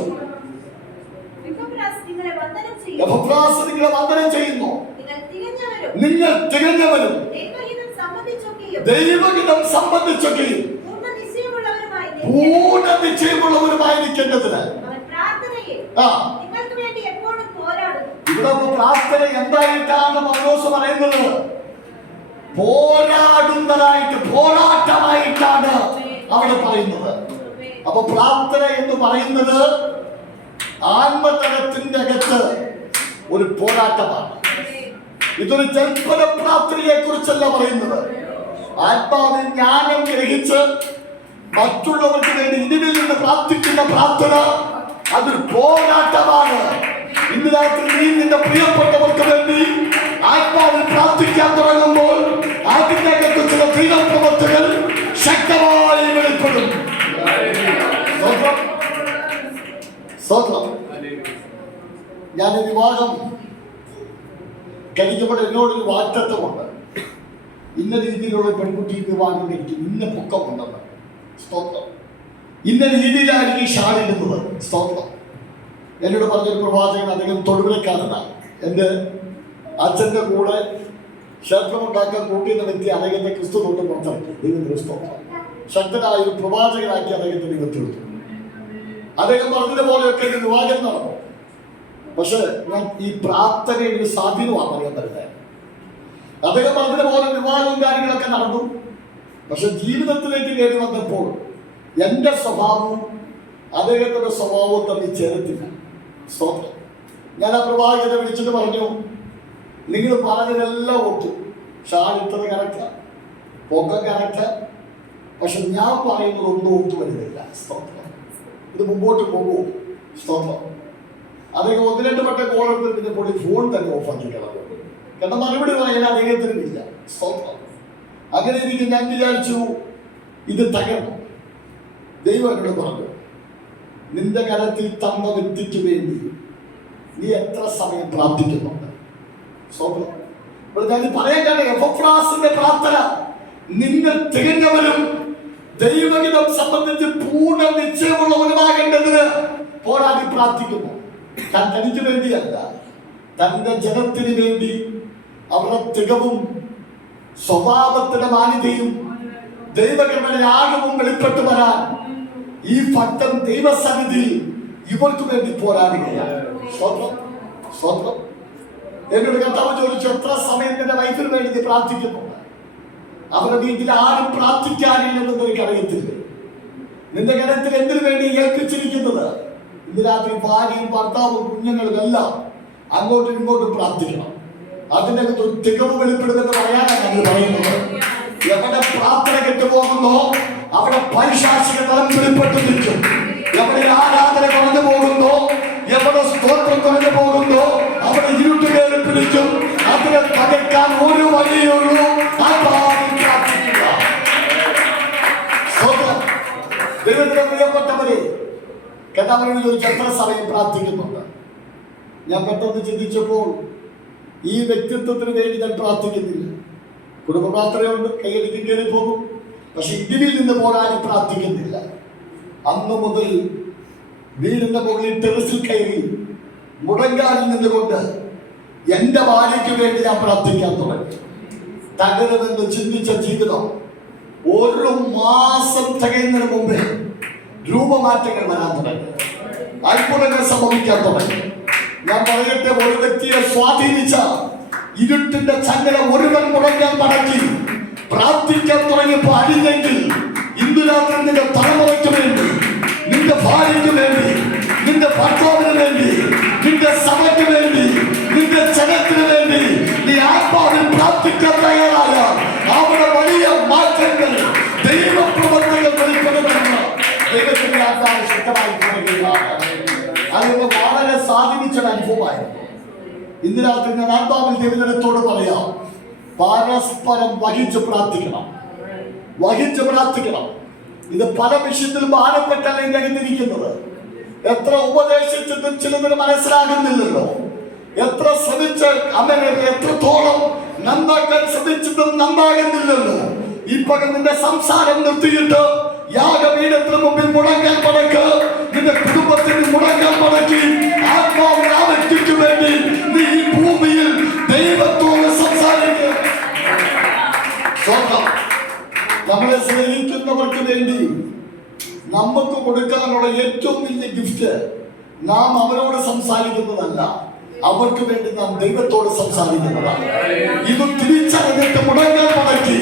എപ്പഫ്രാസ് നിങ്ങളെ വന്ദനം ചെയ്യുന്നു. നിങ്ങൾ തികഞ്ഞവരും ദൈവഹിതം സംബന്ധിച്ചൊക്കെയും പൂർണ്ണ നിശ്ചയമുള്ളവരുമായിരിക്കേണ്ടതിന് ഇവിടെ പ്രാർത്ഥന എന്തായിട്ടാണ് പൗലോസ് പറയുന്നത്? പോരാടുന്നതായിട്ട്, പോരാട്ടമായിട്ടാണ് അവിടെ പറയുന്നത്. അപ്പൊ പ്രാർത്ഥന എന്ന് പറയുന്നത് ആത്മതലത്തിന്റെ അകത്ത് ഒരു പോരാട്ടമാണ്. ഇതൊരു ജൽപ്പന പ്രാർത്ഥനയെ കുറിച്ചല്ല പറയുന്നത്. ആത്മാവിൽ ജ്ഞാനം ഗ്രഹിച്ച് മറ്റുള്ളവർക്ക് വേണ്ടി ഇതിൽ നിന്ന് പ്രാർത്ഥിക്കുന്ന പ്രാർത്ഥന അതൊരു പോരാട്ടമാണ്. ഇന്ന് രാത്രി നീ നിന്റെ പ്രിയപ്പെട്ടവർക്ക് വേണ്ടി ആത്മാവിൽ പ്രാർത്ഥിക്കാൻ തുടങ്ങുമ്പോൾ അതിനകത്ത് ചില ദൈവപ്രവൃത്തികൾ ശക്തമായി വെളിപ്പെടും. ഞാൻ വിവാഹം കഴിക്കുമ്പോൾ എന്നോടൊരു വാഗ്ദത്തമുണ്ട്. ഇന്ന രീതിയിലുള്ള പെൺകുട്ടി വിവാഹം കഴിക്കും, ഇന്ന പൊക്കമുണ്ടെന്ന്. സ്തോത്രം. ഇന്ന രീതിയിലായിരിക്കും ഷാളിടുന്നത്. സ്തോത്രം. എന്നോട് പറഞ്ഞൊരു പ്രവാചകൻ, അദ്ദേഹം തൊടുപുഴക്കാരനാണ്. എൻ്റെ അച്ഛൻ്റെ കൂടെ ക്ഷേത്രമുണ്ടാക്കാൻ കൂട്ടിയുന്ന വ്യക്തി അദ്ദേഹത്തെ ക്രിസ്തു തൊട്ട് പുറത്തിറക്കി. ദൈവത്തിന് സ്തോത്രം. ശക്തനായ ഒരു പ്രവാചകനാക്കി അദ്ദേഹത്തെ ദൈവത്തെടുത്തു. അദ്ദേഹം പറഞ്ഞതുപോലെയൊക്കെ എൻ്റെ വിവാഹം നടന്നു. പക്ഷെ ഞാൻ ഈ പ്രാർത്ഥനയുടെ സ്വാധീനമാണ് പറയാൻ പറ്റുന്നത്. അദ്ദേഹം പറഞ്ഞതുപോലെ വിവാഹവും കാര്യങ്ങളൊക്കെ നടന്നു. പക്ഷെ ജീവിതത്തിലേക്ക് കയറി വന്നപ്പോൾ എൻ്റെ സ്വഭാവവും അദ്ദേഹത്തിന്റെ സ്വഭാവവും തമ്മിൽ ചേരത്തില്ല. സ്തോത്രം. ഞാൻ ആ പ്രവാചകനെ വിളിച്ചിട്ട് പറഞ്ഞു, നിങ്ങൾ പറഞ്ഞതെല്ലാം ഒത്തു, ഷാളിട്ടത് കറക്റ്റാ, പൊക്കം കറക്റ്റാ, പക്ഷെ ഞാൻ പറയുന്നത് ഒന്നും ഒത്തു വരുന്നില്ല. സ്തോത്രം. ഇത് മുമ്പോട്ട് പോകുമോ? സ്തോത്രം. അദ്ദേഹം 1-2 വട്ടം കോൾ എടുത്തിപ്പോൾ ഫോൺ തന്നെ ഓഫാക്കി കളഞ്ഞു. കാരണം മറുപടി പറയാൻ അദ്ദേഹത്തിനില്ല. സ്തോത്രം. അങ്ങനെ എനിക്ക് ഞാൻ വിചാരിച്ചു ഇത് തകരണം. ദൈവം എന്നോട് പറഞ്ഞു, നിന്റെ കരത്തിൽ തന്ന വ്യക്തിക്ക് വേണ്ടി നീ എത്ര സമയം പ്രാർത്ഥിക്കുന്നുണ്ട്? സ്തോത്രം. ഇവിടെ ഞാൻ പറയാൻ കാരണം എപ്പഫ്രാസിന്റെ പ്രാർത്ഥന, നിങ്ങൾ തികഞ്ഞവരും ദൈവഹിതം സംബന്ധിച്ച് പൂർണ്ണ നിശ്ചയമുള്ളവരുമാകേണ്ടതിന് പോരാടി പ്രാർത്ഥിക്കുന്നു. ഞാൻ തനിക്ക് വേണ്ടിയല്ല, തന്റെ ജനത്തിന് വേണ്ടി അവരുടെ തികവും സ്വഭാവത്തിന്റെ മാന്യതയും ദൈവകൃപയുടെ യാഗവും വെളിപ്പെട്ടു വരാൻ ഈ ഭക്തൻ ദൈവസന്നിധി ഇവർക്ക് വേണ്ടി പോരാടുകയാണ്. സ്വന്തം സ്വന്തം എന്നോട് കർത്താവ് ചോദിച്ചു, എത്ര സമയം നിന്റെ വൈഫിന് വേണ്ടി നീ പ്രാർത്ഥിക്കുന്നു? അവരുടെ വീട്ടിൽ ആരും പ്രാർത്ഥിക്കാനില്ലെന്ന് എനിക്കറിയത്തില്ല. നിന്റെ കരത്തിൽ എന്തിനു വേണ്ടി ഏൽപ്പിച്ചിരിക്കുന്നത്? ഇന്ന് രാത്രി ഭാര്യയും ഭർത്താവും കുഞ്ഞുങ്ങളും എല്ലാം അങ്ങോട്ടും ഇങ്ങോട്ടും പ്രാർത്ഥിക്കണം. അതിനകത്ത് ഒരു തികവ് വെളിപ്പെടുമെന്ന് പറയാനാണ് ഞങ്ങൾ പറയുന്നത്. എവിടെ പ്രാർത്ഥന കെട്ടുപോകുന്നോ അവിടെ പൈശാചിക തലം വെളിപ്പെട്ടു നിൽക്കും. എവിടെ ആരാധന കുറഞ്ഞു പോകുന്നോ, എവിടെ സ്തോത്രം കുറഞ്ഞു പോകുന്നോ അവിടെ ഇരുട്ട് കയറി പിടിക്കും. അതിനെ തകർക്കാൻ ഒരു വഴിയുള്ളൂ, പ്രാർത്ഥിക്കുക. ദൈവത്തിന്റെ പ്രിയപ്പെട്ടവരെ, കഥാവരോട് ചോദിച്ചു എത്ര സമയം പ്രാർത്ഥിക്കുന്നുണ്ട്? ഞാൻ പെട്ടെന്ന് ചിന്തിച്ചപ്പോൾ ഈ വ്യക്തിത്വത്തിന് വേണ്ടി ഞാൻ പ്രാർത്ഥിക്കുന്നില്ല. കുടുംബ പ്രാർത്ഥനയുണ്ട്, കൈയടിക്ക് കയറി പോകും, പക്ഷെ ഇതിൽ നിന്ന് പോകാനും പ്രാർത്ഥിക്കുന്നില്ല. അന്നു മുതൽ വീടിന്റെ മുകളിൽ ടെറസിൽ കയറി മുടങ്കാലിൽ നിന്നുകൊണ്ട് എന്റെ ഭാര്യയ്ക്ക് വേണ്ടി ഞാൻ പ്രാർത്ഥിക്കാൻ തുടങ്ങി. തകരുമെന്ന് ചിന്തിച്ച ജീവിതം ഒരു മാസം തികയുന്നതിന് മുമ്പേ രൂപമാറ്റങ്ങൾ വരാൻ തുടങ്ങി, അത്ഭുതങ്ങൾ സംഭവിക്കാൻ തുടങ്ങി. ഞാൻ പറയട്ടെ, ഒരു വ്യക്തിയെ സ്വാധീനിച്ച ഇരുട്ടിന്റെ ചങ്ങല ഒരുവൻ മുടങ്ങാൻ മടക്കി പ്രാർത്ഥിക്കാൻ തുടങ്ങിയപ്പോൾ അടിഞ്ഞെങ്കിൽ ഇന്ന് രാത്രി നിന്റെ തലമുറയ്ക്ക് വേണ്ടി, നിന്റെ ഭാര്യയ്ക്ക് വേണ്ടി, നിന്റെ ഭർത്താവിന് വേണ്ടി, നിന്റെ സഭയ്ക്ക് വേണ്ടി, നിന്റെ ജനത്തിന് വേണ്ടി നീ ആത്മാവിൽ പ്രാർത്ഥിക്കാൻ തയ്യാറായ അവിടെ വലിയ മാറ്റങ്ങൾ, ദൈവപ്രവർത്തനങ്ങൾ വെളിപ്പെടുത്തുന്ന ദൈവത്തിന്റെ ആത്മാവ് ശക്തമായി തുടങ്ങുകയാണ്. അതൊക്കെ വളരെ സ്വാധീനിച്ചൊരു അനുഭവമായിരുന്നു. ഇന്ന് രാത്രി ഞാൻ ആത്മാവിൽ ദൈവജനത്തോട് പറയാം, പരസ്പരം വഹിച്ച് പ്രാർത്ഥിക്കണം, വഹിച്ച് പ്രാർത്ഥിക്കണം. ഇത് പല വിഷയത്തിലും ഭാരപ്പെട്ടല്ല ഇതിനകത്തിരിക്കുന്നത്. എത്ര ഉപദേശിച്ചിട്ടും ചിലതിന് മനസ്സിലാകുന്നില്ലല്ലോ. എത്ര ശ്രമിച്ച് അങ്ങനെ എത്രത്തോളം നന്നാക്കാൻ ശ്രമിച്ചിട്ടും നന്നാകുന്നില്ലല്ലോ. ഇപ്പൊ നിന്റെ സംസാരം നിർത്തിയിട്ട് യാഗപീഠത്തിന് മുമ്പിൽ മുടങ്ങാൻ മടക്ക്, നിന്റെ കുടുംബത്തിന് മുടങ്ങാൻ മടക്കി ആത്മാവിൽ ആ വ്യക്തിക്ക് വേണ്ടി നീ ഈ ഭൂമിയിൽ ദൈവത്തോട് സംസാരിക്കുക. നമ്മളെ സ്നേഹിക്കുന്നവർക്ക് വേണ്ടി നമുക്ക് കൊടുക്കാനുള്ള ഏറ്റവും വലിയ ഗിഫ്റ്റ് നാം അവരോട് സംസാരിക്കുന്നതല്ല, അവർക്ക് വേണ്ടി നാം ദൈവത്തോട് സംസാരിക്കുന്നതാണ്. ഇത് തിരിച്ചറിഞ്ഞിട്ട് മുടങ്ങാൻ മടക്കി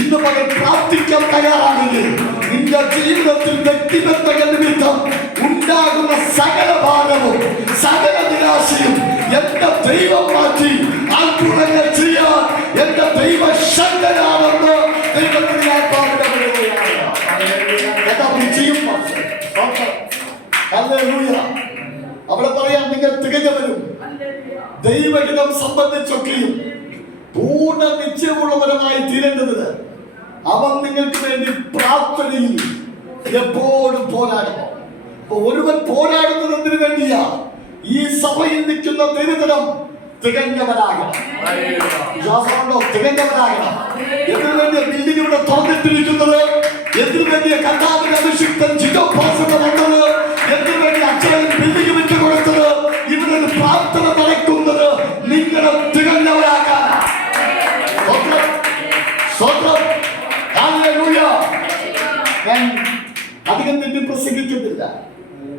ഇന്ന് പകൽ പ്രാർത്ഥിക്കാൻ തയ്യാറാണെങ്കിൽ നിന്റെ ജീവിതത്തിൽ വ്യക്തിബന്ധങ്ങൾ നിമിത്തം ഉണ്ടാകുന്ന സകല ഭാരവും സകല നിരാശയും എന്റെ ദൈവം മാറ്റി അത്ഭുതങ്ങൾ ചെയ്യാൻ എന്റെ ദൈവ ശക്തനാണെന്ന് ദൈവത്തിന്റെ ആത്മാവിന്റെ ചെയ്യും. അവിടെ പറയാൻ നിങ്ങൾ തികഞ്ഞവരും ദൈവഹിതം സംബന്ധിച്ചൊക്കെയും പൂർണ്ണ നിശ്ചയമുള്ളവരുമായി തീരേണ്ടതിന് അവൻ നിങ്ങൾക്ക് വേണ്ടി പ്രാർത്ഥനയിൽ എപ്പോഴും പോരാടണം. ഒരുവൻ പോരാടുന്നത് എന്തിനു വേണ്ടിയാ? ഈ സഭയിൽ നിൽക്കുന്ന ദൈവജനം തികഞ്ഞവരാകണം. തികഞ്ഞവരാകണം. എന്തിനു വേണ്ടിയ ബിൽഡിംഗ് ഇവിടെ തുറന്നിട്ടിരിക്കുന്നത്? എന്തിനു വേണ്ടിയ കർത്താവിന്റെ അഭിഷിക്തൻ ജിജോപാസന വന്നത്? എന്തിനു വേണ്ടി അച്ഛൻ ബിൽഡിംഗ് വിട്ടു കൊടുത്തത്? ഇവിടെ പ്രാർത്ഥന നടക്കുന്നത് നിങ്ങളെ തികഞ്ഞവരാക്കാൻ. ഞാൻ അധികം തെറ്റി പ്രസംഗിക്കുന്നില്ല.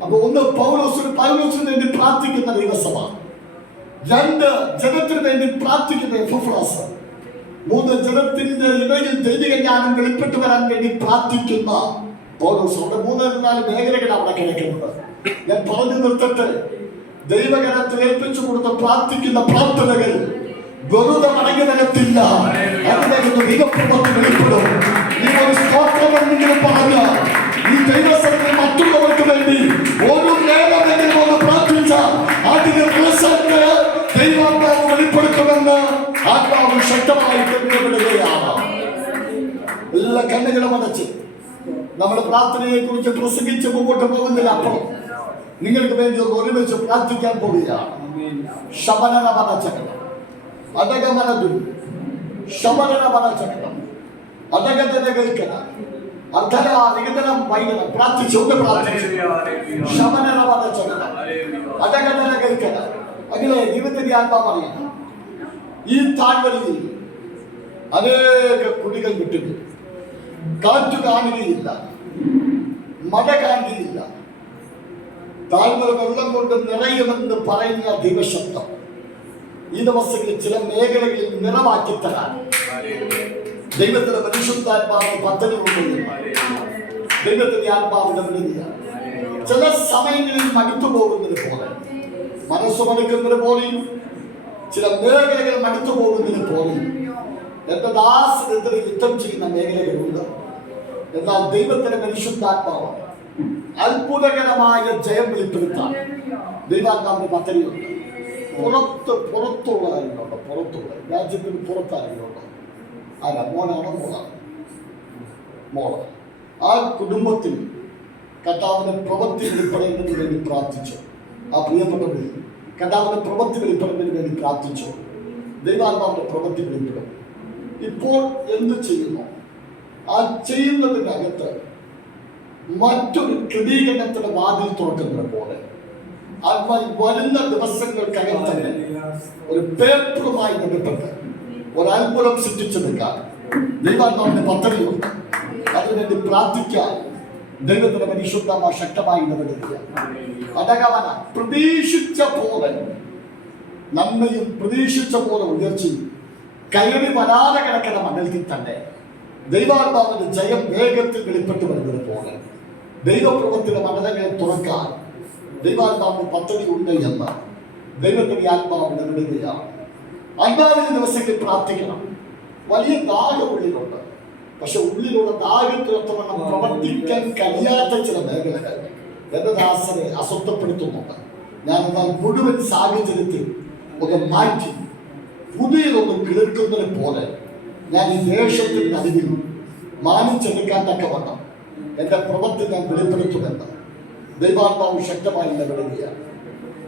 അപ്പൊ ഒന്ന് പൗലോസിന് വേണ്ടി പ്രാർത്ഥിക്കുന്ന ദൈവസഭ, രണ്ട് ജനത്തിന് വേണ്ടി പ്രാർത്ഥിക്കുന്ന എഫ്രാസ്, മൂന്ന് ജനത്തിന്റെ ഇടയിൽ ദൈവിക ജ്ഞാനം വെളിപ്പെട്ടു വരാൻ വേണ്ടി പ്രാർത്ഥിക്കുന്ന പൗലോസ്. അവിടെ 3-4 മേഖലകൾ അവിടെ കിടക്കുന്നത്. ഞാൻ പറഞ്ഞു നിർത്തട്ടെ. ദൈവകരത്തിൽ ഏൽപ്പിച്ചു കൊടുത്ത് പ്രാർത്ഥിക്കുന്ന പ്രാർത്ഥനകൾ വെറുതെ മടങ്ങി വരത്തില്ല. അതിനകത്ത് ദൈവപ്രവൃത്തി വെളിപ്പെടും. നീ ഒരു സ്തോത്രമെങ്കിലും പറഞ്ഞ ഈ ദൈവസഭയിൽ മറ്റുള്ളവർക്ക് വേണ്ടി ഒരു നേരമെങ്കിലും ഒന്ന് പ്രാർത്ഥിച്ച അതിന് റിസൾട്ട് ദൈവാത്മാവ് വെളിപ്പെടുത്തുമെന്ന് ആത്മാവ് ശക്തമായി തെളിയിക്കപ്പെടുകയാണ്. എല്ലാ കണ്ണുകളും അടച്ച് നമ്മുടെ പ്രാർത്ഥനയെ കുറിച്ച് പ്രസംഗിച്ച് മുമ്പോട്ട് പോകുന്നില്ല. അപ്പുറം നിങ്ങൾക്ക് വേണ്ടി ഒരുമിച്ച് പ്രാർത്ഥിക്കാൻ പോവുകയാണ്. ശമനന മനച്ചകടം, അധകമനദു, ശമനന മനച്ചകടം, അധകതനെ കേൾക്കണം, അർദ്ധന നികതനം വൈകണം. പ്രാർത്ഥിച്ചു, ഒന്ന് പ്രാർത്ഥിച്ചു. ശമനന മനച്ചകടം, അധകതനെ കേൾക്കണം, അങ്ങനെ ദൈവത്തിന്റെ ആത്മാവ് പറയുന്നു, ഈ താഴ്വരയിൽ അനേക കുടികൾ വിട്ടു, കാറ്റു കാണുകയില്ല, മഴ കാണുകയില്ല, താഴ്വര വെള്ളം കൊണ്ട് നിറയുമെന്ന് പറയുന്ന ദൈവശബ്ദം ഈ ദിവസങ്ങളിൽ ചില മേഖലകളിൽ നിറമാക്കി തരാൻ ദൈവത്തിന്റെ പരിശുദ്ധാത്മാവിന് പദ്ധതി കൊണ്ടുവരുന്നു. ദൈവത്തിന്റെ ആത്മാവിന്റെ വിടുതലാണ്. ചില സമയങ്ങളിൽ മടുത്തു പോകുന്നത് പോലെ, മനസ്സ് മടുക്കുന്നത് പോലെയും ചില മേഖലകൾ മടുത്തു പോകുന്നത് പോലെയും എന്റെ ദാസനെതിരെ യുദ്ധം ചെയ്യുന്ന മേഖലകളുണ്ട്. എന്നാൽ ദൈവത്തിന്റെ പരിശുദ്ധാത്മാവ് അത്ഭുതകരമായ ജയം വെളിപ്പെടുത്താൻ ദൈവാത്മാവിന്റെ പദ്ധതിയുണ്ട്. പുറത്തുള്ള ആരെങ്കിലുണ്ടോ? പുറത്തുള്ള രാജ്യത്തിന് പുറത്ത് ആരെങ്കിലുണ്ടോ? ആരാ? മോനാണോ മോളാണ്? മോള്. ആ കുടുംബത്തിൽ കർത്താവിന്റെ പ്രവൃത്തി വെളിപ്പെടേണ്ടതിന് വേണ്ടി പ്രാർത്ഥിച്ചു. ആ പ്രിയപ്പെട്ടവരിൽ കർത്താവിന്റെ പ്രവൃത്തി വെളിപ്പെടേണ്ടതിന് വേണ്ടി പ്രാർത്ഥിച്ചു. ദൈവാത്മാവിന്റെ പ്രവൃത്തി വെളിപ്പെടും. ഇപ്പോൾ എന്ത് ചെയ്യുന്നു? ആ ചെയ്യുന്നതിൻ്റെ അകത്ത് മറ്റൊരു ക്രമീകരണത്തിന്റെ വാതിൽ തുറക്കുന്നത് പോലെ വരുന്ന ദിവസങ്ങൾക്കകം തന്നെ ഒരു പേപ്പറുമായി ബന്ധപ്പെട്ട് ഒരു അത്ഭുതം സൃഷ്ടിച്ചെടുക്കാൻ ദൈവാത്മാവിന്റെ പദ്ധതിയുണ്ട്. അതിനുവേണ്ടി പ്രാർത്ഥിക്കാൻ ദൈവത്തിന്റെ പരിശുദ്ധമായ ശക്തമായി ഇടപെടുക. അടകവന പ്രതീക്ഷിച്ച പോലെ നന്മയും പ്രതീക്ഷിച്ച പോലെ ഉയർച്ചയും കയറി വരാതെ കിടക്കുന്ന മണ്ഡലത്തിൽ തന്നെ ദൈവാത്മാവിന്റെ ജയം വേഗത്തിൽ വെളിപ്പെട്ടു വരുന്നത് പോലെ ദൈവപ്രവൃത്തിയുടെ മണ്ഡലങ്ങളെ തുറക്കാൻ ദൈവാത്മാവിന്റെ പദ്ധതി ഉണ്ട് എന്ന് ദൈവത്തിന്റെ ആത്മാവിന്റെ വിടുകയാണ്. ആത്മാവിന്റെ ദിവസങ്ങളിൽ പ്രാർത്ഥിക്കണം. വലിയ ദാഹമുള്ളിലുണ്ട്, പക്ഷെ ഉള്ളിലുള്ള ദാഹത്തിനൊത്തവണ്ണം പ്രവർത്തിക്കാൻ കഴിയാത്ത ചില മേഖലകൾ എന്റെ ദാസനെ അസ്വസ്ഥപ്പെടുത്തുന്നുണ്ട്. ഞാൻ എന്നാൽ മുഴുവൻ സാഹചര്യത്തിൽ ഒന്ന് മാറ്റി പുതിയതൊന്ന് കിളിർക്കുന്നത് പോലെ ഞാൻ ഈ ദേശത്തിന്റെ അരികിൽ മാനിച്ചെടുക്കാൻ തക്കവണ്ണം എന്റെ പ്രവൃത്തി ഞാൻ വെളിപ്പെടുത്തുമെന്ന് ദൈവാത്മാവ് ശക്തമായി ഇടപെടുകയാണ്.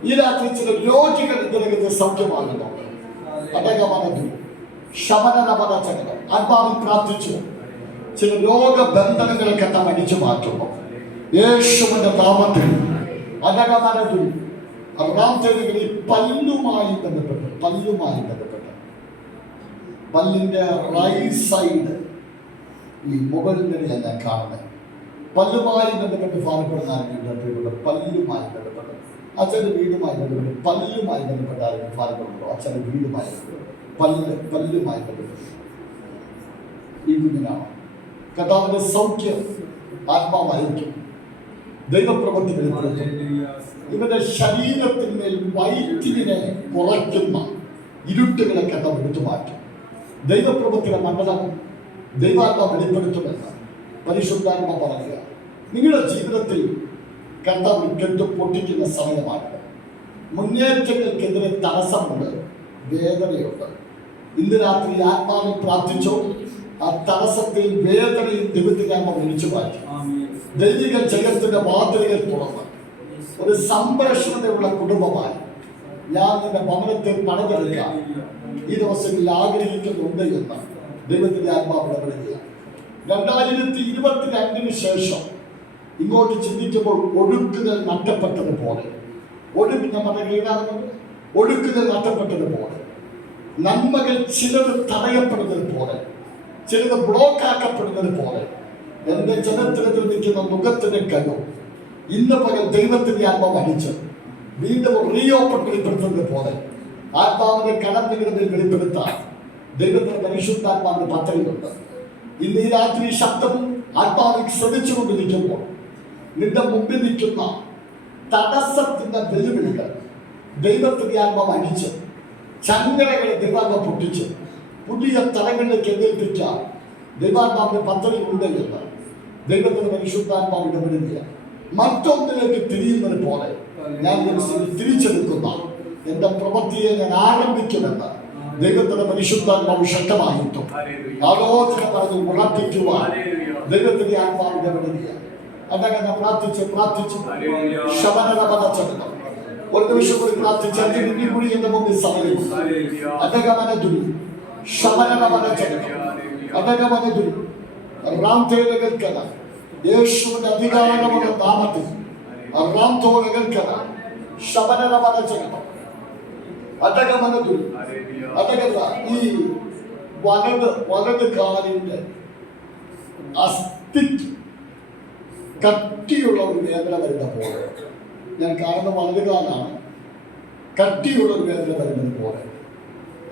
ഈ രാത്രി ചില രോഗികൾ ഇതിനകത്ത് സൗഖ്യമാകുന്നുണ്ട്. അടകമനതു ശമനമനചകനം ആത്മാവിൽ പ്രാർത്ഥിച്ചു. ചില രോഗബന്ധനങ്ങളെ കഥ അടിച്ചു മാറ്റുന്നു യേശുവിന്റെ നാമത്തിൽ. അടകമനതു റാംതേരുകളിൽ പല്ലുമായി ബന്ധപ്പെട്ട് പല്ലിന്റെ റൈറ്റ് സൈഡ് ഈ മുകളിൽ നിന്നെയാണ് ഞാൻ കാണുന്നത്. പല്ലുമായി ബന്ധപ്പെട്ട് ഭാരപ്പെടുന്ന ആരെങ്കിലും പല്ലുമായി ബന്ധപ്പെട്ട് അച്ഛൻ്റെ വീടുമായി ബന്ധപ്പെട്ട് പല്ലുമായി ബന്ധപ്പെട്ട ആരെങ്കിലും ഭാരപ്പെടുന്നുണ്ടോ? അച്ഛൻ്റെ വീടുമായി പല്ലുമായി ബന്ധപ്പെട്ട് ഈ കുഞ്ഞിനാണ് കർത്താവിന്റെ സൗഖ്യം ആത്മാവായിരിക്കും. ദൈവപ്രവൃത്തി വെളിപ്പെടുത്തും. ഇവന്റെ ശരീരത്തിന്മേൽ വൈദ്യുതിനെ കുറയ്ക്കുന്ന ഇരുട്ടുകളെ കർത്താവ് എടുത്തു മാറ്റും. ദൈവപ്രവൃത്തിയുടെ മണ്ഡലം ദൈവാത്മാവ് വെളിപ്പെടുത്തുമെന്ന് പരിശുദ്ധാത്മ പറയുക. നിങ്ങളുടെ ജീവിതത്തിൽ കർത്താവ് കെട്ടു പൊട്ടിക്കുന്ന സമയമാണ്. മുന്നേറ്റങ്ങൾക്കെതിരെ തടസ്സമുണ്ട്, വേദനയുണ്ട്. ഇന്ന് രാത്രി ആത്മാവിൽ പ്രാർത്ഥിച്ചോ, ആ തടസ്സത്തിൽ വേദനയും ദൈവത്തിനാമ വിളിച്ചു മാറ്റി ദൈവിക ജഗത്തിന്റെ വാതിലുകൾ തുറന്ന് ഒരു സംരക്ഷണതയുള്ള കുടുംബമായി ഞാൻ നിന്റെ ഭവനത്തെ പണിതെടുക്കാൻ ഈ ദിവസങ്ങളിൽ ആഗ്രഹിക്കുന്നുണ്ട് എന്ന് ദൈവത്തിന്റെ ആത്മാവ് ഇടപെടുക. 2022 ശേഷം ഇങ്ങോട്ട് ചിന്തിക്കുമ്പോൾ ഒഴുക്കുകൾ നഷ്ടപ്പെട്ടതുപോലെ, ഒഴുക്കുകൾ നഷ്ടപ്പെട്ടതുപോലെ, നന്മകൾ ചിലത് തടയപ്പെടുന്നത് പോലെ, ചിലത് ബ്ലോക്കാക്കപ്പെടുന്നത് പോലെ എന്റെ ജനത്തിനെതിരെ നിൽക്കുന്ന മുഖത്തിന്റെ കഴിവ് ഇന്ന് പകൽ ദൈവത്തിന്റെ ആത്മാവ് അടിച്ച് വീണ്ടും റീഓപ്പൺ വെളിപ്പെടുത്തുന്നത് പോലെ ആത്മാവിന്റെ കടന്നുകളിൽ വെളിപ്പെടുത്താൻ ദൈവത്തിന്റെ പരിശുദ്ധാത്മാവിന്റെ പദ്ധതിയുണ്ട്. ഇന്ന് ഈ രാത്രി ശബ്ദം ആത്മാവിൽ ശ്രമിച്ചുകൊണ്ടിരിക്കുമ്പോൾ നിന്റെ മുമ്പിൽ നിൽക്കുന്ന തടസ്സത്തിന്റെ വെല്ലുവിളികൾ ദൈവത്തിന്റെ ആത്മാവ് അടിച്ച് ചങ്ങലകളെ ദൈവാത്മാവ് പൊട്ടിച്ച് പുതിയ തലങ്ങളിലേക്ക് എത്തിക്കാൻ ദൈവാത്മാവിന്റെ പദ്ധതി ഉണ്ട് എന്ന് ദൈവത്തിന്റെ പരിശുദ്ധാത്മാവ് ഇടപെടുക. മറ്റൊന്നിലേക്ക് തിരിയുന്നത് പോലെ ഞാൻ തിരിച്ചെടുക്കുന്ന എന്റെ പ്രവൃത്തിയെ ഞാൻ ആരംഭിക്കുമെന്ന് ദൈവത്തിന്റെ പരിശുദ്ധാത്മാവ് ശക്തമായിട്ടും ആലോചന പറഞ്ഞ് ഉറപ്പിക്കുവാൻ ദൈവത്തിന്റെ ആത്മാവിന്റെ ഇടപെടുക. അതങ്ങനെ പ്രാർത്ഥിച്ച് ശമനമനചകനം ഒരു നിമിഷം കൂടി പ്രാർത്ഥിച്ച് കൂടി എന്റെ മുമ്പിൽ സമയം അതകമനതുരി ശമനമനചകനം അതകമനതുരി റാംതേരകൽക്കന യേശുവിന്റെ അധികാരമുള്ള നാമത്തിൽ റാംതോരകൽക്കന ശമനമനചകനം അതകമനതു അതകത ഈ വലത് കാലിന്റെ അസ്ഥി കട്ടിയുള്ള ഒരു വേദന വരുന്ന പോലെ, ഞാൻ കാണുന്ന വലത് കാലാണ് കട്ടിയുള്ള ഒരു വേദന വരുന്നത് പോലെ.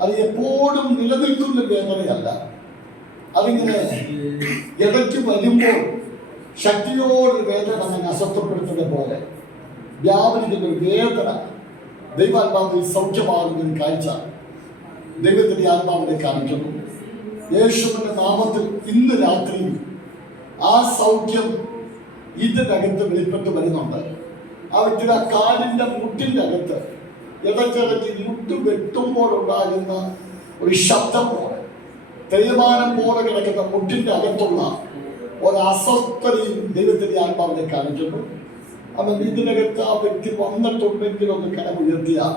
അത് എപ്പോഴും നിലനിൽക്കുന്ന വേദനയല്ല, അതിങ്ങനെ ഇടയ്ക്ക് വരുമ്പോൾ ശക്തിയോട് വേദന നമ്മെ അസ്വസ്ഥപ്പെടുത്തുന്ന പോലെ വ്യാപരിക്കുന്ന ഒരു വേദന ദൈവാത്മാവിൽ സൗഖ്യമാകുന്ന ഒരു കാഴ്ച ദൈവത്തിന്റെ ആത്മാവിനെ കാണിക്കുന്നു. യേശുവിന്റെ നാമത്തിൽ ഇന്ന് രാത്രി ആ സൗഖ്യം ഇതിനകത്ത് വെളിപ്പെട്ട് വരുന്നുണ്ട്. ആ വ്യക്തിയുടെ കാലിന്റെ മുട്ടിന്റെ അകത്ത് ഇടയ്ക്കിടയ്ക്ക് മുട്ട് വെട്ടുമ്പോഴുണ്ടാകുന്ന ഒരു ശബ്ദം പോലെ, തേയ്മാനം പോലെ കിടക്കുന്ന മുട്ടിന്റെ അകത്തുള്ള ഒരു അസ്വസ്ഥതയും ദൈവത്തിന്റെ ആത്മാവിനെ കാണിക്കുന്നു. അവൻ ഇതിനകത്ത് ആ വ്യക്തി വന്നിട്ടുണ്ടെങ്കിൽ ഒന്ന് കരമുയർത്തിയാൽ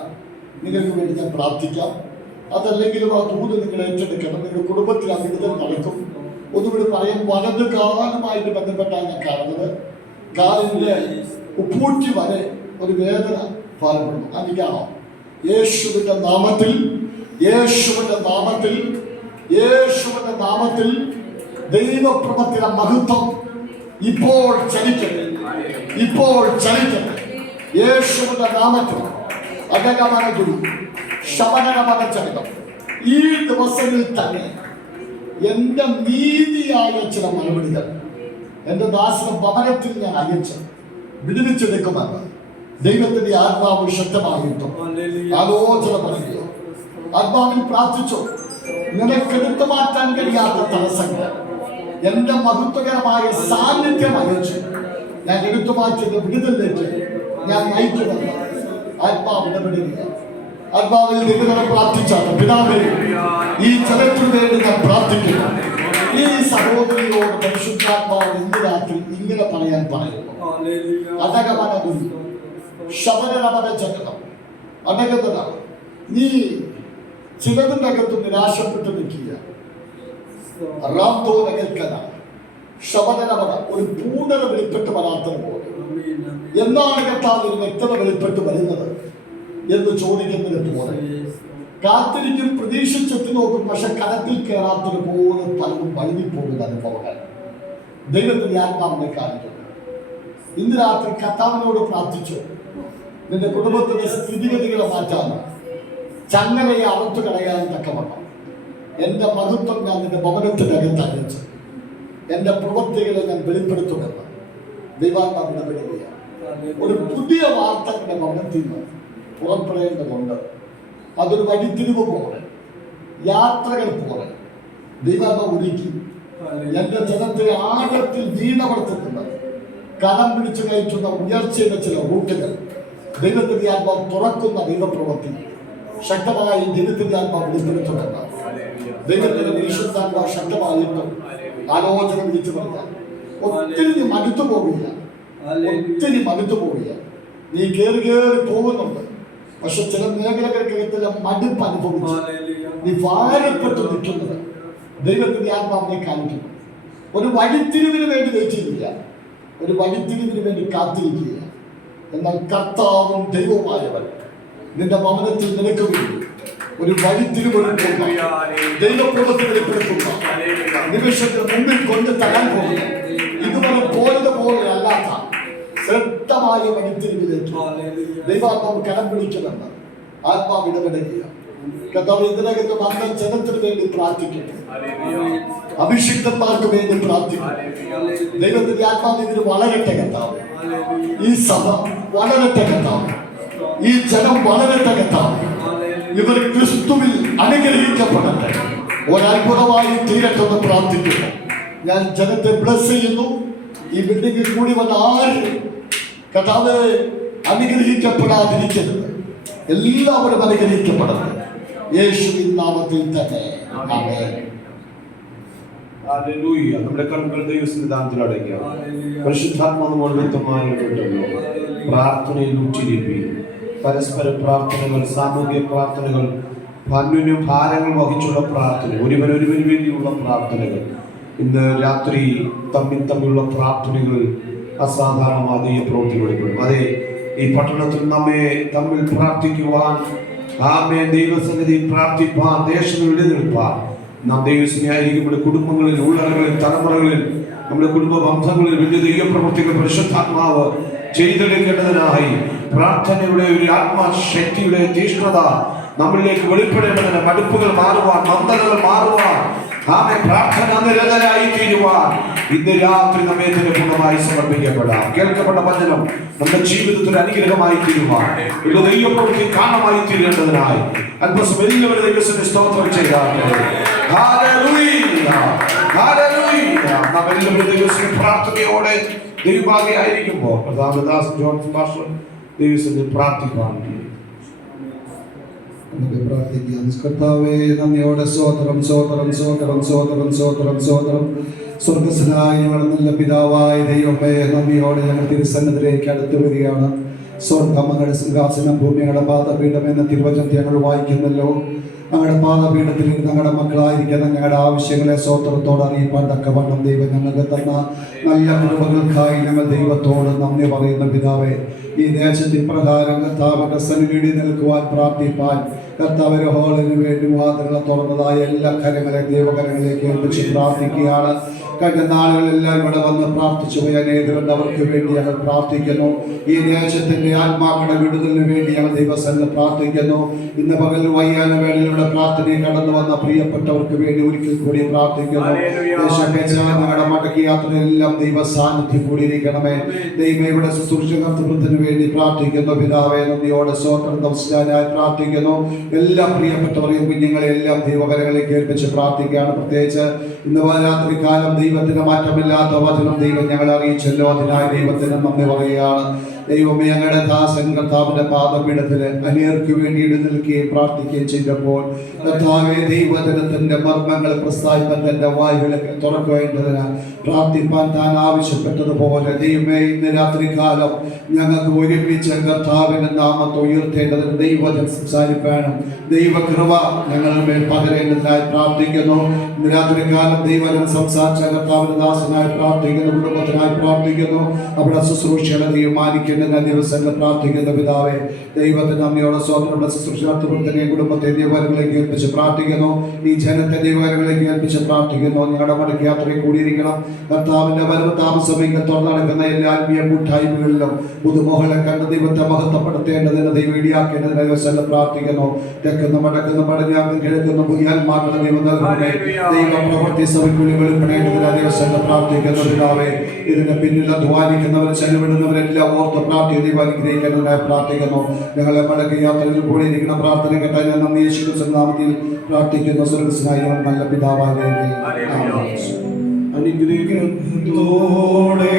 നിങ്ങൾക്ക് വേണ്ടി ഞാൻ പ്രാർത്ഥിക്കാം. അതല്ലെങ്കിലും ആ ദൂത് നിങ്ങൾ ഏറ്റെടുക്കണം. നിങ്ങളുടെ കുടുംബത്തിൽ ആ വിടുതൽ നടക്കും. ഒന്നുകൂടി പറയാൻ, വലത് കാലുമായിട്ട് ബന്ധപ്പെട്ടാണ് ഞാൻ കാണുന്നത്. കാലിന്റെ ഉപ്പൂറ്റി വരെ ഒരു വേദന ഫലപ്പെടുന്നു. അതിനാണോ യേശുവിന്റെ നാമത്തിൽ, യേശുവിന്റെ നാമത്തിൽ, യേശുവിന്റെ നാമത്തിൽ ദൈവപ്രഭത്തിന്റെ മഹത്വം ഇപ്പോൾ ചലിക്കട്ടെ, ഇപ്പോൾ ചലിക്കട്ടെ. യേശുവിന്റെ നാമത്തിൽ അടകമനഗുരു ശമനമനചരിതം ഈ ദിവസങ്ങളിൽ തന്നെ എന്റെ നീതിയായ ചില മറുപടികൾ എന്റെ ദാസന ഭവനത്തിൽ ഞാൻ അയച്ച് വിടുവിച്ചെടുക്കുമെന്ന് ദൈവത്തിന്റെ ആത്മാവ് ശക്തമായിട്ടും ആലോചന പറയുക. ആത്മാവിൽ പ്രാർത്ഥിച്ചു, നിനക്കെടുത്തു മാറ്റാൻ കഴിയാത്ത തടസ്സങ്ങൾ എന്റെ മഹത്വകരമായ സാന്നിധ്യം അയച്ചു ഞാൻ എടുത്തു മാറ്റിയത് വിടുതലിലേക്ക് ഞാൻ നയിക്കുമെന്ന് ആത്മാവ് ഇടപെടുക. ആത്മാവിൽ നിങ്ങളെ പ്രാർത്ഥിച്ചാണ്. പിതാവേ, ഈ ജനത്തിനു വേണ്ടി ഞാൻ പ്രാർത്ഥിക്കുന്നു. ഈ സഹോദരിയോട് പരിശുദ്ധാത്മാവ് ഇന്ന് രാത്രി ഇങ്ങനെ പറയാൻ പറയുന്നു. അടകമനതു ശമനമനചരണം അടകത. നീ ചിലതിൻ്റെ അകത്ത് നിരാശപ്പെട്ട് നിൽക്കുക. റാംതോ നഗൽക്കന ശമനമന ഒരു പൂർണ്ണത വെളിപ്പെട്ട് വരാത്തത് പോലെ. എന്നാണ് കർത്താവ് ഒരു വ്യക്തത വെളിപ്പെട്ട് വരുന്നത് എന്ന് ചോദിക്കുന്നത് പോലെ കാത്തിരിക്കും, പ്രതീക്ഷിച്ചെത്തി നോക്കും, പക്ഷെ കരത്തിൽ കയറാത്തത് പോലെ പലരും വഴുതിപ്പോകുന്ന അനുഭവങ്ങൾ ദൈവത്തിന്റെ ആത്മാവിനെ കാണിക്കുന്നു. ഇന്ന് രാത്രി കർത്താവിനോട് പ്രാർത്ഥിച്ചു, നിന്റെ കുടുംബത്തിന്റെ സ്ഥിതിഗതികളെ മാറ്റാൻ, ചങ്ങലയെ അറുത്തു കളയാൻ തക്കവണ്ണം എന്റെ മഹത്വം ഞാൻ നിന്റെ ഭവനത്തിനകത്ത് അയച്ചു, എന്റെ പ്രവൃത്തികളെ ഞാൻ വെളിപ്പെടുത്തുമെന്ന് ദൈവാത്മാവ് ഇടപെടുകയാണ്. ഒരു പുതിയ വാർത്ത എന്റെ ഭവനത്തിൽ നിന്ന് പുറപ്പെടേണ്ടതുണ്ട്. അതൊരു വഴിത്തിരിവ് പോലെ, യാത്രകൾ പോലെ ദൈവാത്മാവ് ഒരുക്കി എന്റെ ജനത്തെ ആഴത്തിൽ വീണവർത്തുന്നത് കലം പിടിച്ചു കയറ്റുന്ന ഉയർച്ചയുടെ ചില റൂട്ടുകൾ ദൈവത്തിന്റെ ആത്മാവ് തുറക്കുന്ന ദൈവപ്രവൃത്തി ശക്തമായി ദൈവത്തിന്റെ ആത്മാവ് വെളിപ്പെടുത്തുമെന്ന് ദൈവത്തിന്റെ വിശുദ്ധാത്മാവ് ശക്തമായിട്ടും ആലോചന വിളിച്ചു പറഞ്ഞാൽ ഒത്തിരി മടുത്തു പോവുക, ഒത്തിരി മടുത്തു പോവുക. നീ കയറി പോകുന്നുണ്ട്, പക്ഷെ ചില മേഖലകൾക്കകത്തിലെ മടുപ്പ് അനുഭവിച്ചു നീ ഭാരപ്പെട്ടു നിൽക്കുന്നത് ദൈവത്തിന്റെ ആത്മാവിനെ കാണിക്കുന്നു. ഒരു വഴിത്തിരിവിന് വേണ്ടി വെച്ചിരിക്കുക, ഒരു വഴിത്തിരിവിന് വേണ്ടി കാത്തിരിക്കുക. എന്നാൽ കർത്താവും ദൈവവുമായവൻ നിന്റെ ഭവനത്തിൽ നിനക്ക് വേണ്ടി ഒരു വഴിത്തിരിവെടുക്കുന്ന ദൈവപ്രവൃത്തി വെളിപ്പെടുത്തുന്ന നിമിഷത്തിന് മുമ്പിൽ കൊണ്ട് തരാൻ പോകുന്നു. ഇതുവരെ പോയതുപോലെ അല്ലാത്ത ശ്രദ്ധമായ വഴിത്തിരിവിലേക്ക് ദൈവാത്മാവ് കരം പിടിക്കുമെന്ന് ആത്മാവ് ഇടപെടുക. കർത്താവ് ഇതിനകത്ത് വന്ന ജനത്തിന് വേണ്ടി പ്രാർത്ഥിക്കുന്നു, അഭിഷിക്തന്മാർക്ക് വേണ്ടി പ്രാർത്ഥിക്കുന്നു. ദൈവത്തിന്റെ ആത്മാവ് ഇതിന് വളരട്ടെ കർത്താവ്, ഈ സഭ വളരട്ടെ കർത്താവ്, ഈ ജനം വളരട്ടെ കർത്താവ്. ഇവർ ക്രിസ്തുവിൽ അനുഗ്രഹിക്കപ്പെടട്ടെ, ഒരത്ഭുതമായി തീരട്ടെന്ന് പ്രാർത്ഥിക്കുന്നു. ഞാൻ ജനത്തെ ബ്ലസ് ചെയ്യുന്നു. ഈ ബിൽഡിംഗിൽ കൂടി വന്ന ആരും കർത്താവ് അനുഗ്രഹിക്കപ്പെടാതിരിക്കരുത്, എല്ലാവരും അനുഗ്രഹിക്കപ്പെടട്ടെ യേശുവിൻ നാമത്തിൽ തന്നെ. ആമേൻ. ഹല്ലേലൂയ. നമ്മുടെ കണ്ണുകൾ ദൈവസന്നിധാനത്തിൽ അടയ്ക്കുക. പരിശുദ്ധാത്മാവ് വ്യക്തമായിട്ടുണ്ടല്ലോ. പ്രാർത്ഥനയിൽ ഉറ്റിരിപ്പി പരസ്പര പ്രാർത്ഥനകൾ, സാമൂഹിക പ്രാർത്ഥനകൾ, അന്യോന്യ ഭാരങ്ങൾ വഹിച്ചുള്ള പ്രാർത്ഥന, ഒരുവന് വേണ്ടിയുള്ള പ്രാർത്ഥനകൾ, ഇന്ന് രാത്രി തമ്മിലുള്ള പ്രാർത്ഥനകൾ അസാധാരണമായ പ്രവൃത്തി വെളിപ്പെടും. അതെ, ഈ പട്ടണത്തിൽ നമ്മെ തമ്മിൽ പ്രാർത്ഥിക്കുവാൻ ആമേൻ. ദൈവസന്നിധി പ്രാർത്ഥിപ്പാൻ, ദേശം എഴുന്നേൽപ്പാൻ നാം ദൈവസ്നേഹിയായിരിക്കും. നമ്മുടെ കുടുംബങ്ങളിൽ, ഉള്ളറകളിൽ, തലമുറകളിൽ, നമ്മുടെ കുടുംബ ബന്ധങ്ങളിൽ വലിയ ദൈവപ്രവൃത്തികൾ പരിശുദ്ധാത്മാവ് ചെയ്തെടുക്കേണ്ടതിനായി പ്രാർത്ഥനയുടെ ഒരു ആത്മശക്തിയുടെ തീഷ്ണത നമ്മളിലേക്ക് വെളിപ്പെടേണ്ടതിന്, മടുപ്പുകൾ മാറുവാൻ, മന്ദതകൾ മാറുവാൻ, ആമേൻ, പ്രാർത്ഥന നിരന്തരായി തീരുവാൻ ഇന്ന് രാത്രി നമ്മെ പൂർണ്ണമായി സമർപ്പിക്കപ്പെടാം. കേൾക്കപ്പെട്ട വചനം നമ്മുടെ ജീവിതത്തിൽ അനുഗ്രഹമായി തീരുവാൻ, ഒരു ദൈവപ്രവൃത്തി കാരണമായി തീരേണ്ടതിനായി അല്പസം എല്ലാവരും ദൈവത്തിന്റെ സ്തോത്രം ചെയ്താട്ടെ. Hallelujah, hallelujah. നാം എല്ലാവരും ദൈവത്തിന്റെ പ്രാർത്ഥനയോടെ ദൈവഭാഗ്യമായിരിക്കുമ്പോൾ പ്രധാനദാസ് ജോൺസ് മാസ്റ്റർ ദൈവത്തിന്റെ പ്രാർത്ഥിപ്പാൻ നമുക്ക് പ്രാർത്ഥിക്കാം. കർത്താവേ, നന്ദിയോടെ സ്തോത്രം, സ്തോത്രം, സ്തോത്രം, സ്തോത്രം, സ്തോത്രം, സ്തോത്രം. സ്വർഗസ്വനായ ഞങ്ങളുടെ നല്ല പിതാവായ ദൈവമേ, നന്ദിയോടെ ഞങ്ങൾ തിരുസന്നിധിയിലേക്ക് അടുത്തു വരികയാണ്. സ്വർഗം അങ്ങയുടെ സിംഹാസനം, ഭൂമി ഞങ്ങളുടെ പാദപീഠം എന്ന തിരുവചനത്തെ ഞങ്ങൾ വായിക്കുന്നല്ലോ. ഞങ്ങളുടെ പാദപീഠത്തിൽ ഞങ്ങളുടെ മക്കളായിരിക്കുന്ന ഞങ്ങളുടെ ആവശ്യങ്ങളെ സ്തോത്രത്തോടെ അറിയിപ്പാൻ തക്കവണ്ണം ദൈവം ഞങ്ങൾക്ക് തന്ന നല്ല കൃപകൾക്കായി ഞങ്ങൾ ദൈവത്തോട് നന്ദി പറയുന്ന പിതാവേ, ഈ ദേശത്തിൽ പ്രകാരം കർത്താവിന്റെ സന്നിധിയിൽ നിൽക്കുവാൻ പ്രാർത്ഥിപ്പാൻ കർത്താവിന്റെ ഹോളിന് വേണ്ടി വാതിലുകൾ തുറന്നതായ എല്ലാ കരങ്ങളെ ദൈവകരങ്ങളിലേക്ക് ഏൽപ്പിച്ച് പ്രാർത്ഥിക്കുകയാണ്. കഴിഞ്ഞ നാളുകളെല്ലാം ഇവിടെ വന്ന് പ്രാർത്ഥിച്ചു പോയ അനേകരുണ്ട്. അവർക്ക് വേണ്ടി ഞങ്ങൾ പ്രാർത്ഥിക്കുന്നു. ഈ ദേശത്തിന്റെ ആത്മാക്കളുടെ വിടുതലിന് വേണ്ടി ഞങ്ങൾ ദൈവസന്നിധിയിൽ പ്രാർത്ഥിക്കുന്നു. ഇന്ന് പകൽ വയ്യാന വേളയിലൂടെ പ്രാർത്ഥനയിൽ കടന്നു വന്ന പ്രിയപ്പെട്ടവർക്ക് വേണ്ടി ഒരിക്കൽ കൂടി പ്രാർത്ഥിക്കുന്നു. ഞങ്ങളുടെ മടക്കി യാത്രയെല്ലാം ദൈവ സാന്നിധ്യം കൂടിയിരിക്കണമേ. ദൈവം ഇവിടെ ശുശ്രൂഷകർത്തൃത്വത്തിന് വേണ്ടി പ്രാർത്ഥിക്കുന്നു. പിതാവേ, നന്ദിയോടെ സ്തോത്രം നമസ്കാരമായി പ്രാർത്ഥിക്കുന്നു. എല്ലാ പ്രിയപ്പെട്ടവരെയും കുഞ്ഞുങ്ങളെല്ലാം ദൈവകരങ്ങളിലേക്ക് ഏൽപ്പിച്ച് പ്രാർത്ഥിക്കുകയാണ്. പ്രത്യേകിച്ച് ഇന്ന് രാത്രി കാലം ദൈവത്തിന് മാറ്റമില്ലാത്ത വചനം ദൈവം ഞങ്ങളെ അറിയിച്ചല്ലോ. അതിനായി ദൈവത്തിന് നന്ദി പറയുകയാണ്. ദൈവമേ, ഞങ്ങളുടെ ദാസൻ കർത്താവിന്റെ പാദപീഠത്തിൽ അനേർക്ക് വേണ്ടി എഴുന്നേൽക്കുകയും പ്രാർത്ഥിക്കുകയും ചെയ്തപ്പോൾ കർത്താവേ, ദൈവജനത്തിന്റെ മർമ്മങ്ങൾ പ്രസ്താവിക്കാൻ തന്റെ വായുകളെ തുറക്കേണ്ടതിന് പ്രാർത്ഥിപ്പാൻ താൻ ആവശ്യപ്പെട്ടതുപോലെ ദൈവമേ, ഇന്ന് രാത്രി കാലം ഞങ്ങൾക്ക് ഒരുമിച്ച് കർത്താവിന്റെ നാമത്തെ ഉയർത്തേണ്ടതിന് ദൈവജനം സംസാരിക്കാനും ദൈവകൃപ ഞങ്ങളുടെ മേൽ പകരേണ്ടതിനായി പ്രാർത്ഥിക്കുന്നു. ഇന്ന് രാത്രി കാലം ദൈവജനം സംസാരിച്ച കർത്താവിന്റെ ദാസനായി പ്രാർത്ഥിക്കുന്നു, കുടുംബത്തിനായി പ്രാർത്ഥിക്കുന്നു. അവിടെ ശുശ്രൂഷകളെ തീരുമാനിക്കുന്നതിന് ദിവസങ്ങൾ പ്രാർത്ഥിക്കുന്ന പിതാവേ, ദൈവത്തിന് നന്ദിയോടെ സ്വാതന്ത്ര്യമുള്ള ശുശ്രൂഷാർത്ഥിനെ കുടുംബത്തെ ദൈവകരങ്ങളിലേക്ക് ഏൽപ്പിച്ച് പ്രാർത്ഥിക്കുന്നു. ഈ ജനത്തെ ദൈവകരങ്ങളിലേക്ക് ഏൽപ്പിച്ച് പ്രാർത്ഥിക്കുന്നു. ഞങ്ങളുടെ മടക്കി യാത്രയിൽ കൂടിയിരിക്കണം. കർത്താവിന്റെ വരവ് താമസമെങ്കിൽ നടക്കുന്ന എല്ലാ ആത്മീയ കൂട്ടായ്മകളിലും പുതുമോഹങ്ങളെ കണ്ട് ദൈവത്തെ മഹത്വപ്പെടുത്തേണ്ടതിന് ദൈവം ഇടിയാക്കേണ്ടതിന് ദൈവസ്ഥലം പ്രാർത്ഥിക്കുന്നു. തെക്കുന്ന മടക്കുന്ന പടിഞ്ഞാറും കിഴക്കുന്ന പുതിയ ആത്മാക്കളെ ദൈവം നൽകണമേ. ദൈവ പ്രവൃത്തി സഭയ്ക്കുള്ളിൽ വെളിപ്പെടേണ്ടതിന് ദൈവസ്ഥലം പ്രാർത്ഥിക്കുന്നു. പിതാവേ, ഇതിന് പിന്നിൽ അധ്വാനിക്കുന്നവർ ചെലവിടുന്നവരെല്ലാം ഓർത്ത് പ്രാർത്ഥി ദൈവം അനുഗ്രഹിക്കുന്നതിനായി പ്രാർത്ഥിക്കുന്നു. ഞങ്ങളെ മടക്കി യാത്രയിൽ കൂടിയിരിക്കുന്ന പ്രാർത്ഥന കേട്ടാൽ ഞാൻ നന്ദി യേശുക്രിസ്തു നാമത്തിൽ പ്രാർത്ഥിക്കുന്നു. സ്വർഗ്ഗസ്നായ നല്ല പിതാവായ അനുഗ്രഹിക്കുന്നതോടെ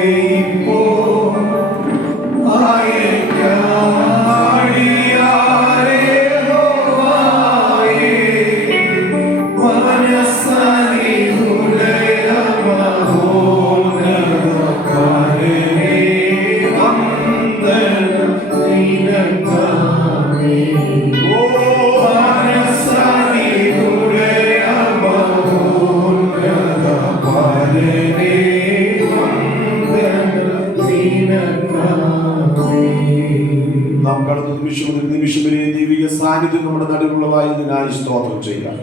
നാം കടന്ന നിമിഷം വരെ ദൈവിക സാന്നിധ്യം നമ്മുടെ നടുവിലുള്ളതായതിനായി സ്തോത്രം ചെയ്യാം.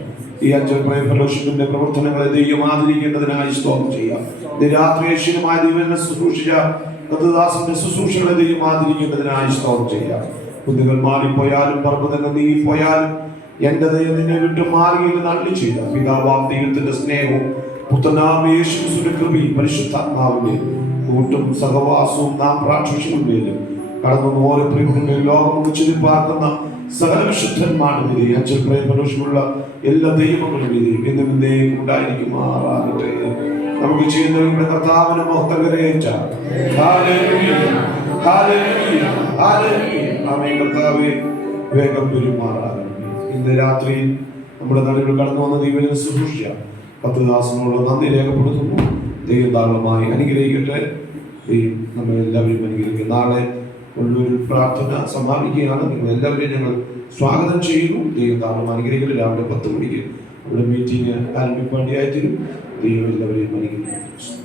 ഈ അഞ്ചൽ ഫെലോഷിപ്പിന്റെ പ്രവർത്തനങ്ങളെ ദൈവം ആദരിക്കേണ്ടതിനായി സ്തോത്രം ചെയ്യാം. രാത്രി ഐശ്വര്യമായ ദൈവനെ ശുശ്രൂഷിച്ച കർത്തദാസന്റെ ശുശ്രൂഷകളെ ദൈവം ആദരിക്കേണ്ടതിനായി സ്തോത്രം ചെയ്യാം. കുന്നുകൾ മാറിപ്പോയാലും പർവ്വതങ്ങൾ നീങ്ങിപ്പോയാലും എന്റെ ദൈവം നിന്നെ വിട്ടു മാറിയെന്ന് നന്ദി ചെയ്ത പിതാവാം ദൈവത്തിന്റെ സ്നേഹവും പുത്രനാം യേശുവിന്റെ കൃപയും പരിശുദ്ധാത്മാവിന്റെ കൂട്ടും സഹവാസവും നാം പ്രാർത്ഥിച്ചുകൊണ്ടേലും കടന്നു ഓരോ പ്രിയപ്പെട്ട ലോകം മുറിച്ചു പാർക്കുന്ന സകല വിശുദ്ധന്മാരുടെ അഞ്ചൽ പ്രേമദോഷമുള്ള എല്ലാ ദൈവങ്ങളും എന്നും എന്നേക്കും ഉണ്ടായിരിക്കുമാറാകട്ടെ. നമുക്ക് ചെയ്യുന്നവരുടെ കർത്താവിന് മഹത്വകരേറ്റ കർത്താവെ വേഗം പെരുമാറാകട്ടെ. ഇന്ന് രാത്രി നമ്മുടെ നടുവിൽ കടന്നു വന്ന ദൈവനെ ശുശ്രൂഷ കർത്തദാസനോട് നന്ദി രേഖപ്പെടുത്തുന്നു. ദൈവം ധാരാളമായി അനുഗ്രഹിക്കട്ടെ. ദൈവം നമ്മൾ എല്ലാവരും അനുഗ്രഹിക്കും. നാളെ ഉള്ളൊരു പ്രാർത്ഥന സമാപിക്കുകയാണ്. നിങ്ങൾ എല്ലാവരെയും ഞങ്ങൾ സ്വാഗതം ചെയ്യുന്നു. ദൈവം ധാരാളം അനുഗ്രഹിക്കട്ടെ. രാവിലെ 10 മണിക്ക് അവിടെ മീറ്റിംഗ് ആരംഭിക്കേണ്ടിയായിത്തീരും. ദൈവം എല്ലാവരെയും അനുഗ്രഹിക്കും.